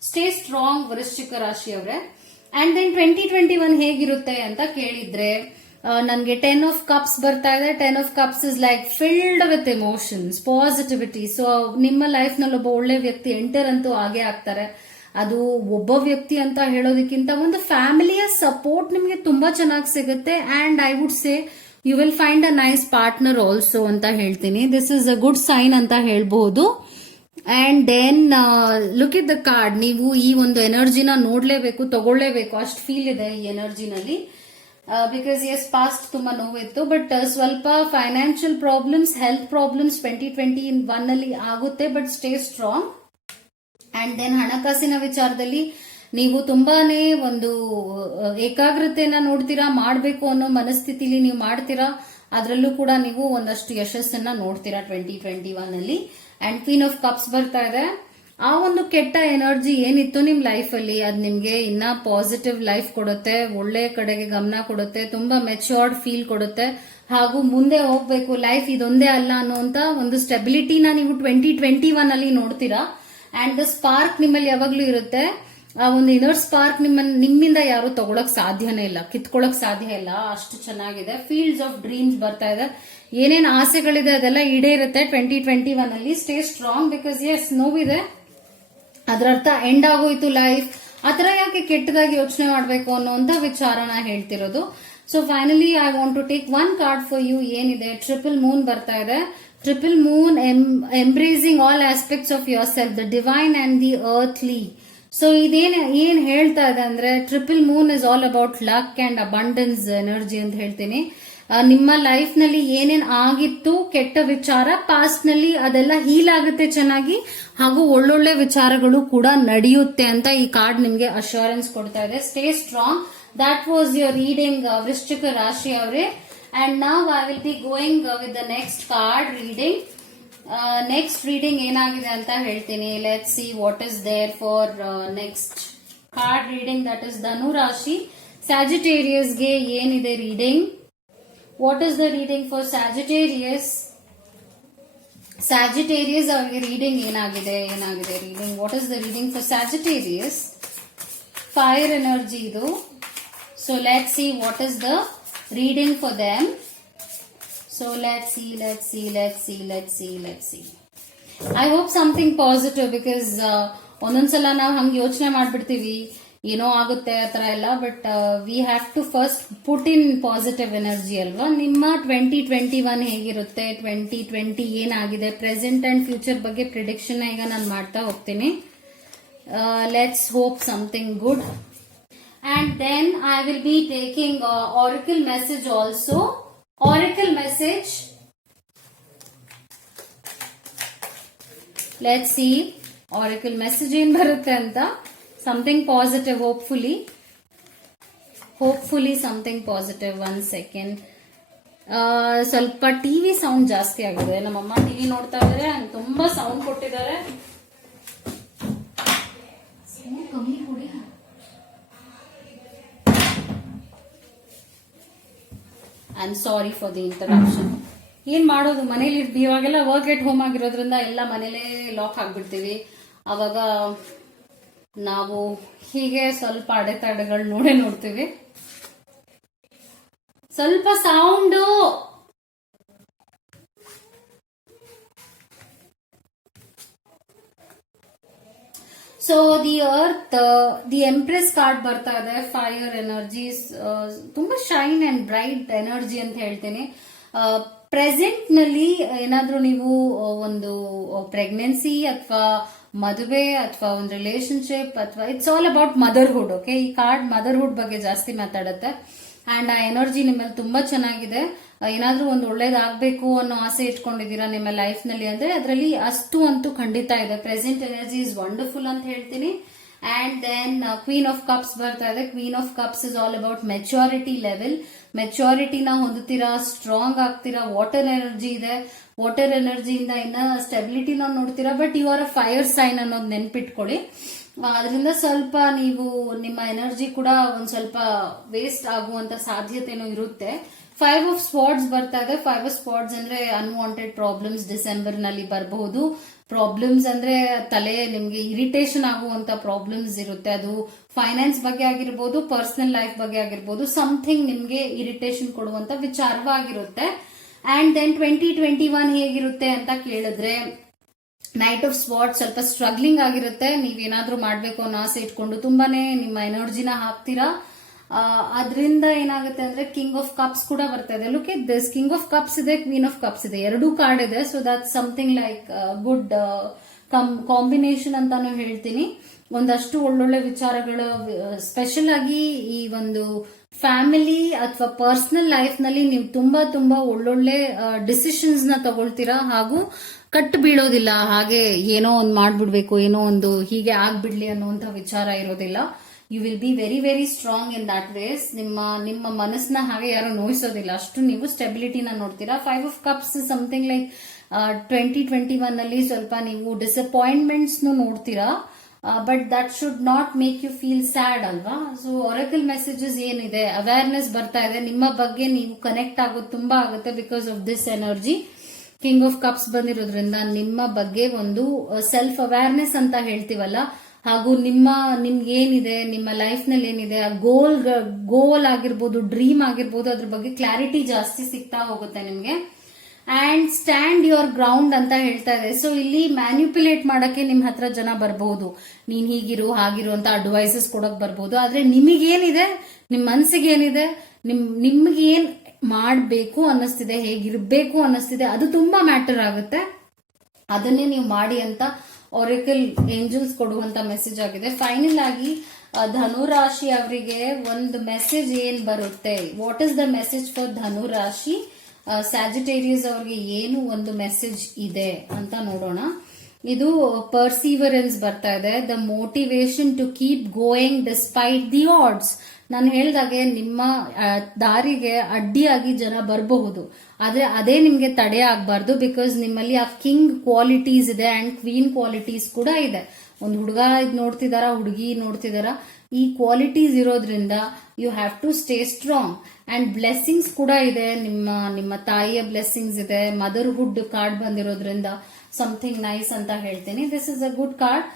ಸ್ಟೇ ಸ್ಟ್ರಾಂಗ್ ವೃಶ್ಚಿಕ ರಾಶಿ ಅವರೇ. ಅಂಡ್ ದೆನ್ 2021 ಹೇಗಿರುತ್ತೆ ಅಂತ ಕೇಳಿದ್ರೆ, ನನ್ಗೆ 10 ಆಫ್ ಕಪ್ಸ್ ಬರ್ತಾ ಇದೆ. 10 of cups is like filled with emotions, positivity. So ನಿಮ್ಮ ಲೈಫ್ ನಲ್ಲಿ ಒಬ್ಬ ಒಳ್ಳೆ ವ್ಯಕ್ತಿ ಎಂಟರ್ ಅಂತೂ ಆಗೇ ಆಗ್ತಾರೆ. ಅದು ಒಬ್ಬ ವ್ಯಕ್ತಿ ಅಂತ ಹೇಳೋದಕ್ಕಿಂತ ಒಂದು ಫ್ಯಾಮಿಲಿಯ ಸಪೋರ್ಟ್ ನಿಮ್ಗೆ ತುಂಬಾ ಚೆನ್ನಾಗಿ ಸಿಗುತ್ತೆ. And I would say you will find a nice partner also ಅಂತ ಹೇಳ್ತೀನಿ. This is a good sign ಅಂತ ಹೇಳ್ಬಹುದು. And then look it the card. ನೀವು ಈ ಒಂದು ಎನರ್ಜಿನ ನೋಡ್ಲೇಬೇಕು, ತಗೊಳ್ಳೇಬೇಕು, ಅಷ್ಟು ಫೀಲ್ ಇದೆ ಈ ಎನರ್ಜಿನಲ್ಲಿ. ಬಿಕಾಸ್ ಎಸ್, ಪಾಸ್ಟ್ ತುಂಬಾ ನೋವಿತ್ತು, ಬಟ್ ಸ್ವಲ್ಪ ಫೈನಾನ್ಷಿಯಲ್ ಪ್ರಾಬ್ಲಮ್ಸ್, ಹೆಲ್ತ್ ಪ್ರಾಬ್ಲಮ್ಸ್ 2021 ನಲ್ಲಿ ಆಗುತ್ತೆ, but stay strong. And then ಹಣಕಾಸಿನ ವಿಚಾರದಲ್ಲಿ ನೀವು ತುಂಬಾನೇ ಒಂದು ಏಕಾಗ್ರತೆಯನ್ನ ನೋಡ್ತೀರಾ, ಮಾಡಬೇಕು ಅನ್ನೋ ಮನಸ್ಥಿತಿಲಿ ನೀವು ಮಾಡ್ತೀರಾ. ಅದರಲ್ಲೂ ಕೂಡ ನೀವು ಒಂದಷ್ಟು ಯಶಸ್ಸನ್ನ ನೋಡ್ತೀರಾ 2021 ಅಲ್ಲಿ. ಅಂಡ್ ಕ್ವೀನ್ ಆಫ್ ಕಪ್ಸ್ ಬರ್ತಾ ಇದೆ. ಆ ಒಂದು ಕೆಟ್ಟ ಎನರ್ಜಿ ಏನಿತ್ತು ನಿಮ್ ಲೈಫ್ ಅಲ್ಲಿ, ಅದ್ ನಿಮ್ಗೆ ಇನ್ನ ಪಾಸಿಟಿವ್ ಲೈಫ್ ಕೊಡುತ್ತೆ, ಒಳ್ಳೆ ಕಡೆಗೆ ಗಮನ ಕೊಡುತ್ತೆ, ತುಂಬಾ ಮೆಚ್ಯೂರ್ಡ್ ಫೀಲ್ ಕೊಡುತ್ತೆ. ಹಾಗೂ ಮುಂದೆ ಹೋಗ್ಬೇಕು, ಲೈಫ್ ಇದೊಂದೇ ಅಲ್ಲ ಅನ್ನುವಂತ ಒಂದು ಸ್ಟೆಬಿಲಿಟಿನ ನೀವು 2021 ಅಲ್ಲಿ ನೋಡ್ತೀರಾ. ಅಂಡ್ ದ ಸ್ಪಾರ್ಕ್ ನಿಮ್ಮಲ್ಲಿ ಯಾವಾಗ್ಲೂ ಇರುತ್ತೆ. ಆ ಒಂದು ಇನ್ನರ್ ಸ್ಪಾರ್ಕ್ ನಿಮ್ಮಿಂದ ಯಾರು ತಗೊಳಕ್ ಸಾಧ್ಯನೇ ಇಲ್ಲ, ಕಿತ್ಕೊಳಕ್ ಸಾಧ್ಯ ಇಲ್ಲ, ಅಷ್ಟು ಚೆನ್ನಾಗಿದೆ. ಫೀಲ್ಡ್ಸ್ ಆಫ್ ಡ್ರೀಮ್ಸ್ ಬರ್ತಾ ಇದೆ. ಏನೇನ್ ಆಸೆಗಳಿದೆ ಅದೆಲ್ಲ ಈಡೇರುತ್ತೆ 2021 ಅಲ್ಲಿ. ಸ್ಟೇ ಸ್ಟ್ರಾಂಗ್, ಬಿಕಾಸ್ ಎಸ್, ನೋವಿದೆ, ಅದರರ್ಥ ಎಂಡ್ ಆಗೋಯ್ತು ಲೈಫ್. ಆತರ ಯಾಕೆ ಕೆಟ್ಟದಾಗಿ ಯೋಚನೆ ಮಾಡ್ಬೇಕು ಅನ್ನೋಂತ ವಿಚಾರನ ಹೇಳ್ತಿರೋದು. So finally I want to take one card for you. ಏನಿದೆ, ಟ್ರಿಪಲ್ ಮೂನ್ ಬರ್ತಾ ಇದೆ. Triple moon, embracing all aspects of yourself, the divine and the earthly. So ಏನ್ ಹೇಳ್ತಾ ಇದೆ ಅಂದ್ರೆ, triple moon is all about luck and abundance energy ಅಂತ ಹೇಳ್ತೀನಿ. ನಿಮ್ಮ ಲೈಫ್ ನಲ್ಲಿ ಏನೇನ್ ಆಗಿತ್ತು ಕೆಟ್ಟ ವಿಚಾರ ಪಾಸ್ಟ್ ನಲ್ಲಿ, ಅದೆಲ್ಲ ಹೀಲ್ ಆಗುತ್ತೆ ಚೆನ್ನಾಗಿ, ಹಾಗೂ ಒಳ್ಳೊಳ್ಳೆ ವಿಚಾರಗಳು ಕೂಡ ನಡೆಯುತ್ತೆ ಅಂತ ಈ ಕಾರ್ಡ್ ನಿಮ್ಗೆ ಅಶ್ಯೂರೆನ್ಸ್ ಕೊಡ್ತಾ ಇದೆ. Stay strong. That was your reading ವೃಶ್ಚಿಕ ರಾಶಿ ಅವರೇ. And now I will be going with the next card reading. Next reading ಏನಾಗಿದೆ ಅಂತ ಹೇಳ್ತೀನಿ. Let's see what is there for next card reading, that is ಧನು ರಾಶಿ. ಸ್ಯಾಜಿಟೇರಿಯಸ್ ಗೆ ಏನಿದೆ reading? What is the reading for Sagittarius? Sagittarius ಅವರಿಗೆ reading ಏನಾಗಿದೆ reading. What is the reading for Sagittarius? Fire energy ಇದು. So let's see what is the reading for them. So let's see. I hope something positive, because ಒಂದೊಂದ್ಸಲ ನಾವು ಹಂಗೆ ಯೋಚನೆ ಮಾಡ್ಬಿಡ್ತೀವಿ, ಏನೋ ಆಗುತ್ತೆ ಆ ಥರ ಎಲ್ಲ. But we have to first put in positive energy ಅಲ್ವಾ. ನಿಮ್ಮ 2021 ಹೇಗಿರುತ್ತೆ, 2020 ಏನಾಗಿದೆ, ಪ್ರೆಸೆಂಟ್ ಅಂಡ್ ಫ್ಯೂಚರ್ ಬಗ್ಗೆ ಪ್ರಿಡಿಕ್ಷನ್ ಈಗ ನಾನು ಮಾಡ್ತಾ ಹೋಗ್ತೀನಿ. Let's hope something good. And then I will be taking oracle message also. Oracle message. Let's see oracle message ಏನ್ ಬರುತ್ತೆ ಅಂತ. Something positive, hopefully something positive. 1 second. ಸ್ವಲ್ಪ ಟಿವಿ ಸೌಂಡ್ ಜಾಸ್ತಿ ಆಗಿದೆ. ನಮ್ಮಮ್ಮ ಟಿವಿ ನೋಡ್ತಾ ಇದ್ದಾರೆ, ತುಂಬಾ ಸೌಂಡ್ ಕೊಟ್ಟಿದ್ದಾರೆ. ಕಮ್ಮಿ ಕೊಡಿ. I am sorry for the interruption. ಏನ್ ಮಾಡೋದು, ಮನೇಲಿ ಇವಾಗೆಲ್ಲ ವರ್ಕ್ ಎಟ್ ಹೋಮ್ ಆಗಿರೋದ್ರಿಂದ ಎಲ್ಲ ಮನೇಲೇ ಲಾಕ್ ಆಗ್ಬಿಡ್ತೀವಿ. ಅವಾಗ ನಾವು ಹೀಗೆ ಸ್ವಲ್ಪ ಅಡೆತಡೆಗಳು ನೋಡ್ತೀವಿ. ಸ್ವಲ್ಪ sound. So the earth, the empress card ಬರ್ತಾ ಇದೆ. ಫೈರ್ ಎನರ್ಜೀಸ್, ತುಂಬಾ ಶೈನ್ ಅಂಡ್ ಬ್ರೈಟ್ ಎನರ್ಜಿ ಅಂತ ಹೇಳ್ತೀನಿ. ಪ್ರೆಸೆಂಟ್ ನಲ್ಲಿ ಏನಾದ್ರೂ ನೀವು ಒಂದು ಪ್ರೆಗ್ನೆನ್ಸಿ ಅಥವಾ ಮದುವೆ ಅಥವಾ ಒಂದು ರಿಲೇಶನ್ಶಿಪ್ ಅಥವಾ it's all about motherhood. Okay, ಈ ಕಾರ್ಡ್ ಮದರ್ಹುಡ್ ಬಗ್ಗೆ ಜಾಸ್ತಿ ಮಾತಾಡುತ್ತೆ. ಅಂಡ್ ಆ ಎನರ್ಜಿ ನಿಮ್ಮಲ್ಲಿ ತುಂಬಾ ಚೆನ್ನಾಗಿದೆ. ಏನಾದ್ರೂ ಒಂದು ಒಳ್ಳೇದಾಗಬೇಕು ಅನ್ನೋ ಆಸೆ ಇಟ್ಕೊಂಡಿದ್ದೀರಾ ನಿಮ್ಮ ಲೈಫ್ ನಲ್ಲಿ ಅಂದ್ರೆ ಅದರಲ್ಲಿ ಅಷ್ಟು ಅಂತೂ ಖಂಡಿತ ಇದೆ. ಪ್ರೆಸೆಂಟ್ ಎನರ್ಜಿ ಇಸ್ ವಂಡರ್ಫುಲ್ ಅಂತ ಹೇಳ್ತೀನಿ. And then queen of cups ಬರ್ತಾ ಇದೆ. Queen of cups is all about maturity level. ಮೆಚುರಿಟಿನ ಹೊಂದುತ್ತೀರಾ, ಸ್ಟ್ರಾಂಗ್ ಆಗ್ತೀರಾ. ವಾಟರ್ ಎನರ್ಜಿ ಇದೆ. ವಾಟರ್ ಎನರ್ಜಿಯಿಂದ ಇನ್ನ ಸ್ಟೆಬಿಲಿಟಿನ ನೋಡ್ತೀರಾ. But you are a fire sign ಅನ್ನೋದು ನೆನ್ಪಿಟ್ಕೊಳ್ಳಿ. ಅದರಿಂದ ಸ್ವಲ್ಪ ನೀವು ನಿಮ್ಮ ಎನರ್ಜಿ ಕೂಡ ಒಂದ್ ಸ್ವಲ್ಪ ವೇಸ್ಟ್ ಆಗುವಂತ ಸಾಧ್ಯತೆನೂ ಇರುತ್ತೆ. 5 ಆಫ್ ಸ್ಪಾಟ್ಸ್ ಬರ್ತಾ ಇದೆ. 5 ಆಫ್ ಸ್ಪಾಟ್ಸ್ ಅಂದ್ರೆ ಅನ್ವಾಂಟೆಡ್ ಪ್ರಾಬ್ಲಮ್ಸ್ ಡಿಸೆಂಬರ್ ನಲ್ಲಿ ಬರಬಹುದು. ಪ್ರಾಬ್ಲಮ್ಸ್ ಅಂದ್ರೆ ತಲೆ ನಿಮ್ಗೆ ಇರಿಟೇಷನ್ ಆಗುವಂತ ಪ್ರಾಬ್ಲಮ್ಸ್ ಇರುತ್ತೆ. ಅದು ಫೈನಾನ್ಸ್ ಬಗ್ಗೆ ಆಗಿರ್ಬೋದು, ಪರ್ಸನಲ್ ಲೈಫ್ ಬಗ್ಗೆ ಆಗಿರ್ಬೋದು. ಸಮಥಿಂಗ್ ನಿಮ್ಗೆ ಇರಿಟೇಷನ್ ಕೊಡುವಂತ ವಿಚಾರವಾಗಿರುತ್ತೆ. ಅಂಡ್ ದೆನ್ 2021 ಹೇಗಿರುತ್ತೆ ಅಂತ ಕೇಳಿದ್ರೆ, ನೈಟ್ ಆಫ್ ಸ್ಪಾಟ್ ಸ್ವಲ್ಪ ಸ್ಟ್ರಗ್ಲಿಂಗ್ ಆಗಿರುತ್ತೆ. ನೀವೇನಾದ್ರೂ ಮಾಡ್ಬೇಕು ಅನ್ನೋ ಆಸೆ ಇಟ್ಕೊಂಡು ತುಂಬಾನೇ ನಿಮ್ಮ ಎನರ್ಜಿನ ಹಾಕ್ತೀರಾ. ಅದರಿಂದ ಏನಾಗುತ್ತೆ ಅಂದ್ರೆ ಕಿಂಗ್ ಆಫ್ ಕಪ್ಸ್ ಕೂಡ ಬರ್ತಾ ಇದೆ. Look at this, king of cups ಇದೆ, ಕ್ವೀನ್ ಆಫ್ ಕಪ್ಸ್ ಇದೆ, ಎರಡೂ ಕಾರ್ಡ್ ಇದೆ. So that something like good combination ಅಂತಾನು ಹೇಳ್ತೀನಿ. ಒಂದಷ್ಟು ಒಳ್ಳೊಳ್ಳೆ ವಿಚಾರಗಳು, ಸ್ಪೆಷಲ್ ಆಗಿ ಈ ಒಂದು ಫ್ಯಾಮಿಲಿ ಅಥವಾ ಪರ್ಸನಲ್ ಲೈಫ್ ನಲ್ಲಿ ನೀವು ತುಂಬಾ ತುಂಬಾ ಒಳ್ಳೊಳ್ಳೆ ಡಿಸಿಷನ್ಸ್ ನ ತಗೊಳ್ತೀರಾ. ಹಾಗೂ ಕಟ್ಟು ಬೀಳೋದಿಲ್ಲ. ಹಾಗೆ ಏನೋ ಒಂದು ಮಾಡ್ಬಿಡ್ಬೇಕು, ಏನೋ ಒಂದು ಹೀಗೆ ಆಗ್ಬಿಡ್ಲಿ ಅನ್ನುವಂತ ವಿಚಾರ ಇರೋದಿಲ್ಲ. You will be very very strong in that ways. ನಿಮ್ಮ ಮನಸ್ಸನ್ನ ಹಾಗೆ ಯಾರು ನೋಯಿಸೋದಿಲ್ಲ. ಅಷ್ಟು ನೀವು ಸ್ಟೆಬಿಲಿಟಿನ ನೋಡ್ತೀರಾ. 5 ಆಫ್ ಕಪ್ಸ್ ಸಮಥಿಂಗ್ ಲೈಕ್ 2021 ನಲ್ಲಿ ಸ್ವಲ್ಪ ನೀವು ಡಿಸಪಾಯಿಂಟ್ಮೆಂಟ್ಸ್ ನೋಡ್ತೀರಾ. But that should not make you feel sad ಅಲ್ವಾ. ಸೊ ಒರಕಲ್ ಮೆಸೇಜಸ್ ಏನಿದೆ, ಅವೇರ್ನೆಸ್ ಬರ್ತಾ ಇದೆ. ನಿಮ್ಮ ಬಗ್ಗೆ ನೀವು ಕನೆಕ್ಟ್ ಆಗೋದು ತುಂಬಾ ಆಗುತ್ತೆ because of this energy. King of cups ಬಂದಿರೋದ್ರಿಂದ ನಿಮ್ಮ ಬಗ್ಗೆ ಒಂದು ಸೆಲ್ಫ್ ಅವೇರ್ನೆಸ್ ಅಂತ ಹೇಳ್ತೀವಲ್ಲ, ಹಾಗೂ ನಿಮ್ಗೆ ಏನಿದೆ, ನಿಮ್ಮ ಲೈಫ್ ನಲ್ಲಿ ಏನಿದೆ, ಆ ಗೋಲ್ ಆಗಿರ್ಬೋದು, ಡ್ರೀಮ್ ಆಗಿರ್ಬೋದು, ಅದ್ರ ಬಗ್ಗೆ ಕ್ಲಾರಿಟಿ ಜಾಸ್ತಿ ಸಿಗ್ತಾ ಹೋಗುತ್ತೆ ನಿಮ್ಗೆ. ಅಂಡ್ ಸ್ಟ್ಯಾಂಡ್ ಯುವರ್ ಗ್ರೌಂಡ್ ಅಂತ ಹೇಳ್ತಾ ಇದೆ. ಸೊ ಇಲ್ಲಿ ಮ್ಯಾನ್ಯುಪ್ಯುಲೇಟ್ ಮಾಡಕ್ಕೆ ನಿಮ್ ಹತ್ರ ಜನ ಬರಬಹುದು. ನೀನ್ ಹೀಗಿರು ಹಾಗಿರು ಅಂತ ಅಡ್ವೈಸಸ್ ಕೊಡಕ್ ಬರ್ಬೋದು. ಆದ್ರೆ ನಿಮಗೇನಿದೆ, ನಿಮ್ ಮನ್ಸಿಗೆ ಏನಿದೆ, ನಿಮ್ಗೆ ಏನ್ ಮಾಡಬೇಕು ಅನ್ನಿಸ್ತಿದೆ, ಹೇಗಿರ್ಬೇಕು ಅನ್ನಿಸ್ತಿದೆ, ಅದು ತುಂಬಾ ಮ್ಯಾಟರ್ ಆಗುತ್ತೆ. ಅದನ್ನೇ ನೀವು ಮಾಡಿ ಅಂತ ಒರೆಕಲ್ ಏಂಜಲ್ಸ್ ಕೊಡುವಂತ ಮೆಸೇಜ್ ಆಗಿದೆ. ಫೈನಲ್ ಆಗಿ ಧನು ರಾಶಿ ಅವರಿಗೆ ಒಂದು ಮೆಸೇಜ್ ಏನ್ ಬರುತ್ತೆ, what is the message for ಧನು ರಾಶಿ, ಸ್ಯಾಜಿಟೇರಿಯಸ್ ಅವ್ರಿಗೆ ಏನು ಒಂದು ಮೆಸೇಜ್ ಇದೆ ಅಂತ ನೋಡೋಣ. ಇದು ಪರ್ಸೀವರೆನ್ಸ್ ಬರ್ತಾ ಇದೆ. The motivation to keep going despite the odds. ನಾನು ಹೇಳ್ದಾಗೆ ನಿಮ್ಮ ದಾರಿಗೆ ಅಡ್ಡಿಯಾಗಿ ಜನ ಬರಬಹುದು, ಆದ್ರೆ ಅದೇ ನಿಮ್ಗೆ ತಡೆ ಆಗ್ಬಾರ್ದು. ಬಿಕಾಸ್ ನಿಮ್ಮಲ್ಲಿ ಆ ಕಿಂಗ್ ಕ್ವಾಲಿಟೀಸ್ ಇದೆ ಅಂಡ್ ಕ್ವೀನ್ ಕ್ವಾಲಿಟೀಸ್ ಕೂಡ ಇದೆ. ಒಂದು ಹುಡುಗ ನೋಡ್ತಿದಾರ, ಹುಡುಗಿ ನೋಡ್ತಿದಾರ, ಈ ಕ್ವಾಲಿಟೀಸ್ ಇರೋದ್ರಿಂದ you have to stay strong. And blessings ಕೂಡ ಇದೆ. ನಿಮ್ಮ ತಾಯಿಯ ಬ್ಲೆಸ್ಸಿಂಗ್ಸ್ ಇದೆ. ಮದರ್ಹುಡ್ ಕಾರ್ಡ್ ಬಂದಿರೋದ್ರಿಂದ ಸಮಥಿಂಗ್ ನೈಸ್ ಅಂತ ಹೇಳ್ತೀನಿ. This is a good card.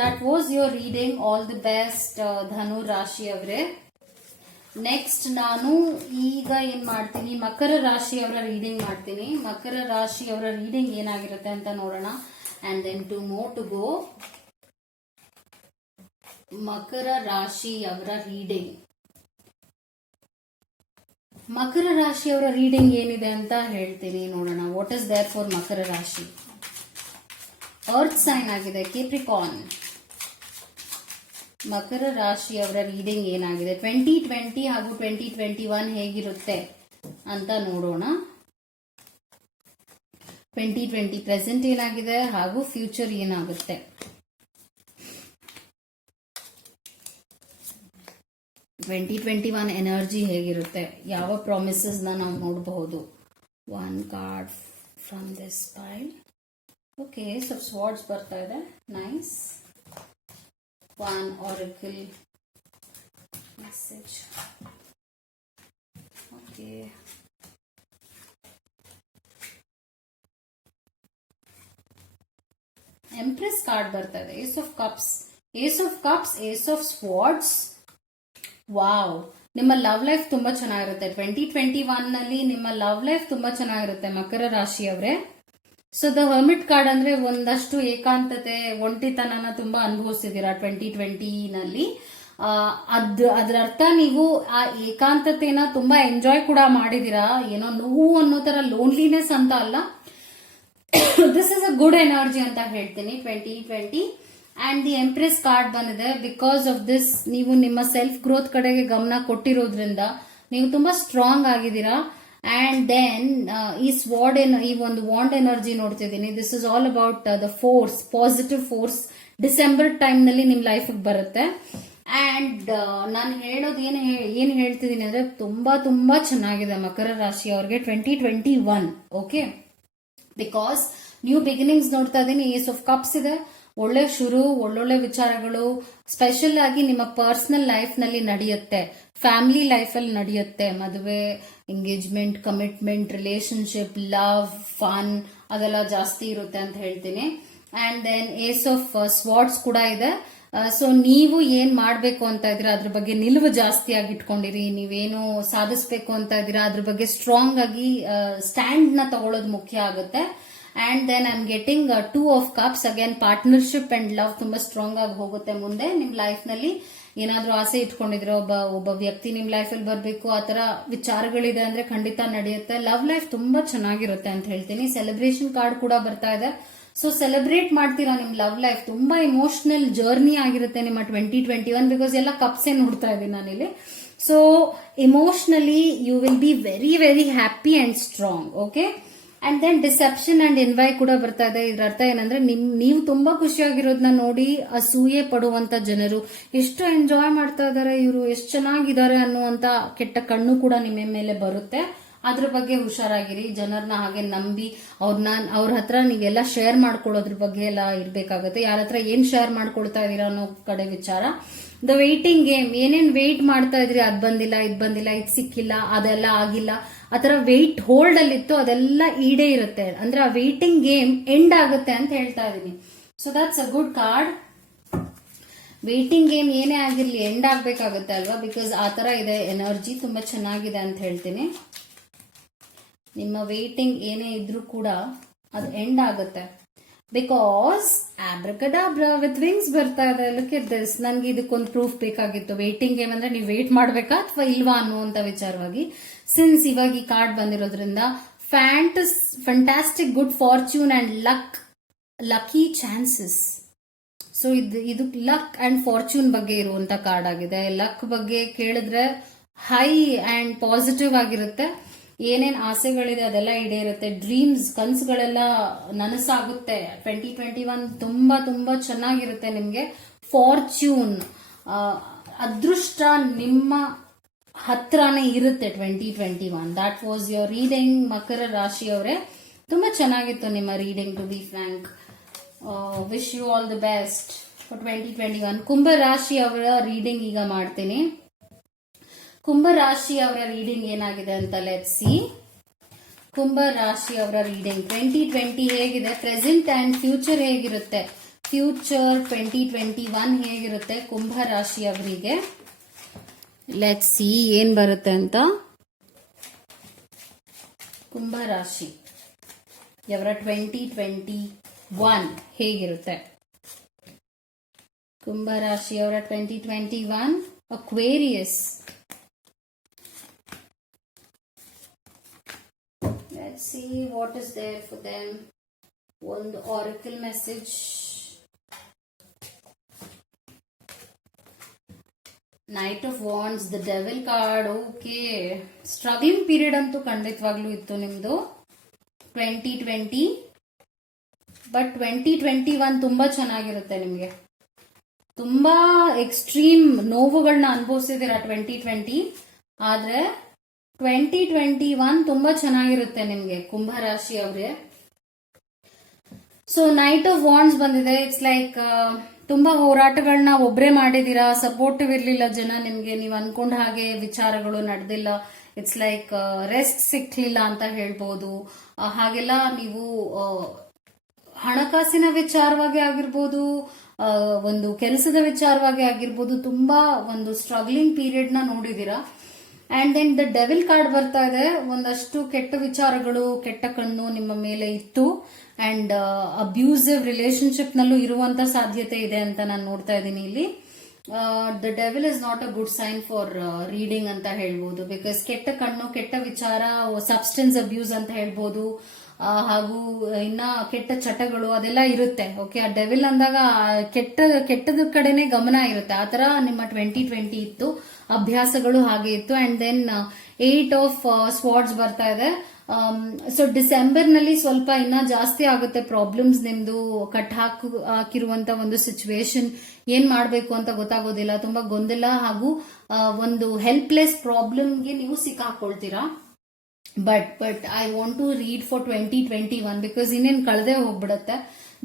That was your reading. All the best ಧನು ರಾಶಿ ಅವರೇ. ನೆಕ್ಸ್ಟ್ ನಾನು ಈಗ ಏನ್ ಮಾಡ್ತೀನಿ, ಮಕರ ರಾಶಿಯವರ ರೀಡಿಂಗ್ ಮಾಡ್ತೀನಿ. ಮಕರ ರಾಶಿಯವರ ರೀಡಿಂಗ್ ಏನಾಗಿರುತ್ತೆ ಅಂತ ನೋಡೋಣ. And then 2 more to go. ಮಕರ ರಾಶಿಯವರ ರೀಡಿಂಗ್. ಮಕರ ರಾಶಿಯವರ ರೀಡಿಂಗ್ ಏನಿದೆ ಅಂತ ಹೇಳ್ತೀನಿ, ನೋಡೋಣ. ವಾಟ್ ಇಸ್ ದೇರ್ ಫಾರ್ ಮಕರ ರಾಶಿ? ಅರ್ತ್ ಸೈನ್ ಆಗಿದೆ ಕೇಪ್ರಿಕಾನ್. ಮಕರ ರಾಶಿಯವರ ರೀಡಿಂಗ್ ಏನಾಗಿದೆ 2020 ಹಾಗೂ 2021 ಹೇಗಿರುತ್ತೆ ಅಂತ ನೋಡೋಣ. 2020 ಪ್ರೆಸೆಂಟ್ ಏನಾಗಿದೆ ಹಾಗೂ ಫ್ಯೂಚರ್ ಏನಾಗುತ್ತೆ. 2021 ಎನರ್ಜಿ ಹೇಗಿರುತ್ತೆ, ಯಾವ ಪ್ರಾಮಿಸಸ್ ನಾವು ನೋಡಬಹುದು. One card from this pile. Okay, ಸ್ವಲ್ಪ ಸ್ವಾರ್ಡ್ಸ್ ಬರ್ತಾ ಇದೆ, nice. One oracle message. Okay, empress card ಬರ್ತಾ ಇದೆ, ace of cups, ace of cups, ace of swords. Wow, ನಿಮ್ಮ ಲವ್ ಲೈಫ್ ತುಂಬಾ ಚೆನ್ನಾಗಿರುತ್ತೆ 2021 ನಲ್ಲಿ. ನಿಮ್ಮ ಲವ್ ಲೈಫ್ ತುಂಬಾ ಚೆನ್ನಾಗಿರುತ್ತೆ ಮಕರ ರಾಶಿಯವರೇ. ಸೊ ದ ಹರ್ಮಿಟ್ ಕಾರ್ಡ್ ಅಂದ್ರೆ ಒಂದಷ್ಟು ಏಕಾಂತತೆ, ಒಂಟಿತನನ ತುಂಬಾ ಅನುಭವಿಸಿದೀರಾ 2020 ನಲ್ಲಿ. ಅದ್ರ ಅರ್ಥ ನೀವು ಆ ಏಕಾಂತತೆನ ತುಂಬಾ ಎಂಜಾಯ್ ಕೂಡ ಮಾಡಿದೀರಾ. ಏನೋ ನೋವು ಅನ್ನೋ ತರ ಲೋನ್ಲಿನೆಸ್ ಅಂತ ಅಲ್ಲ, this is a good energy ಅಂತ ಹೇಳ್ತೀನಿ 2020. ಅಂಡ್ ದಿ ಎಂಪ್ರೆಸ್ ಕಾರ್ಡ್ ಬಂದಿದೆ. ಬಿಕಾಸ್ ಆಫ್ ದಿಸ್ ನೀವು ನಿಮ್ಮ ಸೆಲ್ಫ್ ಗ್ರೋತ್ ಕಡೆಗೆ ಗಮನ ಕೊಟ್ಟಿರೋದ್ರಿಂದ ನೀವು ತುಂಬಾ ಸ್ಟ್ರಾಂಗ್ ಆಗಿದ್ದೀರಾ. ಅಂಡ್ ದೆನ್ ಈ ಸ್ವಾರ್ಡ್ ಈ ಒಂದು ವಾಂಡ್ ಎನರ್ಜಿ ನೋಡ್ತಿದ್ದೀನಿ. This is all about the force, positive force. December time ನಲ್ಲಿ ನಿಮ್ ಲೈಫ್ ಬರುತ್ತೆ. ಅಂಡ್ ನಾನು ಹೇಳೋದು ಏನ್ ಹೇಳ್ತಿದ್ದೀನಿ ಅಂದ್ರೆ ತುಂಬಾ ತುಂಬಾ ಚೆನ್ನಾಗಿದೆ ಮಕರ ರಾಶಿ ಅವ್ರಿಗೆ 2021. ಓಕೆ, ಬಿಕಾಸ್ ನ್ಯೂ ಬಿಗಿನಿಂಗ್ಸ್ ನೋಡ್ತಾ ಇದ್ದೀನಿ. ಏಸ್ ಆಫ್ ಕಪ್ಸ್ ಇದೆ, ಒಳ್ಳೆ ಶುರು, ಒಳ್ಳೊಳ್ಳೆ ವಿಚಾರಗಳು ಸ್ಪೆಷಲ್ ಆಗಿ ನಿಮ್ಮ ಪರ್ಸನಲ್ ಲೈಫ್ ನಲ್ಲಿ ನಡೆಯುತ್ತೆ, ಫ್ಯಾಮಿಲಿ ಲೈಫ್ ಅಲ್ಲಿ ನಡೆಯುತ್ತೆ. ಮದುವೆ, engagement, commitment, relationship, love, fun ಅದೆಲ್ಲ ಜಾಸ್ತಿ ಇರುತ್ತೆ ಅಂತ ಹೇಳ್ತೀನಿ. ಅಂಡ್ ದೆನ್ ಏಸ್ ಆಫ್ ಸ್ವಾರ್ಡ್ಸ್ ಕೂಡ ಇದೆ. ಸೊ ನೀವು ಏನ್ ಮಾಡ್ಬೇಕು ಅಂತ ಇದ್ದೀರಾ ಅದ್ರ ಬಗ್ಗೆ ನಿಲುವು ಜಾಸ್ತಿ ಆಗಿ ಇಟ್ಕೊಂಡಿರಿ. ನೀವೇನು ಸಾಧಿಸ್ಬೇಕು ಅಂತ ಇದ್ದೀರಾ ಅದ್ರ ಬಗ್ಗೆ ಸ್ಟ್ರಾಂಗ್ ಆಗಿ ಸ್ಟ್ಯಾಂಡ್ ನ ತಗೊಳ್ಳೋದು ಮುಖ್ಯ ಆಗುತ್ತೆ. And then I am getting 2 of cups. Again partnership and love ತುಂಬಾ ಸ್ಟ್ರಾಂಗ್ ಆಗಿ ಹೋಗುತ್ತೆ ಮುಂದೆ. ನಿಮ್ ಲೈಫ್ ನಲ್ಲಿ ಏನಾದ್ರೂ ಆಸೆ ಇಟ್ಕೊಂಡಿದ್ರೆ ಒಬ್ಬ ವ್ಯಕ್ತಿ ನಿಮ್ ಲೈಫ್ ಅಲ್ಲಿ ಬರ್ಬೇಕು, ಆತರ ವಿಚಾರಗಳಿದೆ ಅಂದ್ರೆ ಖಂಡಿತ ನಡೆಯುತ್ತೆ. ಲವ್ ಲೈಫ್ ತುಂಬಾ ಚೆನ್ನಾಗಿರುತ್ತೆ ಅಂತ ಹೇಳ್ತೀನಿ. ಸೆಲೆಬ್ರೇಷನ್ ಕಾರ್ಡ್ ಕೂಡ ಬರ್ತಾ ಇದೆ. ಸೊ ಸೆಲೆಬ್ರೇಟ್ ಮಾಡ್ತೀರಾ ನಿಮ್ ಲವ್ ಲೈಫ್. ತುಂಬಾ ಇಮೋಷನಲ್ ಜರ್ನಿ ಆಗಿರುತ್ತೆ ನಿಮ್ಮ 2021. ಬಿಕಾಸ್ ಎಲ್ಲ ಕಪ್ಸೇ ನೋಡ್ತಾ ಇದ್ದೀನಿ ನಾನಿಲ್ಲಿ. So emotionally you will be very very happy and strong. Okay, and then deception and envy ಕೂಡ ಬರ್ತಾ ಇದೆ. ಇದ್ರ ಅರ್ಥ ಏನಂದ್ರೆ ನೀವು ತುಂಬಾ ಖುಷಿಯಾಗಿರೋದನ್ನ ನೋಡಿ ಅಸೂಯೆ ಪಡುವಂತ ಜನರು, ಎಷ್ಟು ಎಂಜಾಯ್ ಮಾಡ್ತಾ ಇದಾರೆ ಇವರು, ಎಷ್ಟು ಚೆನ್ನಾಗಿದ್ದಾರೆ ಅನ್ನುವಂತ ಕೆಟ್ಟ ಕಣ್ಣು ಕೂಡ ನಿಮ್ಮ ಮೇಲೆ ಬರುತ್ತೆ. ಅದ್ರ ಬಗ್ಗೆ ಹುಷಾರಾಗಿರಿ. ಜನರನ್ನ ಹಾಗೆ ನಂಬಿ ಅವ್ರ ಹತ್ರ ನೀವೆಲ್ಲ ಶೇರ್ ಮಾಡ್ಕೊಳ್ಳೋದ್ರ ಬಗ್ಗೆ ಎಲ್ಲ ಇರ್ಬೇಕಾಗತ್ತೆ. ಯಾರ ಹತ್ರ ಏನ್ ಶೇರ್ ಮಾಡ್ಕೊಳ್ತಾ ಇದೀರಾ ಅನ್ನೋ ಕಡೆ ವಿಚಾರ. ದ ವೇಟಿಂಗ್ ಗೇಮ್, ಏನೇನ್ ವೇಟ್ ಮಾಡ್ತಾ ಇದ್ರಿ, ಅದ್ ಬಂದಿಲ್ಲ, ಇದ್ ಬಂದಿಲ್ಲ, ಇದ್ ಸಿಕ್ಕಿಲ್ಲ, ಅದೆಲ್ಲ ಆಗಿಲ್ಲ, ಆತರ ವೇಟ್ ಹೋಲ್ಡ್ ಅಲ್ಲಿತ್ತು, ಅದೆಲ್ಲ ಈಡೇ ಇರುತ್ತೆ. ಅಂದ್ರೆ ಆ ವೇಟಿಂಗ್ ಗೇಮ್ ಎಂಡ್ ಆಗುತ್ತೆ ಅಂತ ಹೇಳ್ತಾ ಇದೀನಿ. So that's a good card. Waiting game ಏನೇ ಆಗಿರ್ಲಿ ಎಂಡ್ ಆಗ್ಬೇಕಾಗುತ್ತೆ ಅಲ್ವಾ, ಬಿಕಾಸ್ ಆತರ ಇದೆ ಎನರ್ಜಿ, ತುಂಬಾ ಚೆನ್ನಾಗಿದೆ ಅಂತ ಹೇಳ್ತೀನಿ. ನಿಮ್ಮ ವೇಟಿಂಗ್ ಏನೇ ಇದ್ರೂ ಕೂಡ ಅದು ಎಂಡ್ ಆಗುತ್ತೆ. ಬಿಕಾಸ್ ಆಬ್ರಕಡಾಬ್ರಾ ವಿತ್ ವಿಂಗ್ಸ್ ಬರ್ತಾ ಇದೆ. Look at this. ನನ್ಗೆ ಇದಕ್ಕೊಂದು ಪ್ರೂಫ್ ಬೇಕಾಗಿತ್ತು. ವೇಟಿಂಗ್ ಗೇಮ್ ಅಂದ್ರೆ ನೀವು ವೇಟ್ ಮಾಡ್ಬೇಕಾ ಅಥವಾ ಇಲ್ವಾ ಅನ್ನುವಂತ ವಿಚಾರವಾಗಿ. ಸಿನ್ಸ್ ಇವಾಗ ಈ ಕಾರ್ಡ್ ಬಂದಿರೋದ್ರಿಂದ fantastic good fortune and lucky chances. So ಇದು ಲಕ್ ಅಂಡ್ ಫಾರ್ಚ್ಯೂನ್ ಬಗ್ಗೆ ಇರುವಂತ ಕಾರ್ಡ್ ಆಗಿದೆ. ಲಕ್ ಬಗ್ಗೆ ಕೇಳಿದ್ರೆ ಹೈ ಅಂಡ್ ಪಾಸಿಟಿವ್ ಆಗಿರುತ್ತೆ. ಏನೇನ್ ಆಸೆಗಳಿದೆ ಅದೆಲ್ಲ ಈಡೇರುತ್ತೆ. ಡ್ರೀಮ್ಸ್, ಕನ್ಸುಗಳೆಲ್ಲ ನನಸಾಗುತ್ತೆ. 2021 ತುಂಬಾ ತುಂಬಾ ಚೆನ್ನಾಗಿರುತ್ತೆ ನಿಮ್ಗೆ. ಫಾರ್ಚ್ಯೂನ್, ಅದೃಷ್ಟ ನಿಮ್ಮ ಹತ್ರನೇ ಇರುತ್ತೆ 2021. ದಟ್ ವಾಸ್ ಯೋರ್ ರೀಡಿಂಗ್ ಮಕರ ರಾಶಿಯವರೇ. ತುಂಬಾ ಚೆನ್ನಾಗಿತ್ತು ನಿಮ್ಮ reading, to be frank. Wish you all the best for 2021. ಕುಂಭ ರಾಶಿಯವರ ರೀಡಿಂಗ್ ಈಗ ಮಾಡ್ತೀನಿ. ಕುಂಭ ರಾಶಿಯವರ ರೀಡಿಂಗ್ ಏನಾಗಿದೆ ಅಂತ ಲೆಟ್ಸ್ ಸಿ. ಕುಂಭ ರಾಶಿಯವರ ರೀಡಿಂಗ್ 2020 ಹೇಗಿದೆ, ಪ್ರೆಸೆಂಟ್ ಅಂಡ್ ಫ್ಯೂಚರ್ ಹೇಗಿರುತ್ತೆ, ಫ್ಯೂಚರ್ 2021 ಹೇಗಿರುತ್ತೆ ಕುಂಭ ರಾಶಿಯವರಿಗೆ. ಲೆಟ್ಸ್ ಸಿ ಏನ್ ಬರುತ್ತೆ ಅಂತ. ಕುಂಭ ರಾಶಿ ಅವರ 2021 ಹೇಗಿರುತ್ತೆ. ಕುಂಭ ರಾಶಿಯವರ 2021 Aquarius. Let's see what is there for them. ಒಂದು oracle message. Knight of Wands, the Devil card. Okay, struggling period ಅಂತೂ ಖಂಡಿತವಾಗ್ಲೂ ಇತ್ತು ನಿಮ್ದು 2020. ಬಟ್ 2021 ತುಂಬಾ ಚೆನ್ನಾಗಿರುತ್ತೆ ನಿಮ್ಗೆ. ತುಂಬಾ ಎಕ್ಸ್ಟ್ರೀಮ್ ನೋವುಗಳನ್ನ ಅನುಭವಿಸಿದಿರ 2020. ಆದ್ರೆ 2021 ತುಂಬಾ ಚೆನ್ನಾಗಿರುತ್ತೆ ನಿಮ್ಗೆ ಕುಂಭ ರಾಶಿ ಅವ್ರಿಗೆ. ಸೊ ನೈಟ್ ಆಫ್ ವಾಂಡ್ಸ್ ಬಂದಿದೆ. ಇಟ್ಸ್ ಲೈಕ್ ತುಂಬಾ ಹೋರಾಟಗಳನ್ನ ಒಬ್ರೇ ಮಾಡಿದೀರಾ, ಸಪೋರ್ಟಿವ್ ಇರ್ಲಿಲ್ಲ ಜನ ನಿಮ್ಗೆ, ನೀವು ಅನ್ಕೊಂಡ ಹಾಗೆ ವಿಚಾರಗಳು ನಡೆದಿಲ್ಲ. ಇಟ್ಸ್ ಲೈಕ್ ರೆಸ್ಟ್ ಸಿಕ್ಲಿಲ್ಲ ಅಂತ ಹೇಳ್ಬೋದು. ಹಾಗೆಲ್ಲ ನೀವು ಹಣಕಾಸಿನ ವಿಚಾರವಾಗಿ ಆಗಿರ್ಬೋದು, ಒಂದು ಕೆಲಸದ ವಿಚಾರವಾಗಿ ಆಗಿರ್ಬೋದು, ತುಂಬಾ ಒಂದು ಸ್ಟ್ರಗ್ಲಿಂಗ್ ಪೀರಿಯಡ್ ನ ನೋಡಿದೀರಾ. And then the devil card ಬರ್ತಾ ಇದೆ. ಒಂದಷ್ಟು ಕೆಟ್ಟ ವಿಚಾರಗಳು, ಕೆಟ್ಟ ಕಣ್ಣು ನಿಮ್ಮ ಮೇಲೆ ಇತ್ತು. ಅಂಡ್ ಅಬ್ಯೂಸಿವ್ ರಿಲೇಶನ್ಶಿಪ್ ನಲ್ಲೂ ಇರುವಂತ ಸಾಧ್ಯತೆ ಇದೆ ಅಂತ ನಾನು ನೋಡ್ತಾ ಇದ್ದೀನಿ ಇಲ್ಲಿ. The devil is not a good sign for reading ಅಂತ ಹೇಳ್ಬೋದು. ಬಿಕಾಸ್ ಕೆಟ್ಟ ಕಣ್ಣು, ಕೆಟ್ಟ ವಿಚಾರ, ಸಬ್ಸ್ಟೆನ್ಸ್ ಅಬ್ಯೂಸ್ ಅಂತ ಹೇಳ್ಬೋದು. ಹಾಗೂ ಇನ್ನ ಕೆಟ್ಟ ಚಟಗಳು ಅದೆಲ್ಲ ಇರುತ್ತೆ. ಓಕೆ, ಆ ಡೆವಿಲ್ ಅಂದಾಗ ಕೆಟ್ಟದ ಕಡೆನೆ ಗಮನ ಇರುತ್ತೆ. ಆತರ ನಿಮ್ಮ 2020 ಇತ್ತು, ಅಭ್ಯಾಸಗಳು ಹಾಗೆ ಇತ್ತು. ಅಂಡ್ ದೆನ್ 8 ಆಫ್ ಸ್ವಾರ್ಡ್ಸ್ ಬರ್ತಾ ಇದೆ. ಸೊ ಡಿಸೆಂಬರ್ ನಲ್ಲಿ ಸ್ವಲ್ಪ ಇನ್ನ ಜಾಸ್ತಿ ಆಗುತ್ತೆ ಪ್ರಾಬ್ಲಮ್ಸ್ ನಿಮ್ದು. ಹಾಕಿರುವಂತ ಒಂದು ಸಿಚುವೇಶನ್, ಏನ್ ಮಾಡ್ಬೇಕು ಅಂತ ಗೊತ್ತಾಗೋದಿಲ್ಲ, ತುಂಬಾ ಗೊಂದಲ ಹಾಗೂ ಒಂದು ಹೆಲ್ಪ್ಲೆಸ್ ಪ್ರಾಬ್ಲಮ್ಗೆ ನೀವು ಸಿಕ್ಕಾಕೊಳ್ತೀರಾ. But I want to read for 2021 because ಇನ್ನೇನು ಕಳೆದೇ ಹೋಗ್ಬಿಡುತ್ತೆ.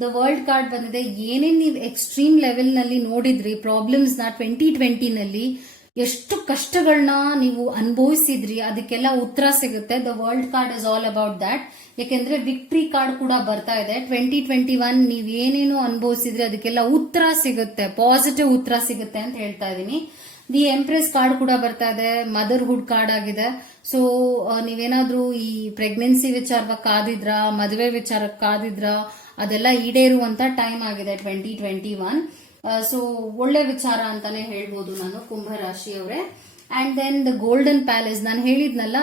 ದ ವರ್ಲ್ಡ್ ಕಾರ್ಡ್ ಬಂದಿದೆ. ಏನೇನ್ ನೀವು ಎಕ್ಸ್ಟ್ರೀಮ್ ಲೆವೆಲ್ ನಲ್ಲಿ ನೋಡಿದ್ರಿ ಪ್ರಾಬ್ಲಮ್ಸ್ ನ 2020 ನಲ್ಲಿ, ಎಷ್ಟು ಕಷ್ಟಗಳನ್ನ ನೀವು ಅನುಭವಿಸಿದ್ರಿ, ಅದಕ್ಕೆಲ್ಲ ಉತ್ತರ ಸಿಗುತ್ತೆ. The world card is all about that. ಯಾಕೆಂದ್ರೆ ವಿಕ್ಟ್ರಿ ಕಾರ್ಡ್ ಕೂಡ ಬರ್ತಾ ಇದೆ. 2021 ನೀವ್ ಏನೇನು ಅನುಭವಿಸಿದ್ರಿ ಅದಕ್ಕೆಲ್ಲ ಉತ್ತರ ಸಿಗುತ್ತೆ, ಪಾಸಿಟಿವ್ ಉತ್ತರ ಸಿಗುತ್ತೆ ಅಂತ ಹೇಳ್ತಾ ಇದೀನಿ. ದಿ ಎಂಪ್ರೆಸ್ ಕಾರ್ಡ್ ಕೂಡ ಬರ್ತಾ ಇದೆ. ಮದರ್ಹುಡ್ ಕಾರ್ಡ್ ಆಗಿದೆ. ಸೊ ನೀವೇನಾದ್ರೂ ಈ ಪ್ರೆಗ್ನೆನ್ಸಿ ವಿಚಾರವಾಗಿ ಕಾದಿದ್ರ, ಮದುವೆ ವಿಚಾರಕ್ಕೆ ಕಾದಿದ್ರ, ಅದೆಲ್ಲ ಈಡೇರುವಂತ ಟೈಮ್ ಆಗಿದೆ 2021. ಸೊ ಒಳ್ಳೆ ವಿಚಾರ ಅಂತಾನೆ ಹೇಳ್ಬೋದು ನಾನು ಕುಂಭ ರಾಶಿಯವರೇ. And then the golden palace, ನಾನು ಹೇಳಿದ್ನಲ್ಲ,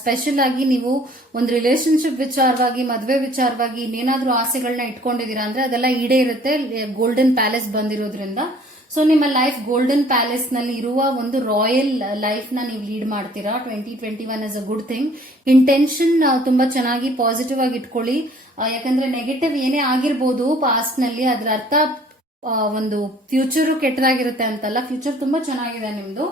ಸ್ಪೆಷಲ್ ಆಗಿ ನೀವು ಒಂದು ರಿಲೇಶನ್ಶಿಪ್ ವಿಚಾರವಾಗಿ, ಮದುವೆ ವಿಚಾರವಾಗಿ ಇನ್ನೇನಾದ್ರೂ ಆಸೆಗಳನ್ನ ಇಟ್ಕೊಂಡಿದೀರಾ ಅಂದ್ರೆ ಅದೆಲ್ಲ ಈಡೇರುತ್ತೆ ಗೋಲ್ಡನ್ ಪ್ಯಾಲೇಸ್ ಬಂದಿರೋದ್ರಿಂದ. ಸೊ ನಿಮ್ಮ ಲೈಫ್ ಗೋಲ್ಡನ್ ಪ್ಯಾಲೇಸ್ ನಲ್ಲಿ ಇರುವ ಒಂದು ರಾಯಲ್ ಲೈಫ್ ನ ನೀವು ಲೀಡ್ ಮಾಡ್ತೀರಾ. 2021 is a good thing. Intention ತುಂಬಾ ಚೆನ್ನಾಗಿ ಪಾಸಿಟಿವ್ ಆಗಿ ಇಟ್ಕೊಳ್ಳಿ. ಯಾಕಂದ್ರೆ ನೆಗೆಟಿವ್ ಏನೇ ಆಗಿರ್ಬೋದು ಪಾಸ್ಟ್ ನಲ್ಲಿ, ಅದ್ರ ಅರ್ಥ ಒಂದು ಫ್ಯೂಚರ್ ಕೆಟ್ಟದಾಗಿರುತ್ತೆ ಅಂತಲ್ಲ. ಫ್ಯೂಚರ್ ತುಂಬಾ ಚೆನ್ನಾಗಿದೆ ನಿಮ್ದು.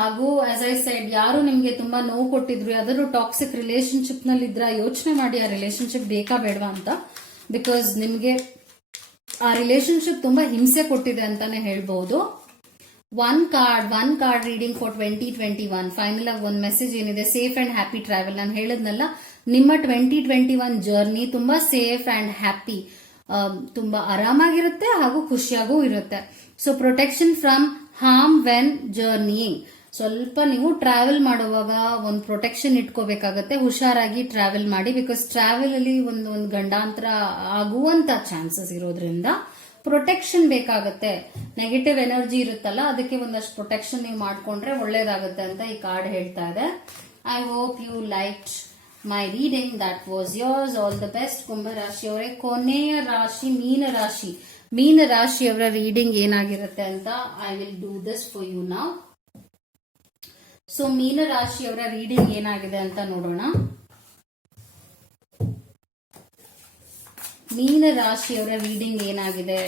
ಹಾಗೂ ಆಸ್ ಐ ಸೈಡ್, ಯಾರು ನಿಮ್ಗೆ ತುಂಬಾ ನೋವು ಕೊಟ್ಟಿದ್ರು, ಯಾವ್ದಾದ್ರು ಟಾಕ್ಸಿಕ್ ರಿಲೇಶನ್ಶಿಪ್ ನಲ್ಲಿ ಇದ್ರ, ಯೋಚನೆ ಮಾಡಿ ಆ ರಿಲೇಶನ್ಶಿಪ್ ಬೇಕಾ ಬೇಡವಾ ಅಂತ. ಬಿಕಾಸ್ ನಿಮ್ಗೆ ಆ ರಿಲೇಶನ್ಶಿಪ್ ತುಂಬಾ ಹಿಂಸೆ ಕೊಟ್ಟಿದೆ ಅಂತಾನೆ ಹೇಳ್ಬಹುದು. One card reading for 2021. Final ಆಗಿ ಒಂದು ಮೆಸೇಜ್ ಏನಿದೆ, ಸೇಫ್ ಅಂಡ್ ಹ್ಯಾಪಿ ಟ್ರಾವೆಲ್. ನಾನು ಹೇಳದ್ನಲ್ಲ, ನಿಮ್ಮ 2021 ಜರ್ನಿ ತುಂಬಾ ಸೇಫ್ ಅಂಡ್ ಹ್ಯಾಪಿ, ತುಂಬಾ ಆರಾಮಾಗಿರುತ್ತೆ ಹಾಗೂ ಖುಷಿಯಾಗೂ ಇರುತ್ತೆ. So protection from harm when journeying. ಸ್ವಲ್ಪ ನೀವು ಟ್ರಾವೆಲ್ ಮಾಡುವಾಗ ಒಂದು ಪ್ರೊಟೆಕ್ಷನ್ ಇಟ್ಕೋಬೇಕಾಗತ್ತೆ. ಹುಷಾರಾಗಿ ಟ್ರಾವೆಲ್ ಮಾಡಿ. ಬಿಕಾಸ್ ಟ್ರಾವೆಲ್ ಅಲ್ಲಿ ಒಂದು ಗಂಡಾಂತರ ಆಗುವಂತ ಚಾನ್ಸಸ್ ಇರೋದ್ರಿಂದ ಪ್ರೊಟೆಕ್ಷನ್ ಬೇಕಾಗತ್ತೆ. ನೆಗೆಟಿವ್ ಎನರ್ಜಿ ಇರುತ್ತಲ್ಲ, ಅದಕ್ಕೆ ಒಂದಷ್ಟು ಪ್ರೊಟೆಕ್ಷನ್ ನೀವು ಮಾಡ್ಕೊಂಡ್ರೆ ಒಳ್ಳೇದಾಗುತ್ತೆ ಅಂತ ಈ ಕಾರ್ಡ್ ಹೇಳ್ತಾ ಇದೆ. I hope you like my reading. That was yours. All the best ಕುಂಭ ರಾಶಿಯವರೇ. ಕೊನೆಯ ರಾಶಿ ಮೀನ ರಾಶಿ. ಮೀನ ರಾಶಿಯವರ ರೀಡಿಂಗ್ ಏನಾಗಿರುತ್ತೆ ಅಂತ I will do this for you now. So ಮೀನ ರಾಶಿಯವರ ರೀಡಿಂಗ್ ಏನಾಗಿದೆ ಅಂತ ನೋಡೋಣ. ಮೀನ ರಾಶಿಯವರ ರೀಡಿಂಗ್ ಏನಾಗಿದೆ?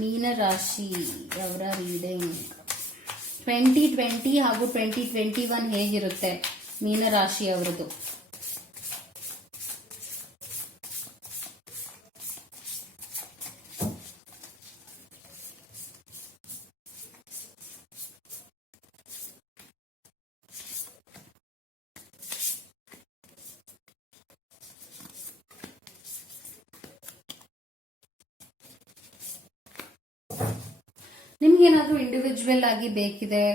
ಮೀನ ರಾಶಿಯವರ ರೀಡಿಂಗ್ 2020 ಹಾಗೂ 2021 ಹೇಗಿರುತ್ತೆ ಮೀನ ರಾಶಿಯವರದು? ನಿಮ್ಗೇನಾದ್ರೂ ಇಂಡಿವಿಜುವಲ್ ಆಗಿ ಬೇಕಿದೆ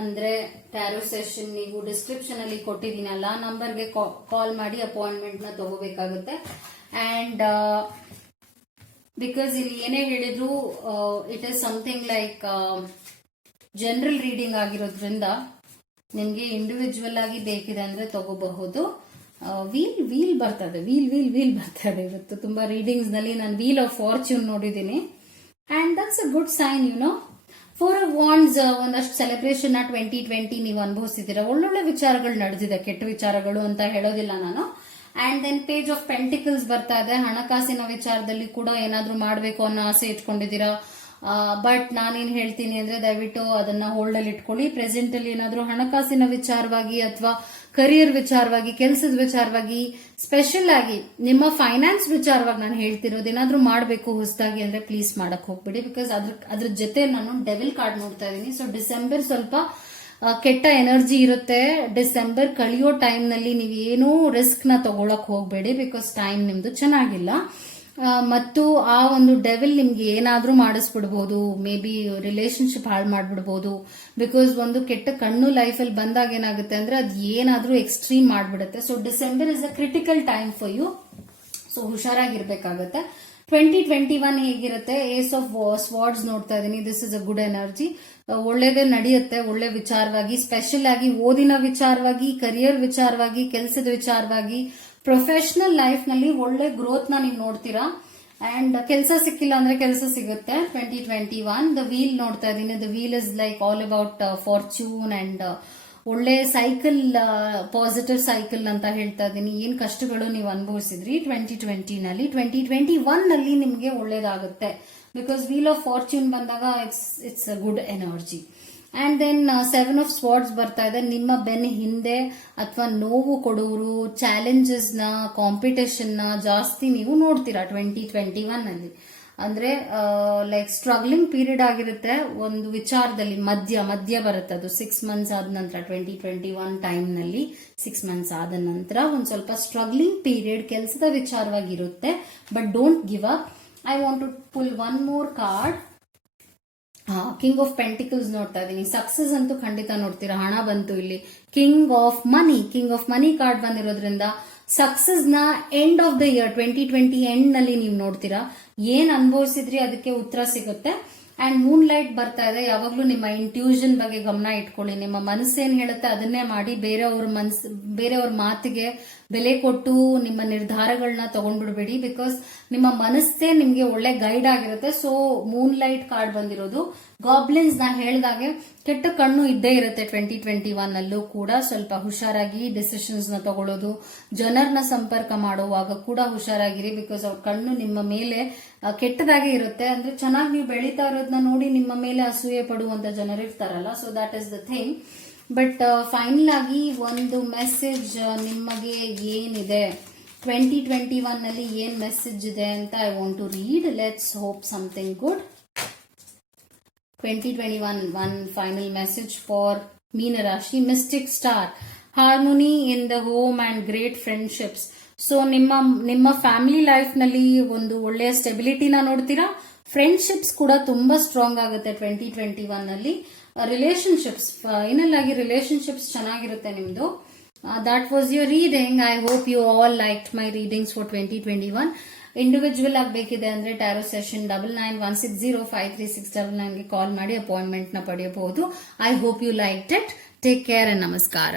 ಅಂದ್ರೆ ಟ್ಯಾರೋ ಸೆಷನ್ ನೀವು ಡಿಸ್ಕ್ರಿಪ್ಷನ್ ಅಲ್ಲಿ ಕೊಟ್ಟಿದ್ದೀನಲ್ಲ ನಂಬರ್ಗೆ ಕಾಲ್ ಮಾಡಿ ಅಪಾಯಿಂಟ್ಮೆಂಟ್ ನ ತಗೋಬೇಕಾಗುತ್ತೆ. ಅಂಡ್ ಬಿಕಾಸ್ ಇಲ್ಲಿ ಏನೇ ಹೇಳಿದ್ರು it is something like general reading ಆಗಿರೋದ್ರಿಂದ ನಿಮ್ಗೆ ಇಂಡಿವಿಜುವಲ್ ಆಗಿ ಬೇಕಿದೆ ಅಂದ್ರೆ ತಗೋಬಹುದು. ವೀಲ್ ಬರ್ತದೆ, ವೀಲ್ ಬರ್ತದೆ ಇವತ್ತು ತುಂಬಾ ರೀಡಿಂಗ್ಸ್ ನಲ್ಲಿ. ನಾನು ವೀಲ್ ಆಫ್ ಫಾರ್ಚ್ಯೂನ್ ನೋಡಿದ್ದೀನಿ and that's a good sign. You know, 4 of Wands ಒಂದಷ್ಟು ಸೆಲೆಬ್ರೇಷನ್ 2020 ನೀವು ಅನುಭವಿಸಿದ್ದೀರಾ. ಒಳ್ಳೊಳ್ಳೆ ವಿಚಾರಗಳು ನಡೆದಿದೆ, ಕೆಟ್ಟ ವಿಚಾರಗಳು ಅಂತ ಹೇಳೋದಿಲ್ಲ ನಾನು. And then page of pentacles ಬರ್ತಾ ಇದೆ. ಹಣಕಾಸಿನ ವಿಚಾರದಲ್ಲಿ ಕೂಡ ಏನಾದ್ರೂ ಮಾಡ್ಬೇಕು ಅನ್ನೋ ಆಸೆ ಇಟ್ಕೊಂಡಿದ್ದೀರಾ. ಬಟ್ ನಾನೇನ್ ಹೇಳ್ತೀನಿ ಅಂದ್ರೆ ದಯವಿಟ್ಟು ಅದನ್ನ ಹೋಲ್ಡ್ ಅಲ್ಲಿ ಇಟ್ಕೊಳ್ಳಿ. ಪ್ರೆಸೆಂಟ್ ಅಲ್ಲಿ ಏನಾದ್ರೂ ಹಣಕಾಸಿನ ವಿಚಾರವಾಗಿ ಅಥವಾ ಕರಿಯರ್ ವಿಚಾರವಾಗಿ, ಕೆಲಸದ ವಿಚಾರವಾಗಿ, ಸ್ಪೆಷಲ್ ಆಗಿ ನಿಮ್ಮ ಫೈನಾನ್ಸ್ ವಿಚಾರವಾಗಿ ನಾನು ಹೇಳ್ತಿರೋದು ಏನಾದ್ರೂ ಮಾಡಬೇಕು ಹೊಸದಾಗಿ ಅಂದ್ರೆ ಪ್ಲೀಸ್ ಮಾಡಕ್ ಹೋಗ್ಬಿಡಿ. ಬಿಕಾಸ್ ಅದ್ರ ಜೊತೆ ನಾನು ಡೆವಿಲ್ ಕಾರ್ಡ್ ನೋಡ್ತಾ ಇದ್ದೀನಿ. ಸೊ ಡಿಸೆಂಬರ್ ಸ್ವಲ್ಪ ಕೆಟ್ಟ ಎನರ್ಜಿ ಇರುತ್ತೆ. ಡಿಸೆಂಬರ್ ಕಳಿಯೋ ಟೈಮ್ ನಲ್ಲಿ ನೀವು ಏನೂ ರಿಸ್ಕ್ ನ ತಗೊಳಕ್ ಹೋಗ್ಬೇಡಿ. ಬಿಕಾಸ್ ಟೈಮ್ ನಿಮ್ದು ಚೆನ್ನಾಗಿಲ್ಲ. ಮತ್ತು ಆ ಒಂದು ಡೆವಿಲ್ ನಿಮ್ಗೆ ಏನಾದ್ರೂ ಮಾಡಿಸ್ಬಿಡ್ಬೋದು. ಮೇ ಬಿ ರಿಲೇಶನ್ಶಿಪ್ ಹಾಳು ಮಾಡ್ಬಿಡ್ಬೋದು. ಬಿಕಾಸ್ ಒಂದು ಕೆಟ್ಟ ಕಣ್ಣು ಲೈಫಲ್ಲಿ ಬಂದಾಗ ಏನಾಗುತ್ತೆ ಅಂದ್ರೆ ಅದು ಏನಾದ್ರೂ ಎಕ್ಸ್ಟ್ರೀಮ್ ಮಾಡ್ಬಿಡುತ್ತೆ. So December is a critical time for you. So ಹುಷಾರಾಗಿರ್ಬೇಕಾಗತ್ತೆ. 2021 ಹೇಗಿರುತ್ತೆ? ಏಸ್ ಆಫ್ ಸ್ವಾರ್ಡ್ಸ್ ನೋಡ್ತಾ ಇದೀನಿ. This is a good energy. ಒಳ್ಳೇದೇ ನಡೆಯುತ್ತೆ, ಒಳ್ಳೆ ವಿಚಾರವಾಗಿ, ಸ್ಪೆಷಲ್ ಆಗಿ ಓದಿನ ವಿಚಾರವಾಗಿ, ಕರಿಯರ್ ವಿಚಾರವಾಗಿ, ಕೆಲಸದ ವಿಚಾರವಾಗಿ, ಪ್ರೊಫೆಷನಲ್ ಲೈಫ್ ನಲ್ಲಿ ಒಳ್ಳೆ ಗ್ರೋತ್ ನ ನೀವು ನೋಡ್ತೀರಾ. ಅಂಡ್ ಕೆಲಸ ಸಿಕ್ಕಿಲ್ಲ ಅಂದ್ರೆ ಕೆಲಸ ಸಿಗುತ್ತೆ 2021. ದ ವೀಲ್ ನೋಡ್ತಾ ಇದೀನಿ. The wheel is like all about fortune and ಒಳ್ಳೆ ಸೈಕಲ್, ಪಾಸಿಟಿವ್ ಸೈಕಲ್ ಅಂತ ಹೇಳ್ತಾ ಇದೀನಿ. ಏನ್ ಕಷ್ಟಗಳು ನೀವು ಅನುಭವಿಸಿದ್ರಿ 2020 ನಲ್ಲಿ, 2021 ನಲ್ಲಿ ನಿಮ್ಗೆ ಒಳ್ಳೇದಾಗುತ್ತೆ. ಬಿಕಾಸ್ ವೀಲ್ ಆಫ್ ಫಾರ್ಚ್ಯೂನ್ ಬಂದಾಗ it's a good energy. And then 7 of swords ಬರ್ತಾ ಇದೆ. ನಿಮ್ಮ ಬೆನ್ನ ಹಿಂದೆ ಅಥವಾ ನೋವು ಕೊಡೋರು, ಚಾಲೆಂಜಸ್ ನ, ಕಾಂಪಿಟೇಷನ್ ನ ಜಾಸ್ತಿ ನೀವು ನೋಡ್ತೀರಾ 2021 ನಲ್ಲಿ. ಅಂದ್ರೆ ಲೈಕ್ ಸ್ಟ್ರಗ್ಲಿಂಗ್ ಪೀರಿಯಡ್ ಆಗಿರುತ್ತೆ ಒಂದು ವಿಚಾರದಲ್ಲಿ. ಮಧ್ಯ ಬರುತ್ತೆ ಅದು 6 ಮಂತ್ಸ್ ಆದ ನಂತರ. 2021 ಟೈಮ್ ನಲ್ಲಿ 6 ಮಂತ್ಸ್ ಆದ ನಂತರ ಒಂದ್ ಸ್ವಲ್ಪ ಸ್ಟ್ರಗ್ಲಿಂಗ್ ಪೀರಿಯಡ್ ಕೆಲಸದ ವಿಚಾರವಾಗಿರುತ್ತೆ. But don't give up. I want to pull one more card. King of pentacles ನೋಡ್ತಾ ಇದೀನಿ. ಸಕ್ಸಸ್ ಅಂತೂ ಖಂಡಿತ ನೋಡ್ತೀರಾ. ಹಣ ಬಂತು ಇಲ್ಲಿ. ಕಿಂಗ್ ಆಫ್ ಮನಿ ಕಾರ್ಡ್ ಬಂದಿರೋದ್ರಿಂದ ಸಕ್ಸಸ್ ನ end of the year 2020 end ನಲ್ಲಿ ನೀವು ನೋಡ್ತೀರಾ. ಏನ್ ಅನುಭವಿಸಿದ್ರಿ ಅದಕ್ಕೆ ಉತ್ತರ ಸಿಗುತ್ತೆ. ಅಂಡ್ ಮೂನ್ ಲೈಟ್ ಬರ್ತಾ ಇದೆ. ಯಾವಾಗ್ಲೂ ನಿಮ್ಮ ಇಂಟ್ಯೂಷನ್ ಬಗ್ಗೆ ಗಮನ ಇಟ್ಕೊಳ್ಳಿ. ನಿಮ್ಮ ಮನಸ್ಸೇನ್ ಹೇಳುತ್ತೆ ಅದನ್ನೇ ಮಾಡಿ. ಬೇರೆಯವ್ರ ಮಾತಿಗೆ ಬೆಲೆ ಕೊಟ್ಟು ನಿಮ್ಮ ನಿರ್ಧಾರಗಳನ್ನ ತಗೊಂಡ್ಬಿಡ್ಬೇಡಿ. ಬಿಕಾಸ್ ನಿಮ್ಮ ಮನಸ್ಸೇ ನಿಮ್ಗೆ ಒಳ್ಳೆ ಗೈಡ್ ಆಗಿರುತ್ತೆ. ಸೊ ಮೂನ್ ಲೈಟ್ ಕಾರ್ಡ್ ಬಂದಿರೋದು. ಗಾಬ್ಲಿನ್ಸ್ ನಾ ಹೇಳಿದಾಗೆ ಕೆಟ್ಟ ಕಣ್ಣು ಇದ್ದೇ ಇರುತ್ತೆ 2021 ನಲ್ಲೂ ಕೂಡ. ಸ್ವಲ್ಪ ಹುಷಾರಾಗಿ ಡಿಸಿಷನ್ಸ್ ನ ತಗೊಳ್ಳೋದು, ಜನರನ್ನ ಸಂಪರ್ಕ ಮಾಡುವಾಗ ಕೂಡ ಹುಷಾರಾಗಿರಿ. ಬಿಕಾಸ್ ಅವ್ರ ಕಣ್ಣು ನಿಮ್ಮ ಮೇಲೆ ಕೆಟ್ಟದಾಗೆ ಇರುತ್ತೆ. ಅಂದ್ರೆ ಚೆನ್ನಾಗಿ ನೀವು ಬೆಳೀತಾ ಇರೋದನ್ನ ನೋಡಿ ನಿಮ್ಮ ಮೇಲೆ ಅಸೂಯೆ ಪಡುವಂತ ಜನರಿರ್ತಾರಲ್ಲ. So that is the thing. But final ಆಗಿ ಒಂದು ಮೆಸೇಜ್ ನಿಮಗೆ ಏನಿದೆ 2021 ನಲ್ಲಿ ಏನ್ ಮೆಸೇಜ್ ಇದೆ ಅಂತ I want to read. Let's hope something good. 2021 one final message for Meena Rashi. Mystic Star, harmony in the home and great friendships. So ನಿಮ್ಮ family life ನಲ್ಲಿ ಒಂದು ಒಳ್ಳೆಯ ಸ್ಟೆಬಿಲಿಟಿನ ನೋಡ್ತೀರಾ. ಫ್ರೆಂಡ್ಶಿಪ್ಸ್ ಕೂಡ ತುಂಬಾ ಸ್ಟ್ರಾಂಗ್ ಆಗುತ್ತೆ 2021 ನಲ್ಲಿ. ರಿಲೇಶನ್ಶಿಪ್ಸ್, ಫೈನಲ್ ಆಗಿ ರಿಲೇಶನ್ಶಿಪ್ಸ್ ಚೆನ್ನಾಗಿರುತ್ತೆ ನಿಮ್ದು. That was your reading. I hope you all liked my readings for 2021. Individual ಆಗಬೇಕಿದೆ ಅಂದ್ರೆ ಟ್ಯಾರೋ ಸೆಷನ್ 9916053699 ಗೆ ಕಾಲ್ ಮಾಡಿ ಅಪಾಯಿಂಟ್ಮೆಂಟ್ ನ ಪಡೆಯಬಹುದು. I hope you liked it. Take care and ನಮಸ್ಕಾರ.